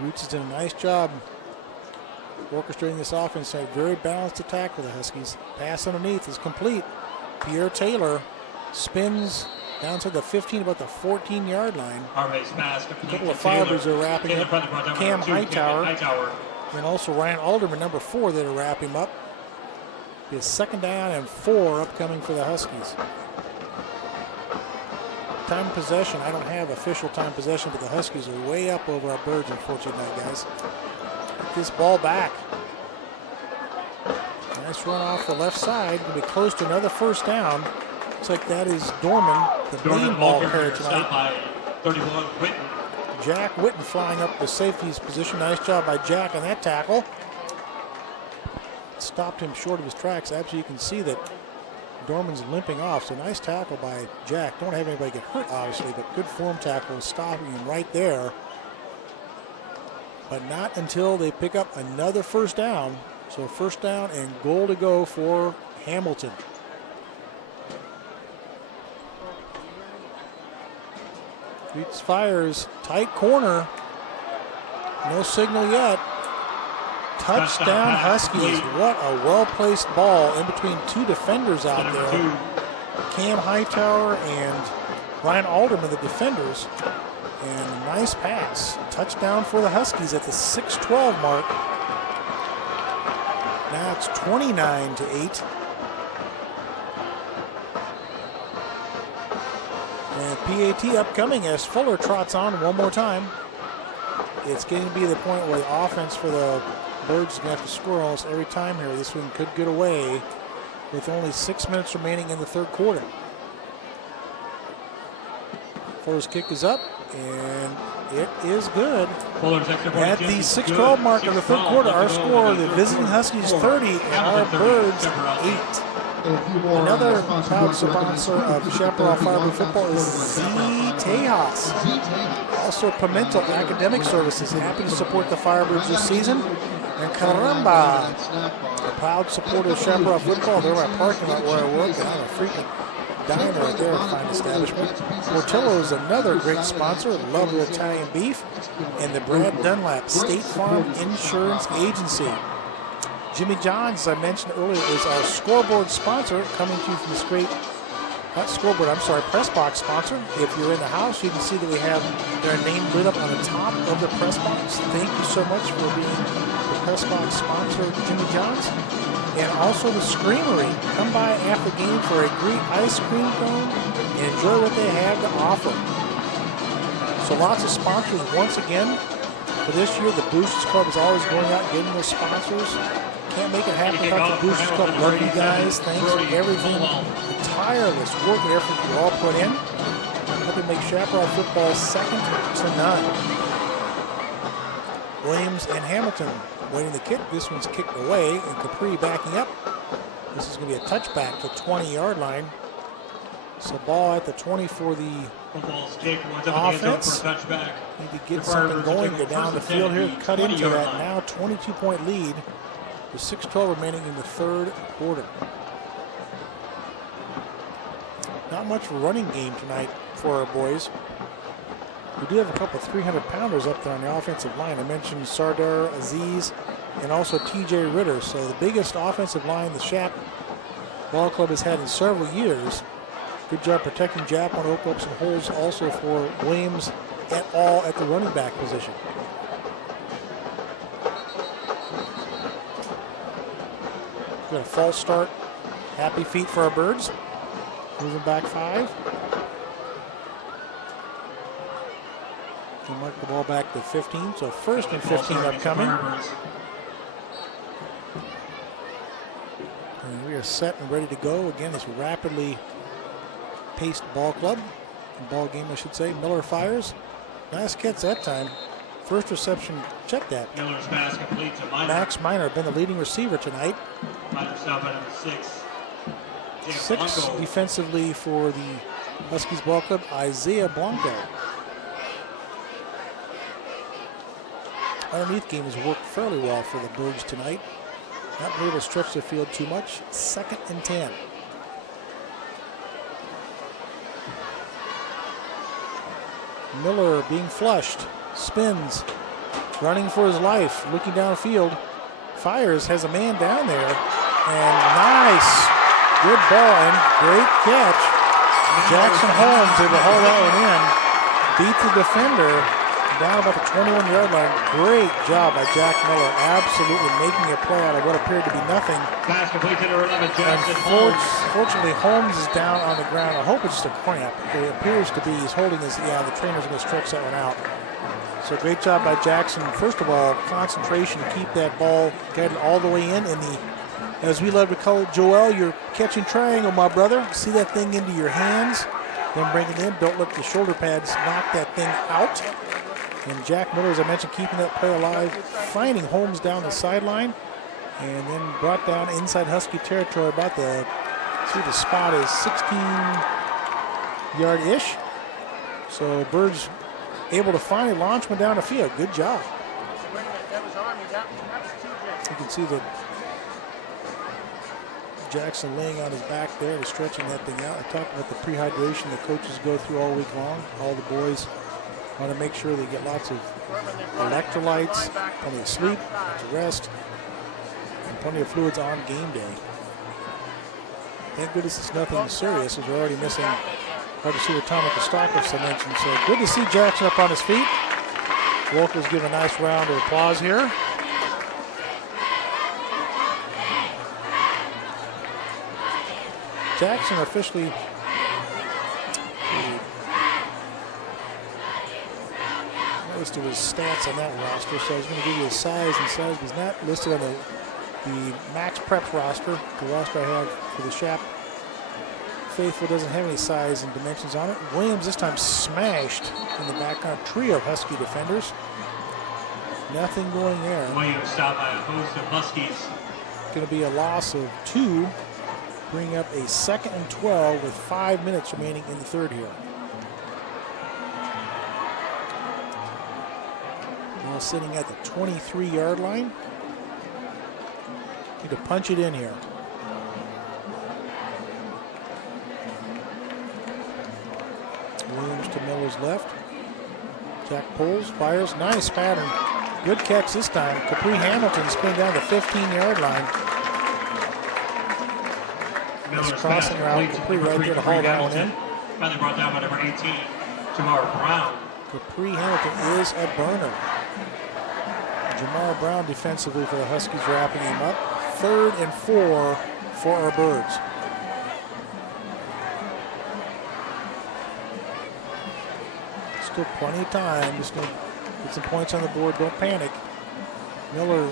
Roots has done a nice job orchestrating this offense. A very balanced attack for the Huskies. Pass underneath is complete. Pierre Taylor spins down to the 15, about the 14-yard line. A couple of fibers are wrapping up. Cam Hightower. And also Ryan Alderman, number 4, that are wrapping up. Be a 2nd down and 4 upcoming for the Huskies. Time possession, I don't have official time possession, but the Huskies are way up over our Birds, unfortunately, guys. Get this ball back. Nice run off the left side. Going to be close to another 1st down. Looks like that is Dorman, the main ball carrier tonight. By 31, Whitten. Jack Whitten flying up the safety's position. Nice job by Jack on that tackle. Stopped him short of his tracks. Actually, you can see that Dorman's limping off, so nice tackle by Jack. Don't have anybody get hurt, obviously, but good form tackle, stopping him right there. But not until they pick up another 1st down. So 1st down and goal to go for Hamilton. Reeds fires, tight corner. No signal yet. Touchdown Huskies. What a well-placed ball in between 2 defenders out there. Cam Hightower and Ryan Alderman, the defenders. And a nice pass. Touchdown for the Huskies at the 6:12 mark. Now it's 29-8. And PAT upcoming as Fuller trots on one more time. It's getting to be the point where the offense for the Birds is going to have to score almost every time here. This one could get away with only 6 minutes remaining in the third quarter. Fuller's kick is up, and It is good. Fuller's extra point At the attempt is 6:12 good. mark of the third 6-12, quarter, our let's go score, to the visiting Huskies 30 and our Birds 8. Another proud sponsor of Chaparral Firewood Football is Z Tejas. Also Pimentel Academic Services, happy to support the Firebirds this season. And Caramba, a proud supporter of Chaparral Football. They're my parking lot where I work, and I'm a freaking diner right there, a fine establishment. Portillo's another great sponsor, love their Italian beef. And the Brad Dunlap State Farm Insurance Agency. Jimmy John's, as I mentioned earlier, is our scoreboard sponsor, coming to you from this great, not scoreboard, I'm sorry, press box sponsor. If you're in the house, you can see that we have their name lit up on the top of the press box. Thank you so much for being the press box sponsor of Jimmy John's. And also the Screamery. Come by after game for a great ice cream cone and enjoy what they have to offer. So lots of sponsors once again. For this year, the Boosters Club is always going out and getting those sponsors. Can't make it happen without the Boosters Club. Love you guys. Thanks for everything. The tireless work and effort you all put in. Helping make Chaparral football second to none. Williams and Hamilton waiting the kick. This one's kicked away, and Capri backing up. This is going to be a touchback to 20-yard line. So ball at the 20 for the offense. Need to get something going, go down the field here, cut into that now 22-point lead with 6:12 remaining in the third quarter. Not much of a running game tonight for our boys. We do have a couple of 300-pounders up there on the offensive line. I mentioned Sardar Aziz and also T.J. Ritter. So the biggest offensive line the Chap Ball Club has had in several years. Good job protecting Jap. Want to open up some holes also for Williams et al. At the running back position. Got a false start. Happy feet for our Birds. Moving back 5. Can mark the ball back to 15. So first and 15 upcoming. And we are set and ready to go. Again, this rapidly paced ball club. Ball game, I should say. Miller fires. Nice catch that time. First reception, check that. Miller's pass complete to Minor. Max Minor been the leading receiver tonight. Minor stop at number 6. 6 defensively for the Huskies ball club, Isaiah Blanco. Underneath game has worked fairly well for the Birds tonight. Not been able to stretch the field too much. 2nd and 10. Miller being flushed, spins, running for his life, looking downfield, fires, has a man down there, and nice, good ball and great catch. Jackson Holmes able to hold that one in, beat the defender down about the 21-yard line. Great job by Jack Miller, absolutely making a play out of what appeared to be nothing. Pass complete to number 11, Jackson Holmes. Fortunately, Holmes is down on the ground. I hope it's just a cramp. It appears to be. He's holding his, the trainer's going to stretch that one out. So great job by Jackson. First of all, concentration to keep that ball guided all the way in the, as we love to call it, Joel, you're catching triangle, my brother. See that thing into your hands, then bring it in. Don't let the shoulder pads knock that thing out. And Jack Miller, as I mentioned, keeping that play alive, finding Holmes down the sideline, and then brought down inside Husky territory about the, see the spot is 16-yard-ish. So Birds able to finally launch one down the field. Good job. You can see that Jackson laying on his back there, stretching that thing out. I talked about the prehydration the coaches go through all week long. All the boys want to make sure they get lots of electrolytes, plenty of sleep, lots of rest, and plenty of fluids on game day. Thank goodness it's nothing serious, as we're already missing our receiver Tommy Kostakis, I mentioned. So good to see Jackson up on his feet. Walker's give a nice round of applause here. Jackson officially listed his stats on that roster, so I was going to give you his size and size. He's not listed on the Max Prep roster, the roster I have for the Chap faithful doesn't have any size and dimensions on it. Williams this time smashed in the background. Trio of Husky defenders. Nothing going there. Williams stopped by a host of Huskies. Going to be a loss of 2. Bring up a 2nd and 12 with 5 minutes remaining in the third here. Now sitting at the 23-yard line. Need to punch it in here. Williams to Miller's left. Jack pulls, fires, nice pattern. Good catch this time. Capri Hamilton spin down the 15-yard line. Nice crossing route. Capri right there to haul that one in. Finally brought down by number 18, Jamar Brown. Capri Hamilton is a burner. Jamar Brown defensively for the Huskies, wrapping him up. 3rd and 4 for our Birds. Still plenty of time. Just going to get some points on the board. Don't panic. Miller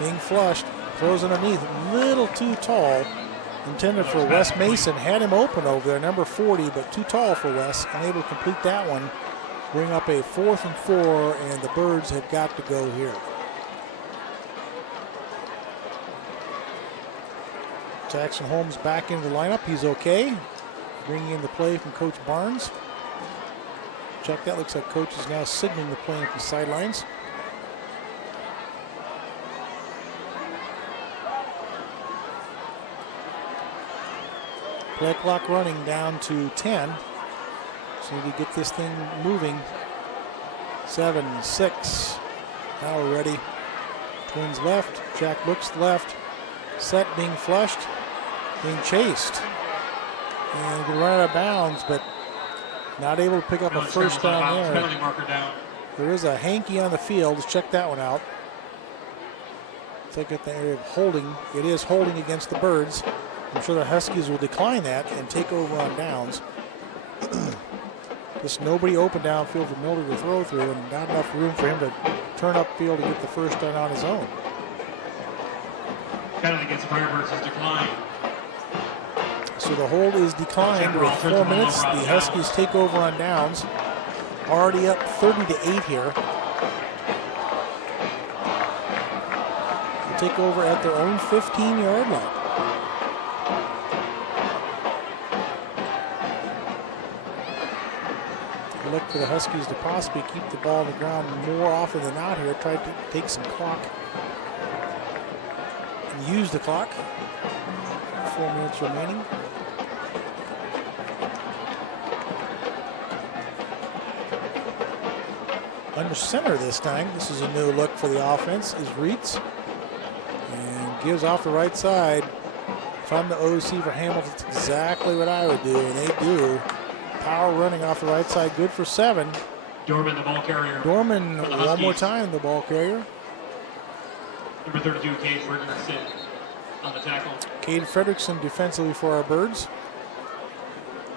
being flushed. Throws underneath. A little too tall. Intended for Wes Mason. Had him open over there. Number 40, but too tall for Wes. Unable to complete that one. Bring up a 4th and 4, and the Birds have got to go here. Jackson Holmes back into the lineup. He's okay. Bringing in the play from Coach Barnes. Check that. Looks like Coach is now signaling the play from the sidelines. Play clock running down to 10. So we get this thing moving. 7, 6. Now we're ready. Twins left. Jack looks left. Set being flushed. Being chased. And can run out of bounds, but not able to pick up a first down there. Penalty marker down. There is a hanky on the field. Let's check that one out. Take it the area of holding. It is holding against the Birds. I'm sure the Huskies will decline that and take over on downs. Just nobody open downfield for Miller to throw through, and not enough room for him to turn upfield to get the first down on his own. Penalty against the Firebirds is declined. So the hold is declined with 4 minutes. The Huskies take over on downs. Already up 30-8 here. They take over at their own 15-yard line. Look for the Huskies to possibly keep the ball on the ground more often than not here. Try to take some clock and use the clock. 4 minutes remaining. Under center this time. This is a new look for the offense. Is Reitz and gives off the right side. If I'm the OC for Hamilton, it's exactly what I would do, and they do. Power running off the right side, good for 7. Dorman, the ball carrier. Dorman, one more time, the ball carrier. Number 32, Cade Fredrickson on the tackle. Cade Fredrickson defensively for our Birds.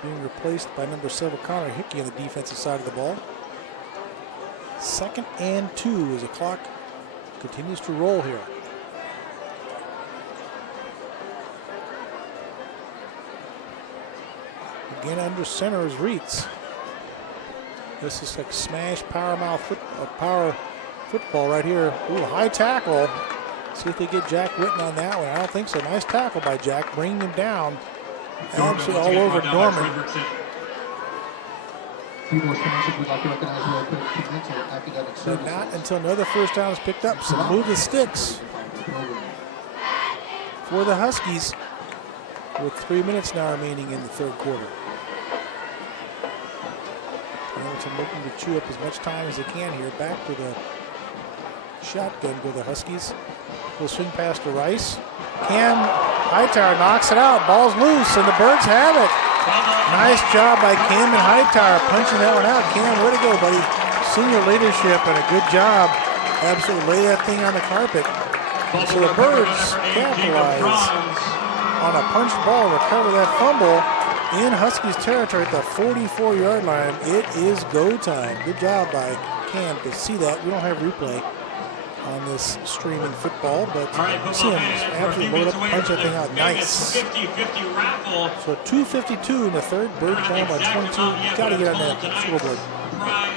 Being replaced by number 7, Connor Hickey on the defensive side of the ball. 2nd and 2 as the clock continues to roll here. Again, under center is Reitz. This is like smash power football right here. Ooh, high tackle. See if they get Jack Witten on that one. I don't think so. Nice tackle by Jack, bringing him down. Absolutely all over Dorman. But not until another first down is picked up. So move the sticks for the Huskies with 3 minutes now remaining in the third quarter. Hamilton looking to chew up as much time as they can here. Back to the shotgun go the Huskies. Will swing past to Rice. Cam Hightower knocks it out. Ball's loose, and the Birds have it. Nice job by Cam and Hightower punching that one out. Cam, way to go, buddy. Senior leadership and a good job. Absolutely lay that thing on the carpet. So the Birds capitalize on a punched ball, recover that fumble in Huskies territory at the 44-yard line. It is go time. Good job by Cam to see that. We don't have replay. on this streaming football, but All right, see him fans, we're a absolutely few load minutes up, away punch from that thing the out. Nice. 50-50 raffle. So 2:52 in the third. Birds down by 22. Got to get on that scoreboard.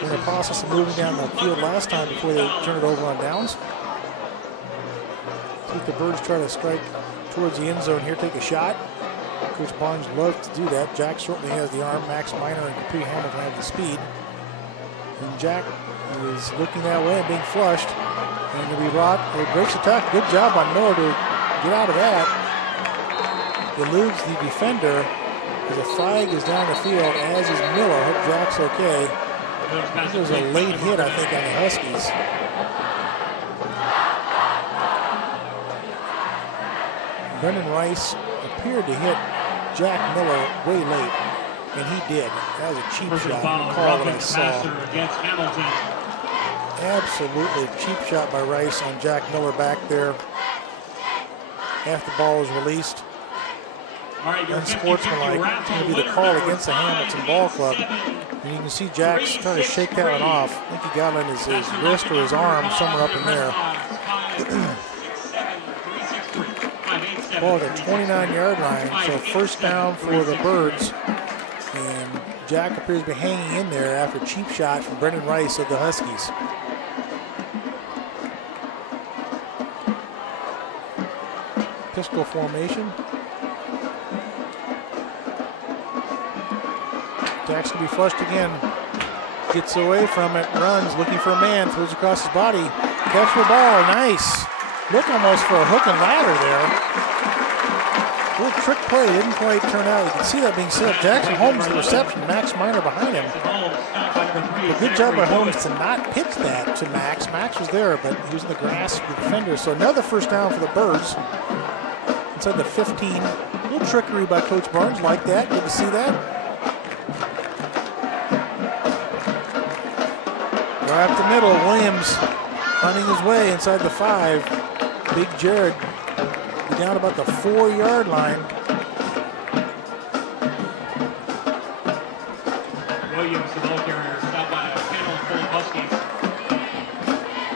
They're in the process of moving down the field last time before they turn it over on downs. See if the Birds try to strike towards the end zone here, take a shot. Coach Barnes loves to do that. Jack certainly has the arm. Max Minor and Capri Hamilton have the speed. And Jack is looking that way and being flushed. And to be brought, it breaks the tackle. Good job by Miller to get out of that. Eludes the defender as a flag is down the field, as is Miller. Hope Jack's okay. This was a late hit, I think, on the Huskies. Brendan Rice appeared to hit Jack Miller way late, and he did. That was a cheap shot. Call what I saw. Against Hamilton. Absolutely cheap shot by Rice on Jack Miller back there. After the ball was released. All right, Unsportsmanlike. It's going to be the call against the Hamilton Ball Club. And you can see Jack's trying to shake that one off. I think he got it in his wrist or his arm, somewhere up in there. Ball at the 29-yard line, so first down for the Birds. And Jack appears to be hanging in there after a cheap shot from Brendan Rice of the Huskies. Pistol formation. Jack's going to be flushed again. Gets away from it, runs, looking for a man, throws across his body. Catch the ball, nice. Look almost for a hook and ladder there. A little trick play, didn't quite turn out. You can see that being set up. Jackson Holmes, the reception, Max Minor behind him. A good job by Holmes to not pitch that to Max. Max was there, but he was in the grass with the defender. So another first down for the Birds. Inside the 15. A little trickery by Coach Barnes, like that. Good to see that. Right up the middle, Williams running his way inside the 5. Big Jared down about the 4-yard line. Williams, the ball carrier, stopped by a panel full of Huskies.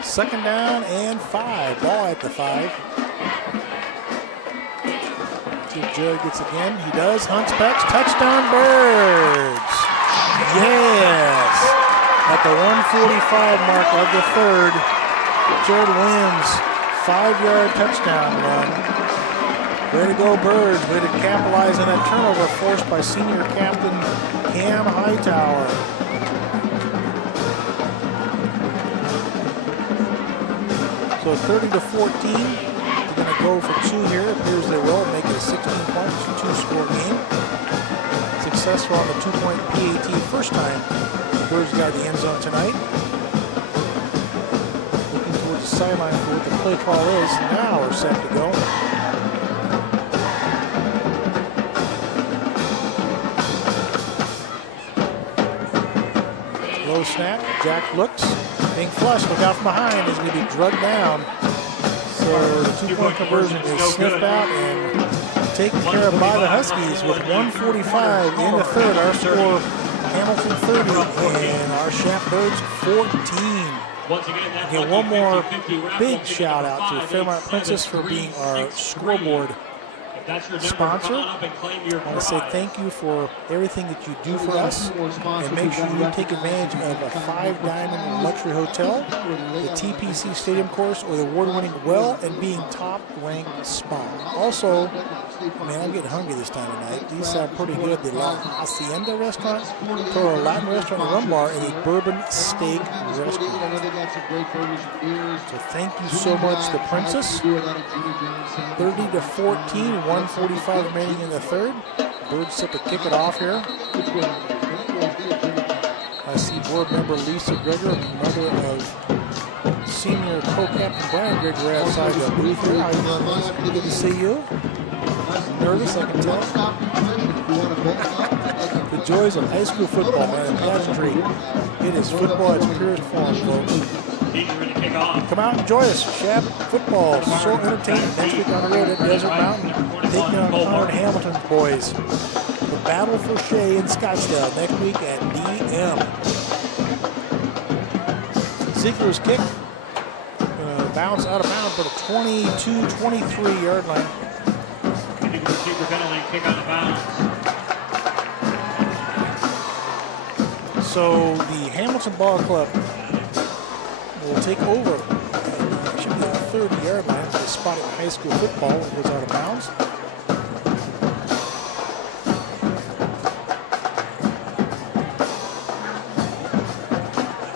Second down and 5. Ball at the 5. See if Jared gets again. He does. Hunts Pecks. Touchdown Birds. Yes. At the 1:45 mark of the third, Jared Williams, 5-yard touchdown run. Way to go, Birds. Way to capitalize on that turnover forced by senior captain Cam Hightower. So 30-14. They're going to go for 2 here. It appears they will make it a 16-point, 2-score game. Successful on the 2-point PAT first time the Birds got the end zone tonight. Looking towards the sideline for what the play call is. Now we're set to go. Low snap. Jack looks. Being flushed. Look out from behind. He's going to be drugged down. So the 2-point conversion is sniffed out and taken care of by the Huskies with 1:45 in the third. Our score, Hamilton 30 and our Shamp Birds 14. Again, one more big shout out to Fairmont Princess for being our scoreboard sponsor. I want to say thank you for everything that you do for us, and make sure you take advantage of a 5-diamond luxury hotel, the TPC Stadium course, or the award-winning Well and Being top-ranked spa. Also, man, I'm getting hungry this time of night. These sound pretty good. The La Hacienda restaurant, Toro Latin restaurant, Rum Bar, and the Bourbon Steak restaurant. So thank you so much, the Princess. 30-14. 1:45 remaining in the third. Birds set to kick it off here. I see board member Lisa Greger, mother of senior co-captain Brian Greger outside the booth here. How you doing, Lisa? Good to see you. Nervous, I can tell. The joys of high school football, man, a pageantry. It is football at its purest form, folks. Come out and enjoy us. Shab football, so entertaining. Next week on the road at Desert Mountain, taking on Conrad Hamilton's boys. The battle for Shea in Scottsdale next week at DM. Ziegler's kick. bounce out of bounds, but a 22-23 yard line. Illegal receiver penalty, kick out of bounds. So the Hamilton Ball Club will take over. It should be the 30-yard line. They spotted high school football when it goes out of bounds.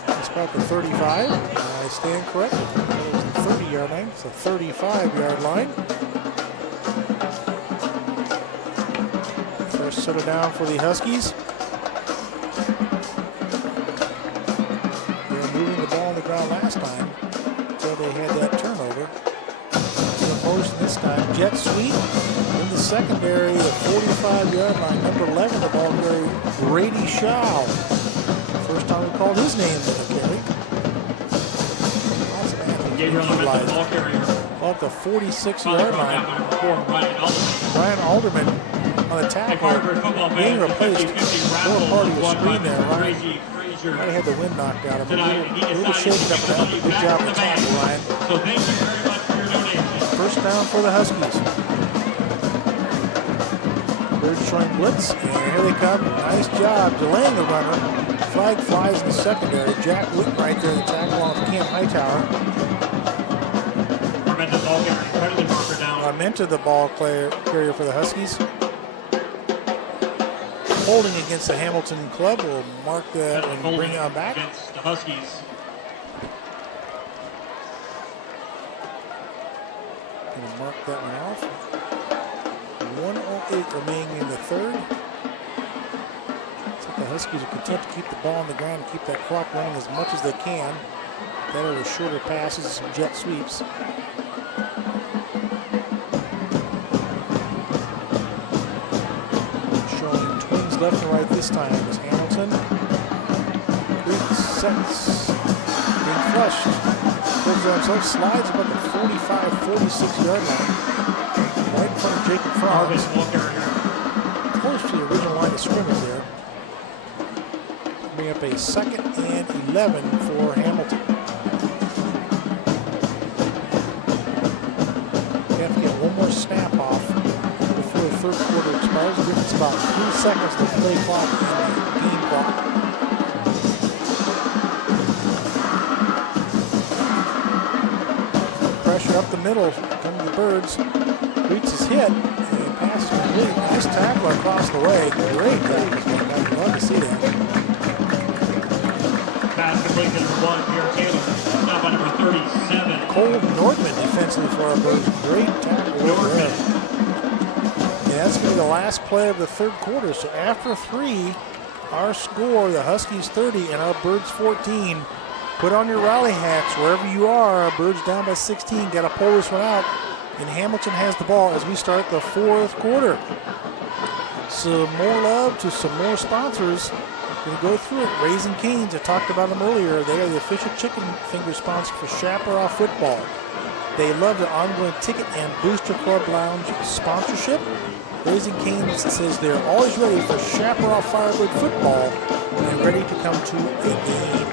They spot the 35. I stand corrected. It was the 30-yard line. It's a 35-yard line. First settle down for the Huskies. Ground last time, so they had that turnover. To the post this time, jet sweep in the secondary, the 45-yard line, number 11, the ball carrier, Brady Shaw. First time we called his name in the carry. Gabriel Armenta, ball carrier. Off the 46-yard line. Ryan Alderman on the tackle, being replaced. Little part of the screen there, Ryan. I had the wind knocked out of him. A little shaken up and good job on the tackle, Ryan. So thank you very much for your donation. First down for the Huskies. Birds showing blitz, and here they come. Nice job delaying the runner. Flag flies in the secondary. Jack Witt right there, the tackle on Cam Hightower. Armenta ball carrier, penalty marker down. Armenta the ball carrier for the Huskies. Holding against the Hamilton club. We'll mark that and bring it on back. Against the Huskies. Gonna mark that one off. 1:08 remaining in the third. Looks like the Huskies are content to keep the ball on the ground and keep that clock running as much as they can. Better with shorter passes and some jet sweeps. Left and right this time is Hamilton. Sets. Being flushed. Goes on himself, slides about the 45-46 yard line. Right in front of Jacob Franz. Close to the original line of scrimmage there. Bring up a 2nd and 11 for Hamilton. You have to get one more snap off before the third quarter expires. It's about 3 seconds to play clock and game clock. Pressure up the middle, come to the Birds. Reads his hit and passes complete. Nice tackle across the way. Great tackle. I'd love to see that. Pass complete to number 1, Pierre Taylor. Stop by number 37. Cole Nordman defensively for our Birds. Great tackle. Nordman. That's going to be the last play of the third quarter. So after 3, our score, the Huskies 30 and our Birds 14. Put on your rally hats wherever you are. Our Birds down by 16. Got to pull this one out. And Hamilton has the ball as we start the fourth quarter. Some more love to some more sponsors. Going to go through it. Raising Cane's, I talked about them earlier. They are the official chicken finger sponsor for Chaparral football. They love the ongoing ticket and Booster Club Lounge sponsorship. Raising Cane's says they're always ready for Chaparral Firebird football and ready to come to a game.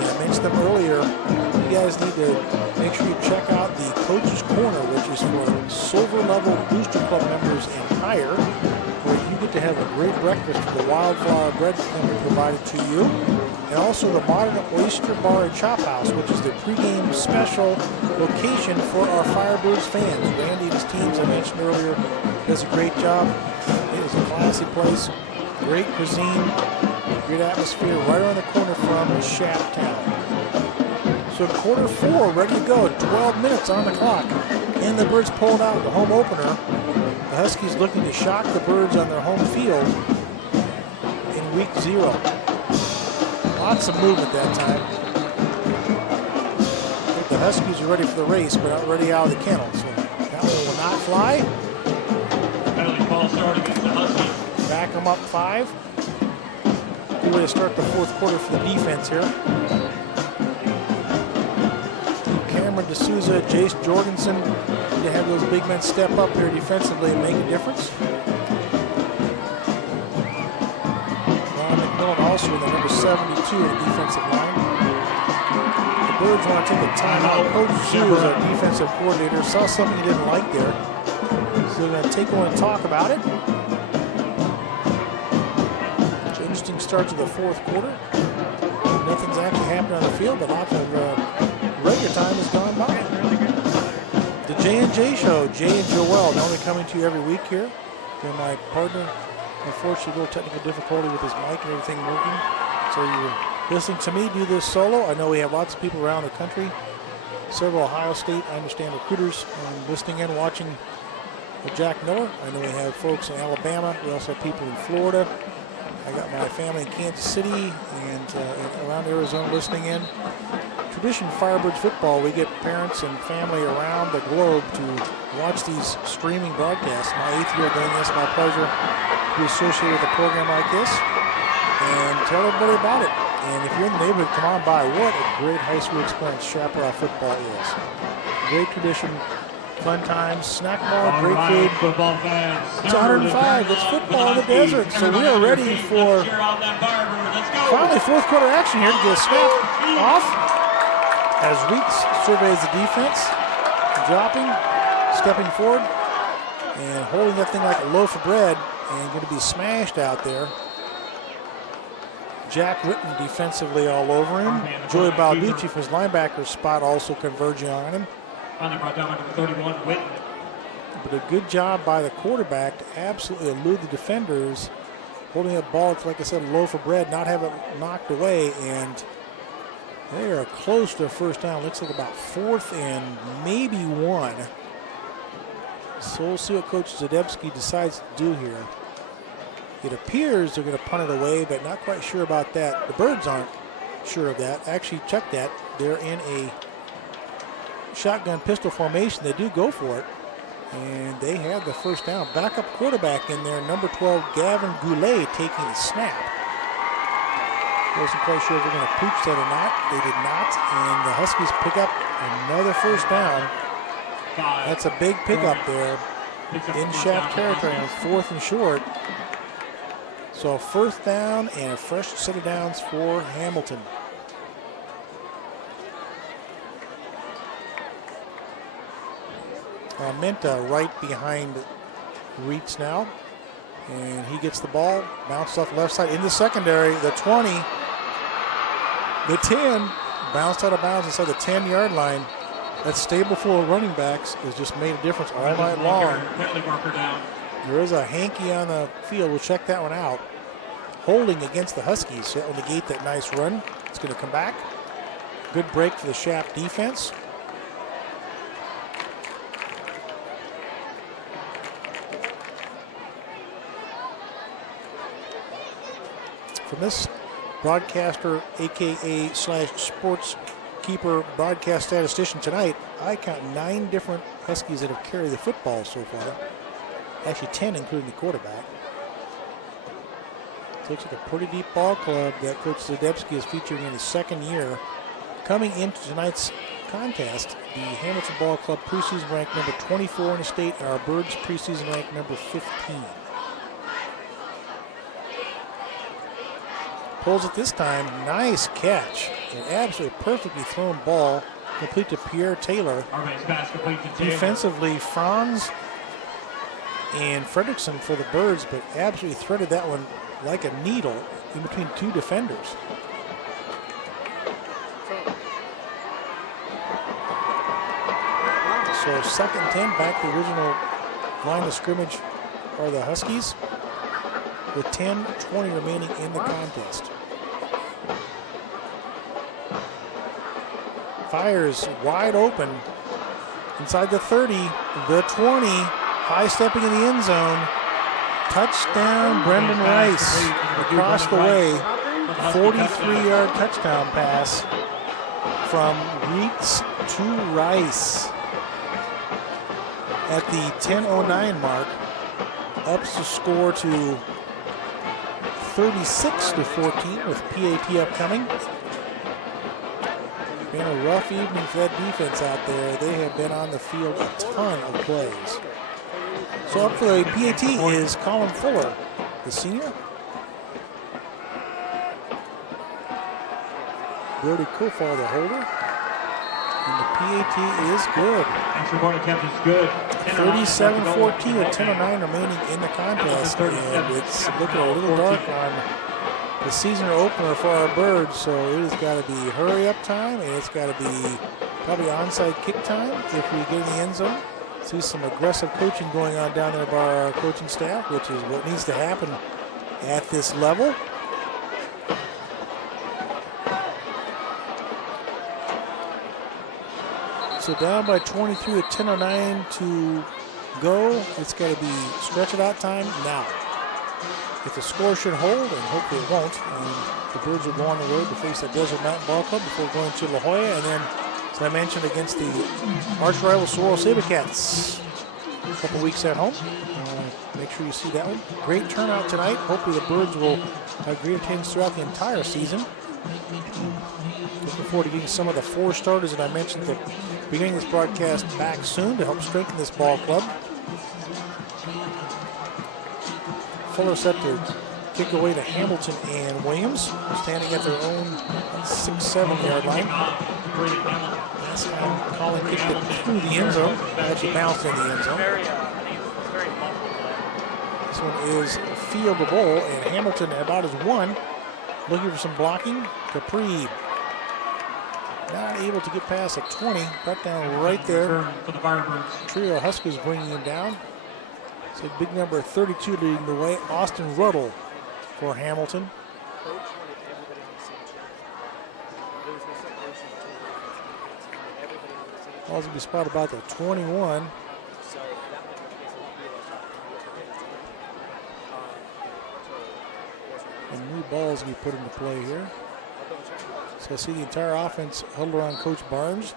And I mentioned them earlier. You guys need to make sure you check out the Coach's Corner, which is for silver level Booster Club members and higher, where you get to have a great breakfast with the wildflower bread provided to you. And also the Modern Oyster Bar and Chop House, which is the pregame special location for our Firebirds fans. Randy and his teams, I mentioned earlier, does a great job. It is a classy place, great cuisine, great atmosphere, right around the corner from Shaptown. So quarter 4, ready to go, 12 minutes on the clock. And the Birds pulled out the home opener. The Huskies looking to shock the Birds on their home field in week 0. Lots of movement that time. I think the Huskies are ready for the race, but not ready out of the kennel. So that one will not fly. Penalty ball starting against the Huskies. Back them up 5. Good way to start the fourth quarter for the defense here. Cameron D'Souza, Jace Jorgensen need to have those big men step up here defensively and make a difference. Also with the number 72 in the defensive line. The Birds want to take a timeout. Coach Shoes, our defensive coordinator, saw something he didn't like there. So they're going to take one and talk about it. It's an interesting start to the fourth quarter. Nothing's actually happened on the field, but lots of regular time has gone by. The J&J Show, Jay and Joel, normally coming to you every week here. They're my partner. Unfortunately, a little technical difficulty with his mic and everything working. So you're listening to me do this solo. I know we have lots of people around the country. Several Ohio State, I understand, recruiters listening in, watching Jack Miller. I know we have folks in Alabama. We also have people in Florida. I got my family in Kansas City and around Arizona listening in. Tradition Firebirds football, we get parents and family around the globe to watch these streaming broadcasts. My 8th year doing this, my pleasure to be associated with a program like this and tell everybody about it. And if you're in the neighborhood, come on by. What a great high school experience Chaparral football is. Great tradition, fun times, snack bar, great food. Football fans. It's 105. It's football in the desert. So we are ready for finally fourth quarter action here to get a snap off as Reeks surveys the defense, dropping, stepping forward, and holding that thing like a loaf of bread and going to be smashed out there. Jack Witten defensively all over him. Joey Balducci from his linebacker spot also converging on him. Brought down number 31, Witten. But a good job by the quarterback to absolutely elude the defenders, holding that ball, like I said, a loaf of bread, not have it knocked away, and they are close to a first down. Looks like about 4th and maybe 1. So we'll see what Coach Zadebski decides to do here. It appears they're going to punt it away, but not quite sure about that. The Birds aren't sure of that. Actually, check that. They're in a shotgun pistol formation. They do go for it, and they have the first down. Backup quarterback in there, number 12, Gavin Goulet, taking the snap. Wasn't quite sure if they're going to pooch that or not. They did not, and the Huskies pick up another first down. That's a big pickup there in Shaft territory on 4th and short. So a first down and a fresh set of downs for Hamilton. Minta right behind Reitz now. And he gets the ball, bounced off left side in the secondary. The 20, the 10, bounced out of bounds inside the 10-yard line. That stable flow of running backs has just made a difference all night long. There is a hanky on the field. We'll check that one out. Holding against the Huskies. So that will negate that nice run. It's going to come back. Good break for the Shaft defense. From this broadcaster, AKA / sports keeper broadcast statistician tonight, I count 9 different Huskies that have carried the football so far. Actually 10, including the quarterback. It looks like a pretty deep ball club that Coach Zadebski is featuring in his 2nd year. Coming into tonight's contest, the Hamilton Ball Club preseason ranked number 24 in the state, and our Birds preseason ranked number 15. Pulls it this time, nice catch. An absolutely perfectly thrown ball, complete to Pierre Taylor. Defensively, Franz and Fredrickson for the Birds, but absolutely threaded that one like a needle in between 2 defenders. So 2nd and 10, back to the original line of scrimmage are the Huskies, with 10:20 remaining in the contest. Fires wide open inside the 30, the 20, high stepping in the end zone. Touchdown, Brendan Rice across the way. 43-yard touchdown pass from Reitz to Rice. At the 10:09 mark, ups the score to 36-14 with PAT upcoming. Been a rough evening for that defense out there. They have been on the field a ton of plays. So up for the PAT is Colin Fuller, the senior. Brody Kofall, the holder. PAT is good. Extra point attempt is good. 37-14 with 10:09 remaining in the contest, and it's looking a little dark on the season opener for our Birds, so it has got to be hurry-up time, and it's got to be probably onside kick time if we get in the end zone. See some aggressive coaching going on down there by our coaching staff, which is what needs to happen at this level. So down by 23 with 10:09 to go. It's got to be stretch it out time now. If the score should hold, and hopefully it won't, and the Birds will go on the road to face the Desert Mountain Ball Club before going to La Jolla, and then, as I mentioned, against the arch rival Sorrel Sabercats a couple weeks at home. Make sure you see that one. Great turnout tonight. Hopefully the Birds will have great attendance throughout the entire season. Looking forward to getting some of the 4 starters that I mentioned at the beginning of this broadcast back soon to help strengthen this ball club. Fuller set to kick away to Hamilton and Williams, standing at their own 6-7 yard line. Last time Colin kicked it through the end zone. Actually bounced in the end zone. This one is fieldable, and Hamilton about as one. Looking for some blocking. Capri not able to get past a 20. Brought down right there. For the Firebirds. Trio Huskers bringing him down. So big number 32 leading the way. Austin Ruddle for Hamilton. Ball's going to be spotted about the 21. And new balls going to be put into play here. So I see the entire offense huddled around Coach Barnes.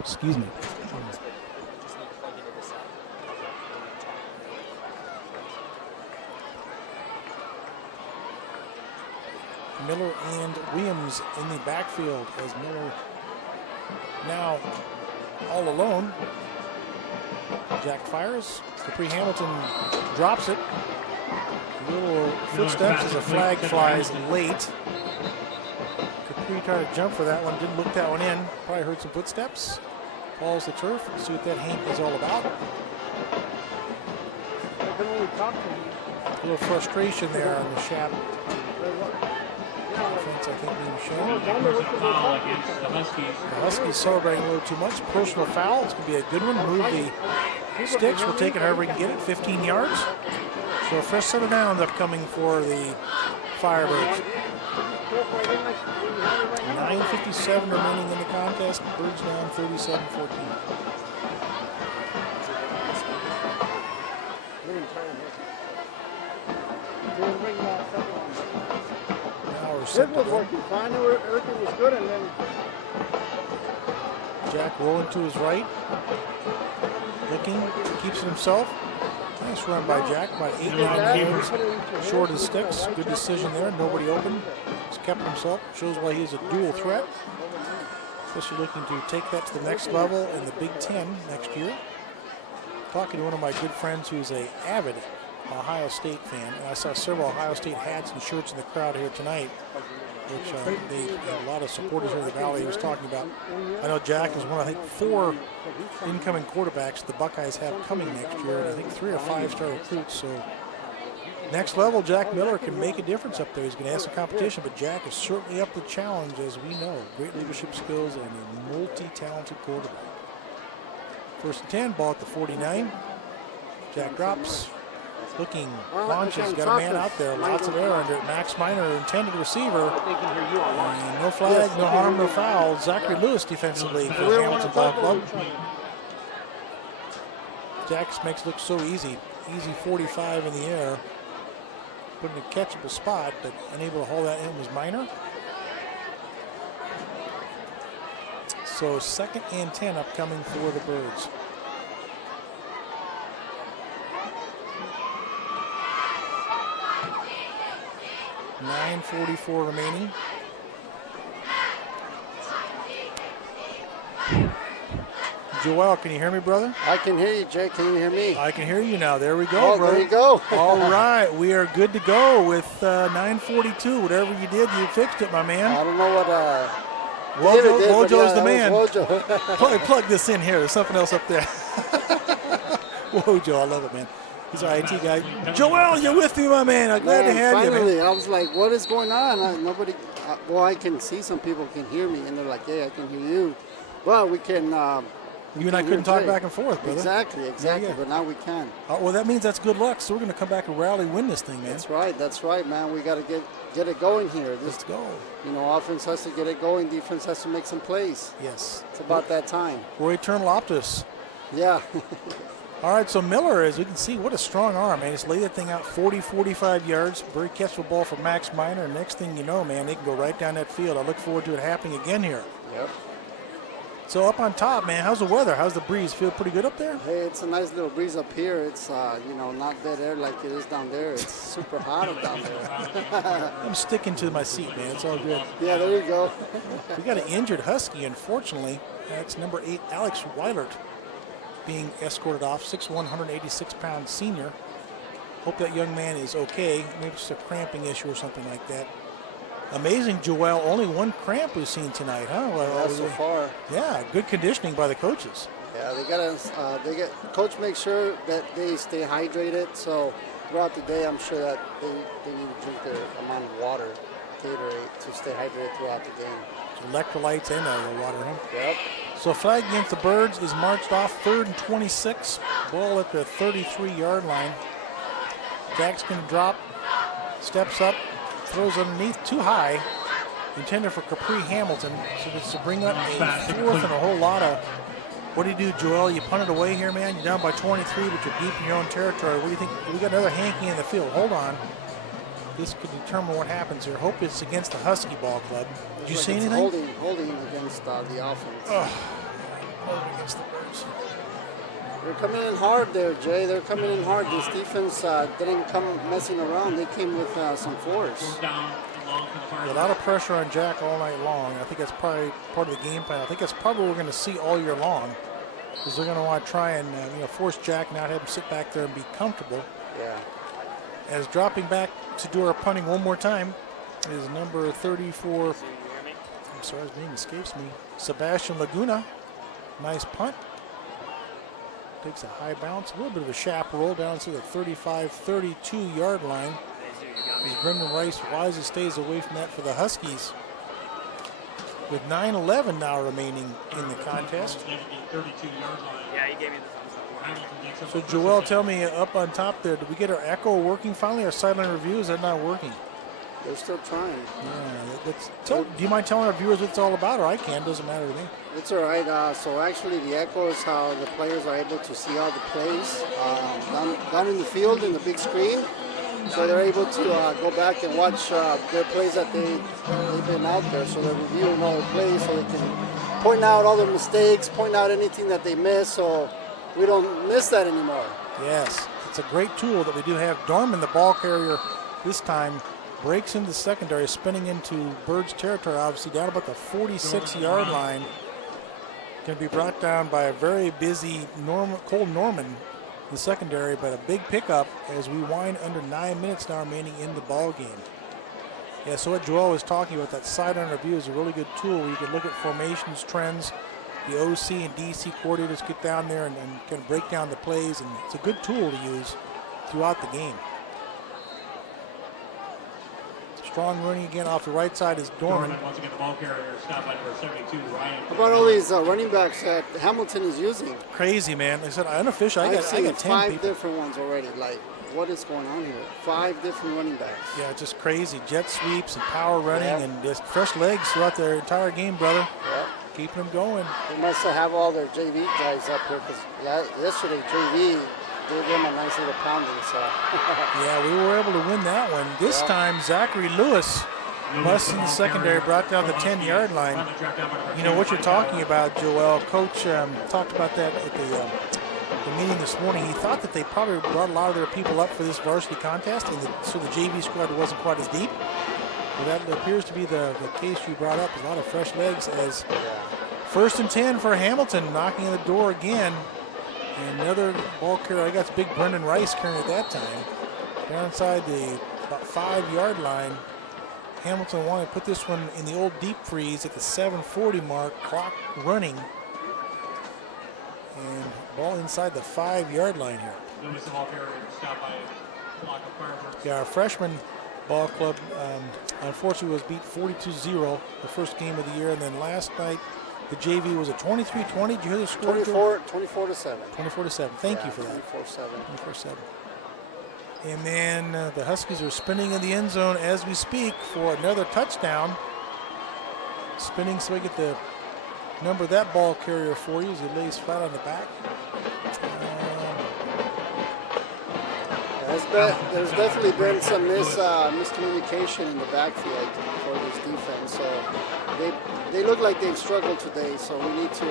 Excuse me. Miller and Williams in the backfield as Miller now all alone. Jack fires. Capri Hamilton drops it. Little footsteps as a flag flies late. Capri tried to jump for that one, didn't look that one in. Probably heard some footsteps. Falls the turf. See what that hank is all about. A little frustration there on the Shap offense, I think, being shown. Foul against the Huskies. The Huskies celebrating a little too much. Personal foul. It's going to be a good one. Move the sticks. We'll take it however we can get it. 15 yards. So a fresh set of downs upcoming for the Firebirds. 9:57 remaining in the contest. Birds down 37-14. Now we're set to go. Fine, everything was good, and then Jack rolling to his right. Looking, keeps it himself. Nice run by Jack, about 8-9 yards short of the sticks. Good decision there, nobody open. He's kept himself, shows why he's a dual threat. Especially looking to take that to the next level in the Big Ten next year. Talking to one of my good friends who's an avid Ohio State fan, and I saw several Ohio State hats and shirts in the crowd here tonight, which they have a lot of supporters here in the Valley he was talking about. I know Jack is one of, I think, 4 incoming quarterbacks the Buckeyes have coming next year, and I think 3 or 5-star recruits. So next level, Jack Miller can make a difference up there. He's going to have some competition, but Jack is certainly up to the challenge, as we know. Great leadership skills and a multi-talented quarterback. First and 10, ball at the 49. Jack drops. Looking, launches, got a man out there. Lots of air under it. Max Miner, intended receiver. And no flag, no harm, no foul. Zachary Lewis defensively for the Hamilton Ball Club. Jack makes it look so easy. Easy 45 in the air. Put in a catchable spot, but unable to hold that in was Miner. So 2nd and 10 upcoming for the Birds. .9:44 remaining. Joel, can you hear me, brother? I can hear you, Jay. Can you hear me? I can hear you now. There we go, brother. There you go. All right, we are good to go with 9:42. Whatever you did, you fixed it, my man. I don't know what Wojo's the man. Wojo. Plug this in here. There's something else up there. Wojo, I love it, man. He's our IT guy. Joel, you're with me, my man. I'm glad to have you, man. Finally, I was like, what is going on? Nobody, well, I can see some people can hear me, and they're like, yeah, I can hear you. Well, we can. You and I couldn't talk back and forth, brother. Exactly. Yeah. But now we can. Well, that means that's good luck. So we're going to come back and rally, win this thing, man. That's right, man. We got to get it going here. Let's go. You know, offense has to get it going. Defense has to make some plays. Yes. It's about that time. We're eternal optimists. Yeah. All right, so Miller, as we can see, what a strong arm, man. Just lay that thing out 40, 45 yards. Very catchable ball for Max Miner. Next thing you know, man, they can go right down that field. I look forward to it happening again here. Yep. So up on top, man, how's the weather? How's the breeze? Feel pretty good up there? Hey, it's a nice little breeze up here. It's, not dead air like it is down there. It's super hot up down there. I'm sticking to my seat, man. It's all good. Yeah, there you go. We got an injured Husky, unfortunately. That's number 8, Alex Weilert, being escorted off, 6'1", 186-pound senior. Hope that young man is okay. Maybe it's a cramping issue or something like that. Amazing, Joel. Only one cramp we've seen tonight, huh? So far. Yeah, good conditioning by the coaches. Yeah, coach makes sure that they stay hydrated. So throughout the day, I'm sure that they need to drink their amount of water, Gatorade, to stay hydrated throughout the game. Electrolytes and the water, huh? Yep. So flag against the Birds is marched off, 3rd and 26. Ball at the 33-yard line. Jack's going to drop, steps up, throws underneath, too high, intended for Capri Hamilton. So it's to bring up a 4th and a whole lot of. What do you do, Joel? You punt it away here, man. You're down by 23, but you're deep in your own territory. What do you think? We got another hanky in the field. Hold on. This could determine what happens here. Hope it's against the Husky Ball Club. Did you see anything? Holding against the offense. Holding against the Birds. They're coming in hard there, Jay. They're coming in hard. This defense didn't come messing around. They came with some force. A lot of pressure on Jack all night long. I think that's probably part of the game plan. I think that's probably what we're going to see all year long, because they're going to want to try and force Jack and not have him sit back there and be comfortable. Yeah. As dropping back to do our punting one more time is number 34. I'm sorry, his name escapes me. Sebastian Laguna. Nice punt. Takes a high bounce, a little bit of a chaparral down to the 35-32 yard line. As Brendan Rice wisely stays away from that for the Huskies. With 9:11 now remaining in the contest. Yeah, he gave me the thumbs up. So Joel, tell me up on top there, did we get our echo working finally? Our sideline review, is that not working? They're still trying. Yeah, do you mind telling our viewers what it's all about, or I can, doesn't matter to me. It's all right. So actually the echo is how the players are able to see all the plays down in the field in the big screen. So they're able to go back and watch their plays that they've been out there. So they're reviewing all the plays so they can point out all the mistakes, point out anything that they miss, so we don't miss that anymore. Yes, it's a great tool that we do have. Dorman, the ball carrier, this time breaks into the secondary, spinning into Birds territory, obviously down about the 46-yard line. Going to be brought down by a very busy Cole Norman in the secondary, but a big pickup as we wind under 9 minutes now remaining in the ball game. Yeah, so what Joel was talking about, that sideline review is a really good tool where you can look at formations, trends. The OC and DC coordinators get down there and kind of break down the plays, and it's a good tool to use throughout the game. Strong running again off the right side is Dorman. Once again, the ball carrier stopped by number 72, Ryan. How about all these running backs that Hamilton is using? Crazy, man. They said unofficial. I got 10 5 people. different ones already. Like, what is going on here? 5 different running backs. Yeah, just crazy. Jet sweeps and power running and just fresh legs throughout their entire game, brother. Yep. Keeping them going. They must have all their JV guys up here because yesterday JV, they gave them a nice little pounding. So. Yeah, we were able to win that one. This time, Zachary Lewis busts in the secondary, brought down the 10-yard line. You know what you're talking about, Joel. Coach talked about that at the meeting this morning. He thought that they probably brought a lot of their people up for this varsity contest, and so the JV squad wasn't quite as deep. But that appears to be the case you brought up. A lot of fresh legs as 1st and 10 for Hamilton, knocking on the door again. And another ball carrier, I got big Brendan Rice carrying at that time. Down inside the about 5-yard line. Hamilton wanted to put this one in the old deep freeze at the 7:40 mark, clock running. And ball inside the 5-yard line here. Lewis, the ball carrier, stopped by block of Firebirds. Yeah, our freshman ball club unfortunately was beat 42-0 the first game of the year. And then last night, the JV was a 23-20. Did you hear the score? 24-7. 24-7. Thank you for that. 24-7. 24-7. And then the Huskies are spinning in the end zone as we speak for another touchdown. Spinning so we get the number of that ball carrier for you as he lays flat on the back. There's definitely been some miscommunication in the backfield for this defense. So they look like they've struggled today. So we need to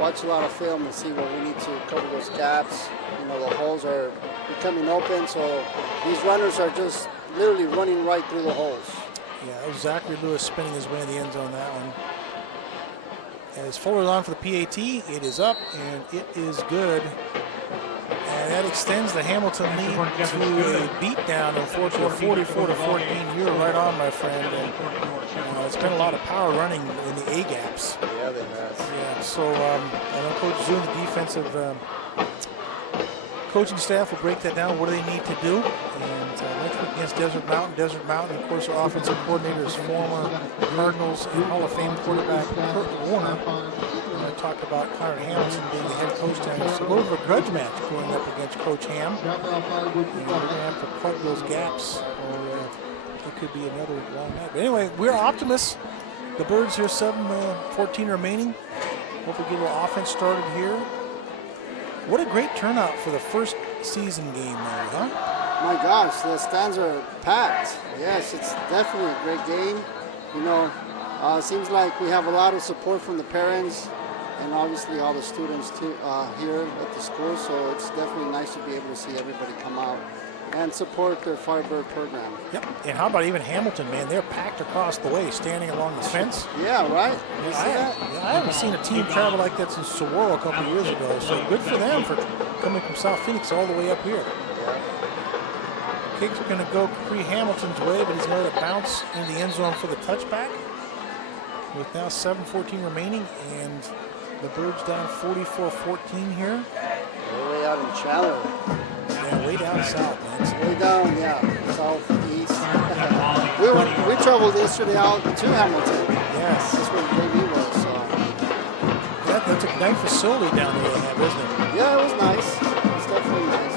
watch a lot of film and see where we need to cover those gaps. The holes are becoming open. So these runners are just literally running right through the holes. Yeah, that was Zachary Lewis spinning his way in the end zone that one. As Fuller's on for the PAT, it is up and it is good. And that extends the Hamilton lead to a beatdown, unfortunately, 44-14. You're right on, my friend. And it's been a lot of power running in the A gaps. Yeah, they have. Yeah, so I know Coach Zoom, the defensive coaching staff will break that down. What do they need to do? And next week against Desert Mountain, of course, our offensive coordinator is former Cardinals and Hall of Fame quarterback Kurt Warner. And I talked about Connor Hamilton being the head coach down here. So a little bit of a grudge match going up against Coach Ham. And we're going to have to plug those gaps, or it could be another long night. But anyway, we're optimists. The Birds here, 7:14 remaining. Hope we get a little offense started here. What a great turnout for the first season game there, huh? My gosh, the stands are packed. Yes, it's definitely a great game. Seems like we have a lot of support from the parents and obviously all the students too, here at the school. So it's definitely nice to be able to see everybody come out and support their Firebird program. Yep. And how about even Hamilton, man? They're packed across the way, standing along the fence. Yeah, right. You see that? I haven't seen a team travel like that since Saguaro a couple of years ago. So good for them for coming from South Phoenix all the way up here. Kicks are going to go Capri Hamilton's way, but he's going to bounce in the end zone for the touchback. With now 7:14 remaining, and the Birds down 44-14 here. Way out in Chandler. Yeah, way down south, man. Way down, yeah, southeast. we traveled yesterday out to Hamilton. Yes. That's where the JV was. So. That's a nice facility down there they have, isn't it? Yeah, it was nice. It's definitely nice.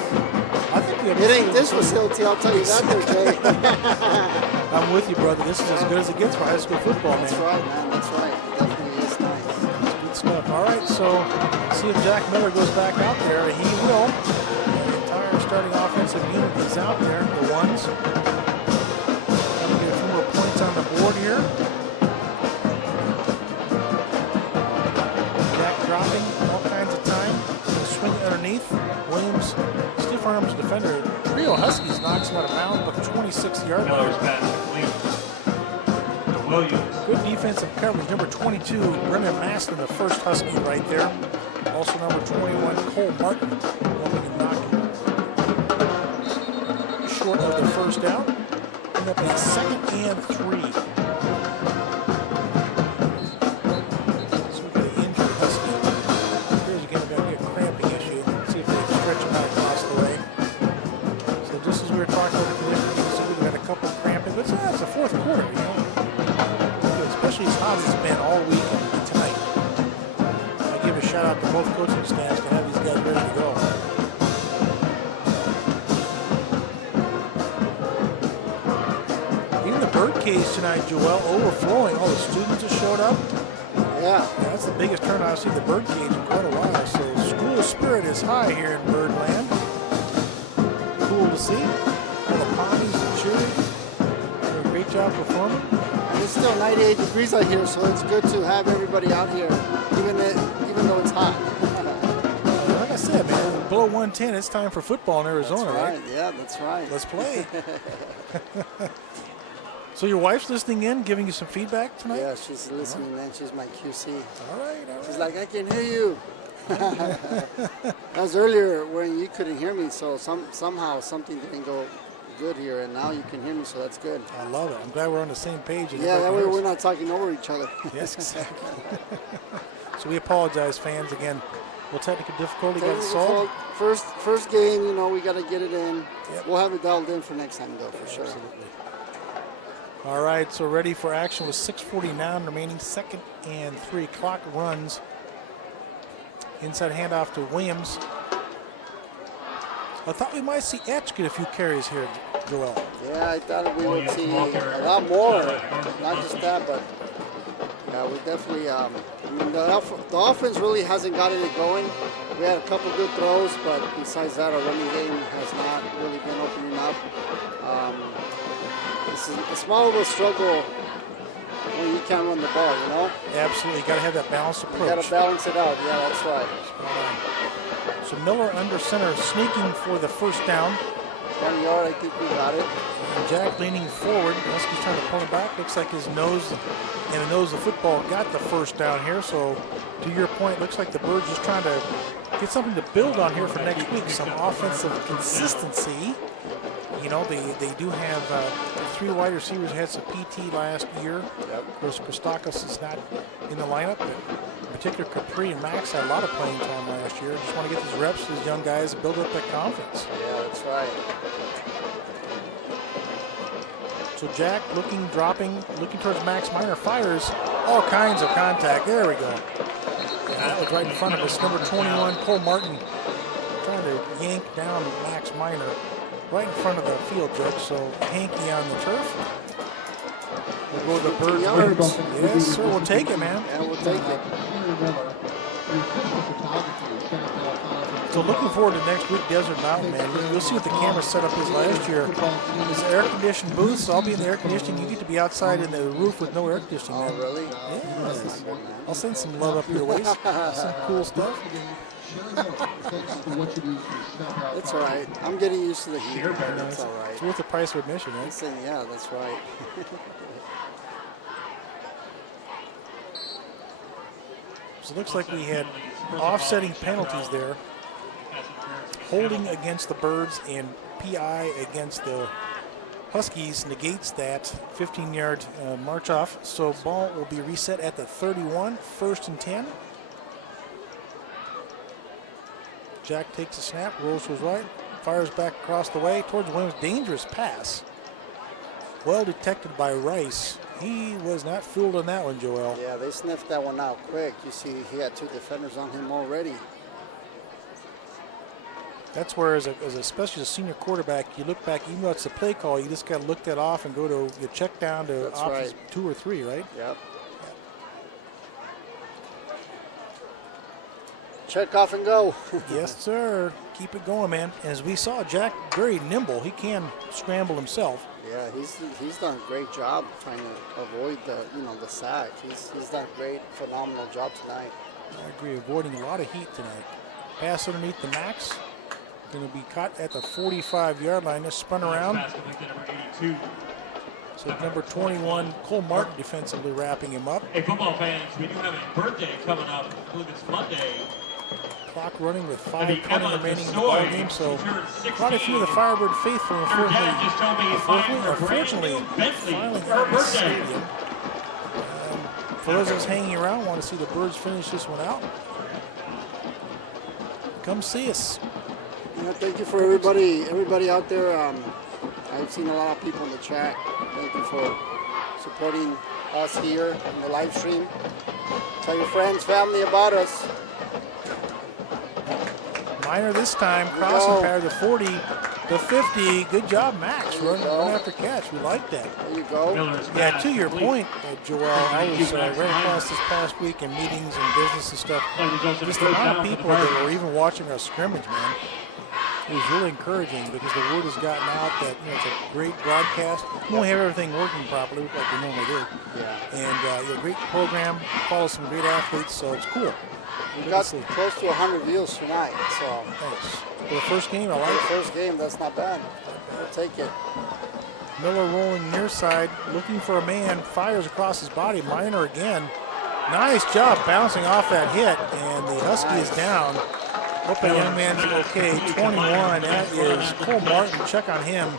I think it ain't this facility, I'll tell you that, Jay. I'm with you, brother. This is as good as it gets for high school football, That's man. Right, man. That's right. It definitely is nice. Good stuff. All right, so see if Jack Miller goes back out there. He will. The entire starting offensive unit is out there. The ones. Trying to get a few more points on the board here. Jack dropping all kinds of time. Swing underneath. Williams, stiff arms defender. Rio Huskies knocks him out of bounds, but 26-yard line. Miller's pass to Williams. Good defensive coverage. Number 22, Brennan Maston, the first Husky right there. Also number 21, Cole Martin, helping him knock short of the first down. End up being 2nd and 3. So we've got an injured Husky. Here's again about a cramping issue. Let's see if they can stretch him out across the way. So just as we were talking about the conditions, we've got a couple of cramping, but it's the fourth quarter, especially as hot as it's been all week and tonight. I give a shout out to both coaching staffs to have these guys ready to go. Even the birdcage tonight, Joel, overflowing. All the students have showed up. Yeah. That's the biggest turnout I've seen the birdcage in quite a while. So school spirit is high here in Birdland. Cool to see. All the pommies and cheering. Doing a great job performing. It's still 98 degrees out here, so it's good to have everybody out here, even though it's hot. Like I said, man, below 110, it's time for football in Arizona, right? Yeah, that's right. Let's play. So your wife's listening in, giving you some feedback tonight? Yeah, she's listening, man. She's my QC. All right. She's like, I can hear you. That was earlier when you couldn't hear me, so somehow something didn't go good here, and now you can hear me, so that's good. I love it. I'm glad we're on the same page. Yeah, that way we're not talking over each other. Yes, exactly. So we apologize, fans. Again, well, technical difficulty got solved. First game, you know, we got to get it in. Yep. We'll have it dialed in for next time, though, for sure. Absolutely. All right, so ready for action with 6:49 remaining, 2nd and 3. Clock runs. Inside handoff to Williams. I thought we might see Etch get a few carries here, Joel. Yeah, I thought we would see a lot more. Not just that, but yeah, we definitely. I mean, the offense really hasn't gotten it going. We had a couple good throws, but besides that, our running game has not really been opening up. It's small of a struggle when you can't run the ball, you know? Absolutely, you got to have that balanced approach. You got to balance it out. Yeah, that's right. So Miller under center, sneaking for the first down. 1 yard, I think we got it. And Jack leaning forward. Huskies trying to pull it back. Looks like his nose and the nose of the football got the first down here. So to your point, looks like the Birds just trying to get something to build on here for next week. Some offensive consistency. You know, they do have 3 wide receivers who had some PT last year. Yep. Of course, Christakis is not in the lineup, but in particular, Capri and Max had a lot of playing time last year. Just want to get these reps to these young guys and build up that confidence. Yeah, that's right. So Jack looking towards Max Minor, fires all kinds of contact. There we go. And that was right in front of us. Number 21, Cole Martin, trying to yank down Max Minor. Right in front of the field judge, so hanky on the turf. We'll go to the Birds. Yes, sir, we'll take it, man. Yeah, we'll take it. So looking forward to next week, Desert Mountain, man. You'll see what the camera setup is last year. It's air-conditioned booths. I'll be in the air conditioning. You get to be outside in the roof with no air conditioning. Oh, really? Yes. I'll send some love up your ways. Some cool stuff. It's all right. I'm getting used to the heat. It's all right. It's worth the price of admission, right? Yeah, that's right. So it looks like we had offsetting penalties there. Holding against the Birds and PI against the Huskies negates that 15-yard march off. So ball will be reset at the 31, 1st and 10. Jack takes a snap, rolls to his right, fires back across the way towards Williams. Dangerous pass. Well detected by Rice. He was not fooled on that one, Joel. Yeah, they sniffed that one out quick. You see, he had 2 defenders on him already. That's where, especially as a senior quarterback, you look back, even though it's a play call, you just got to look that off and go to your check down to That's options right. 2 or 3, right? Yep. Check off and go. Yes, sir. Keep it going, man. As we saw, Jack very nimble. He can scramble himself. Yeah, he's done a great job trying to avoid the sack. He's done a great, phenomenal job tonight. I agree, avoiding a lot of heat tonight. Pass underneath the Max. Going to be caught at the 45-yard line. Just spun around. So number 21, Cole Martin defensively wrapping him up. Hey, football fans, we do have a birthday coming up. I believe it's Monday. Clock running with 5:20 remaining in the ball game, so quite a few of the Firebird faithful, unfortunately filing out of the stadium. For those of us hanging around, want to see the Birds finish this one out. Come see us. Yeah, thank you for everybody out there. I've seen a lot of people in the chat. Thank you for supporting us here in the live stream. Tell your friends, family about us. Minor this time, crossing pattern, the 40, the 50. Good job, Max. Run after catch. We like that. There you go. Yeah, to your point, Joel, I was right across this past week in meetings and business and stuff. Just the amount of people that were even watching our scrimmage, man. It was really encouraging because the word has gotten out that it's a great broadcast. We won't have everything working properly like we normally do. Yeah. And a great program, follow some great athletes, so it's cool. We got close to 100 views tonight, so. Thanks. For the first game, I like it. For the first game, that's not bad. We'll take it. Miller rolling near side, looking for a man, fires across his body. Minor again. Nice job bouncing off that hit, and the Husky is down. Hope that young man's okay. 21, that is Cole Martin. Check on him.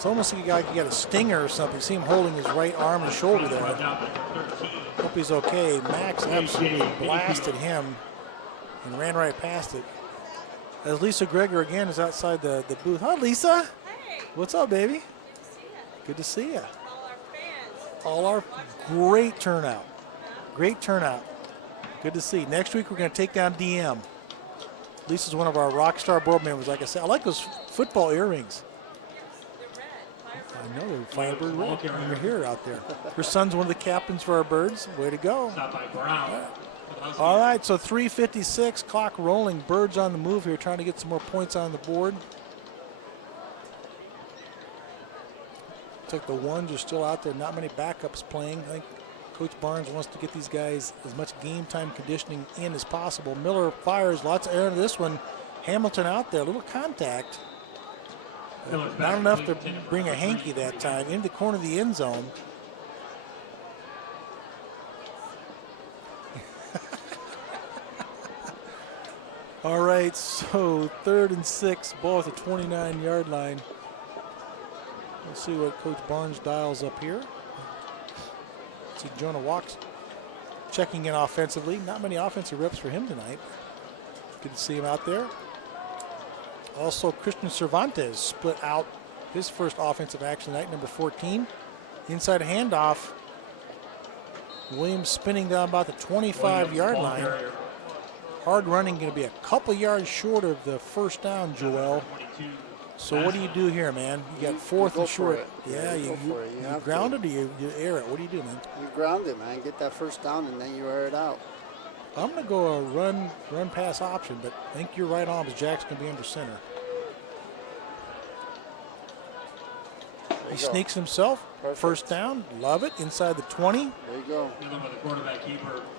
It's almost like he got a stinger or something. You see him holding his right arm and shoulder there. Hope he's okay. Max absolutely blasted him and ran right past it. As Lisa Gregor again is outside the booth. Hi, Lisa. Hey. What's up, baby? Good to see you. Good to see you. All our fans. Great turnout. Great turnout. Good to see. Next week we're going to take down DM. Lisa's one of our rock star board members. Like I said, I like those football earrings. They're red. I know they're Firebird red. You're here out there. Her son's one of the captains for our Birds. Way to go. All right, so 3:56, clock rolling. Birds on the move here, trying to get some more points on the board. Looks like the ones are still out there. Not many backups playing. I think Coach Barnes wants to get these guys as much game time conditioning in as possible. Miller fires, lots of air into this one. Hamilton out there, a little contact. Not enough to bring a hanky that time. Into the corner of the end zone. All right, so 3rd and 6, ball at the 29-yard line. We'll see what Coach Barnes dials up here. See Jonah Walks checking in offensively. Not many offensive reps for him tonight. Good to see him out there. Also, Christian Cervantes split out his first offensive action tonight, number 14. Inside handoff. Williams spinning down about the 25-yard line. Hard running, going to be a couple yards short of the first down, Joel. So what do you do here, man? You got 4th and short. Yeah, you ground it or you air it? What do you do, man? You ground it, man. Get that first down and then you air it out. I'm going to go a run pass option, but I think you're right on because Jack's going to be under center. He sneaks himself. Perfect. First down. Love it. Inside the 20. There you go.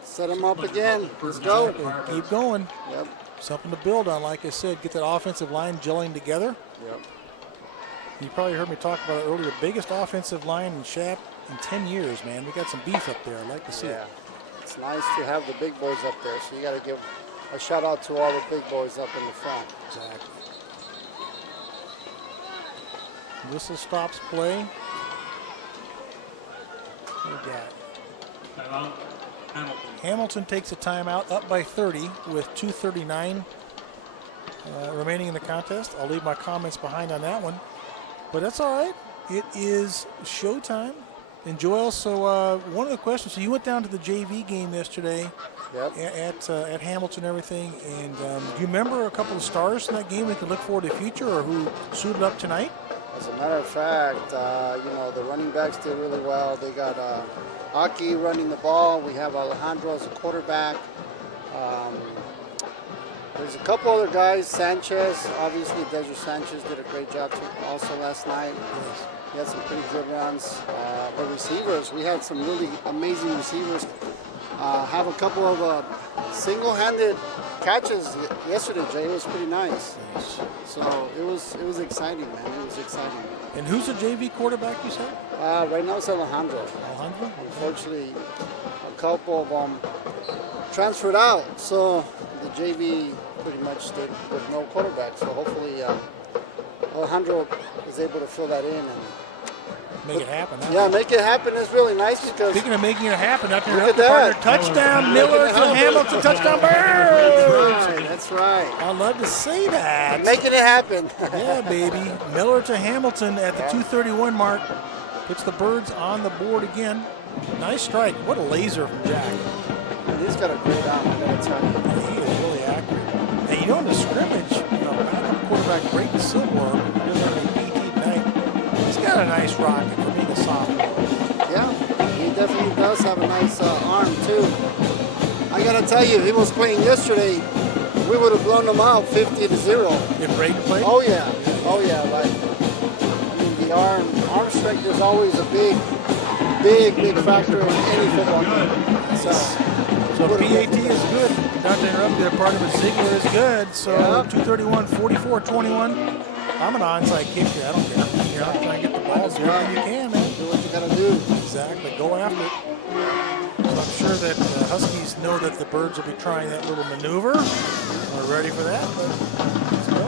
Set him up again. Let's go. Keep going. Yep. Something to build on, like I said. Get that offensive line gelling together. Yep. You probably heard me talk about it earlier. Biggest offensive line in Shap in 10 years, man. We got some beef up there. I'd like to see it. It's nice to have the big boys up there, so you got to give a shout out to all the big boys up in the front. Exactly. Whistle stops play. We got Hamilton takes a timeout, up by 30 with 2:39 remaining in the contest. I'll leave my comments behind on that one, but that's all right. It is showtime. And Joel, so one of the questions, so you went down to the JV game yesterday. Yep. At Hamilton and everything, and do you remember a couple of stars in that game we could look forward to the future, or who suited up tonight? As a matter of fact, the running backs did really well. They got Aki running the ball. We have Alejandro as a quarterback. There's a couple other guys. Sanchez, obviously Desert Sanchez did a great job too also last night. Yes. He had some pretty good runs. The receivers, we had some really amazing receivers. Have a couple of single-handed catches yesterday, Jay. It was pretty nice. So it was exciting, man. It was exciting. And who's the JV quarterback, you said? Right now it's Alejandro. Alejandro? Unfortunately, a couple of them transferred out, so the JV pretty much stayed with no quarterback. So hopefully Alejandro is able to fill that in and make it happen. Huh? Yeah, make it happen is really nice because. Speaking of making it happen, up Look at that. Touchdown, Miller to Hamilton. Touchdown, Birds. That's right. I'd love to say that. Making it happen. Yeah, baby. Miller to Hamilton at the 2:31 mark. Puts the Birds on the board again. Nice strike. What a laser from Jack. He's got a great arm, I gotta tell you. He is really accurate. And in the scrimmage, backup quarterback Brayton Silver doesn't have any PT tonight. He's got a nice rocket for being a sophomore. Yeah, he definitely does have a nice arm too. I gotta tell you, if he was playing yesterday, we would have blown him out 50-0. If Brayton played? Oh yeah. Like, the arm strength is always a big factor in any football game. So PAT is good. Not to interrupt you, part of it. Ziegler is good. So 2:31, 44-21. I'm an onside kicker. I don't care. You're out trying to get the ball. Do everything you can, man. Do what you gotta do. Exactly. Go after it. So I'm sure that the Huskies know that the Birds will be trying that little maneuver. We're ready for that. But let's go.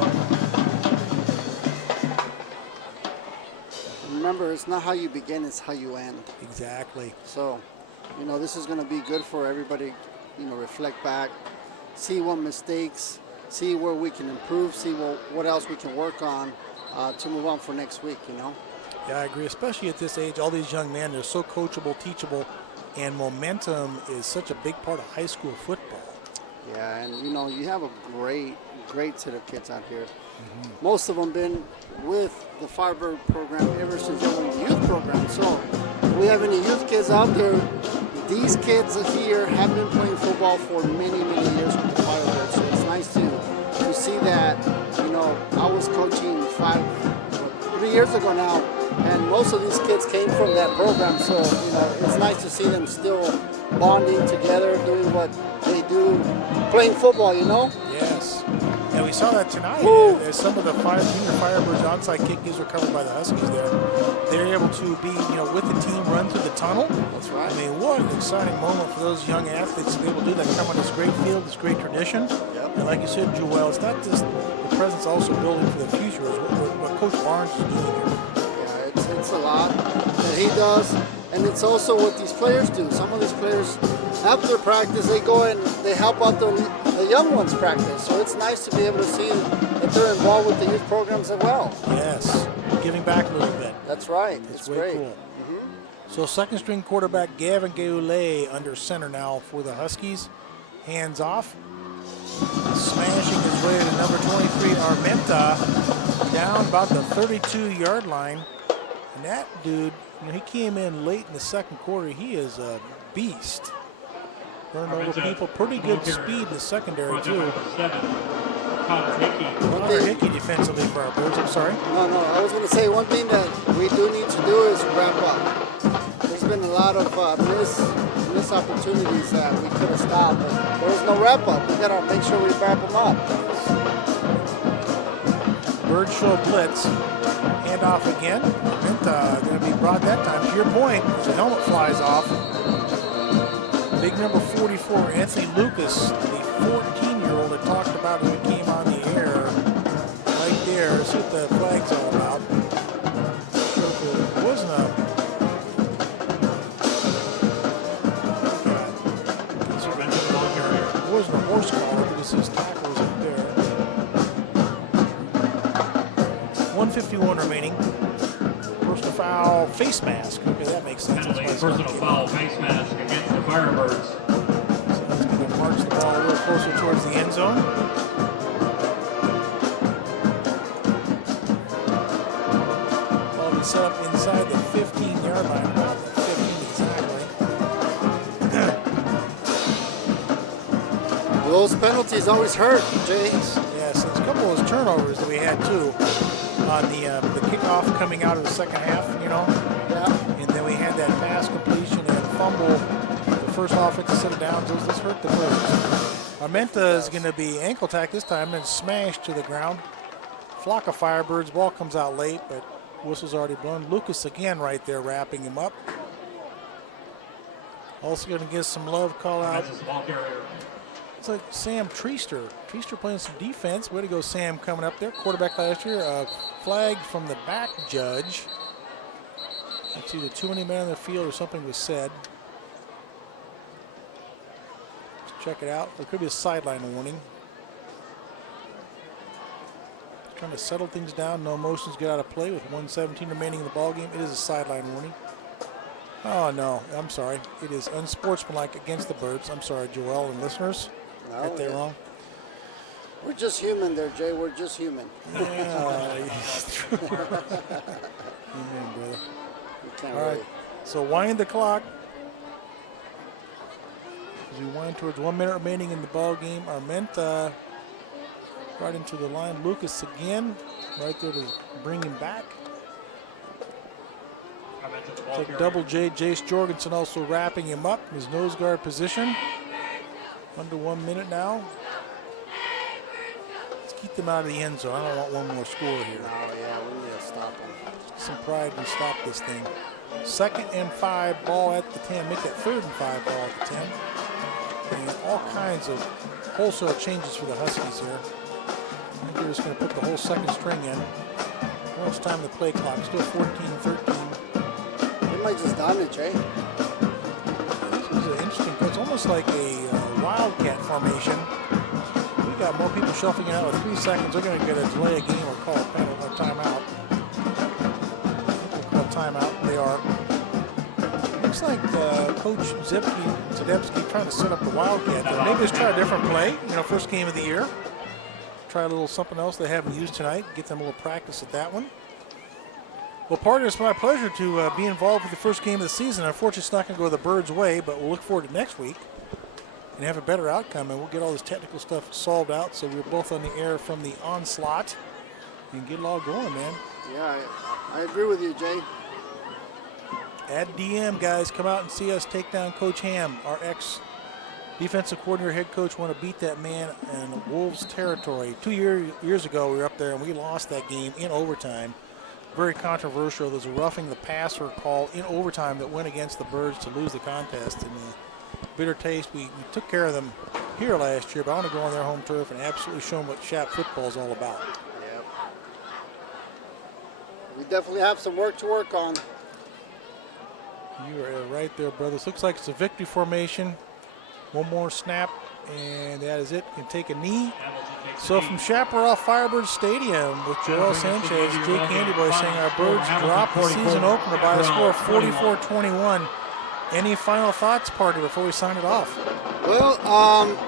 remember, it's not how you begin, it's how you end. Exactly. So, you know, this is going to be good for everybody, you know, reflect back, see what mistakes, see where we can improve, see what else we can work on to move on for next week, you know. Yeah, I agree, especially at this age. All these young men, they're so coachable, teachable, and momentum is such a big part of high school football. Yeah, and, you know, you have a great set of kids out here. Most of them been with the Firebird program ever since they were in the youth program. So if we have any youth kids out there, these kids here have been playing football for many years with the Firebirds. So it's nice to see that. You know, I was coaching 3 years ago now, and most of these kids came from that program. So, you know, it's nice to see them still bonding together, doing what they do, playing football, you know? Yes. And we saw that tonight as some of the junior Firebirds onside kick is recovered by the Huskies there. They're able to be, you know, with the team run through the tunnel. That's right. I mean, what an exciting moment for those young athletes to be able to do that, come on this great field, this great tradition. Yep. And like you said, Joel, it's not just the presence, also building for the future is what Coach Barnes is doing here. Yeah, it's a lot that he does, and it's also what these players do. Some of these players, after practice, they go and they help out the young ones practice. So it's nice to be able to see that they're involved with the youth programs as well. Yes, giving back a little bit. That's right. That's it's way great. cool. So second string quarterback Gavin Goulet under center now for the Huskies. Hands off. Smashing his way to number 23, Armenta, down about the 32-yard line. And that dude, you know, he came in late in the second quarter. He is a beast. Burned over people. Pretty good speed in the secondary, too. Connor Hickey defensively for our Birds. I'm sorry. No, I was going to say one thing that we do need to do is wrap up. There's been a lot of missed opportunities that we could have stopped, but there was no wrap up. We got to make sure we wrap them up. Bird show blitz. Hand off again. Going to be brought that time. To your point, the helmet flies off. Big number 44, Anthony Lucas, the 14-year-old that talked about as we came on the air. Right there. See what the flag's all about. It wasn't a horse collar because his tackle was up there. 1:51 remaining. Personal foul, face mask. Okay, that makes sense. Personal foul, face mask against the Firebirds. So that's going to march the ball a little closer towards the end zone. Ball will be set up inside the 15-yard line. About 15 exactly. Those penalties always hurt, Jay. Yes, there's a couple of those turnovers that we had too on the kickoff coming out of the second half, you know. Yeah. And then we had that pass completion and fumble. The first offensive set of downs. This hurt the Birds. Armenta is going to be ankle tacked this time and smashed to the ground. Flock of Firebirds. Ball comes out late, but whistle's already blown. Lucas again right there wrapping him up. Also going to get some love call out. It's like Sam Treaster. Treaster playing some defense. Way to go, Sam, coming up there. Quarterback last year. A flag from the back judge. That's either too many men on the field or something was said. Let's check it out. There could be a sideline warning. Trying to settle things down. No motions get out of play with 1:17 remaining in the ballgame. It is a sideline warning. Oh, no. I'm sorry. It is unsportsmanlike against the Birds. I'm sorry, Joel and listeners. Right there wrong. We're just human there, Jay. We're just human. Yeah, it's true. Amen, brother. All right, so wind the clock. As we wind towards 1 minute remaining in the ball game, Armenta right into the line. Lucas again, right there to bring him back. So double J, Jace Jorgensen also wrapping him up in his nose guard position. Under 1 minute now. Let's keep them out of the end zone. I don't want one more score here. Oh, yeah, we need to stop them. Some pride and stop this thing. 2nd and 5, ball at the 10. Make that 3rd and 5, ball at the 10. And all kinds of wholesale changes for the Huskies here. I think they're just going to put the whole second string in. So much time on the play clock. Still 14-13. They might just dominate, Jay. This is an interesting play. It's almost like a wildcat formation. We got more people shuffling it out with 3 seconds. They're going to get a delay a game or call a penalty or timeout. We'll call timeout. They are. Looks like Coach Zadebski trying to set up the wildcat there. Maybe just try a different play. First game of the year. Try a little something else they haven't used tonight. Get them a little practice at that one. Well, partner, it's my pleasure to be involved with the first game of the season. Unfortunately, it's not going to go the Birds' way, but we'll look forward to next week and have a better outcome, and we'll get all this technical stuff solved out so we're both on the air from the onslaught and get it all going, man. Yeah, I agree with you, Jay. At DM, guys, come out and see us take down Coach Ham, our ex-defensive coordinator, head coach. Want to beat that man in Wolves territory. 2 years ago, we were up there, and we lost that game in overtime. Very controversial. There's a roughing the passer call in overtime that went against the Birds to lose the contest. And bitter taste. We took care of them here last year, but I want to go on their home turf and absolutely show them what Shap football is all about. Yep. We definitely have some work to work on. You are right there, brothers. Looks like it's a victory formation. One more snap, and that is it. You can take a knee. So from Chaparral Firebird Stadium with Joel Sanchez, Jake Candyboy saying our Birds dropped the season opener by a score of 44-21. Any final thoughts, partner, before we sign it off? Well,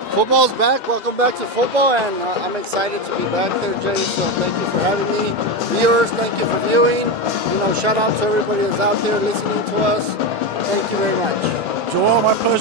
football's back. Welcome back to football, and I'm excited to be back there, Jay. So thank you for having me. Viewers, thank you for viewing. Shout out to everybody that's out there listening to us. Thank you very much. Joel, my pleasure.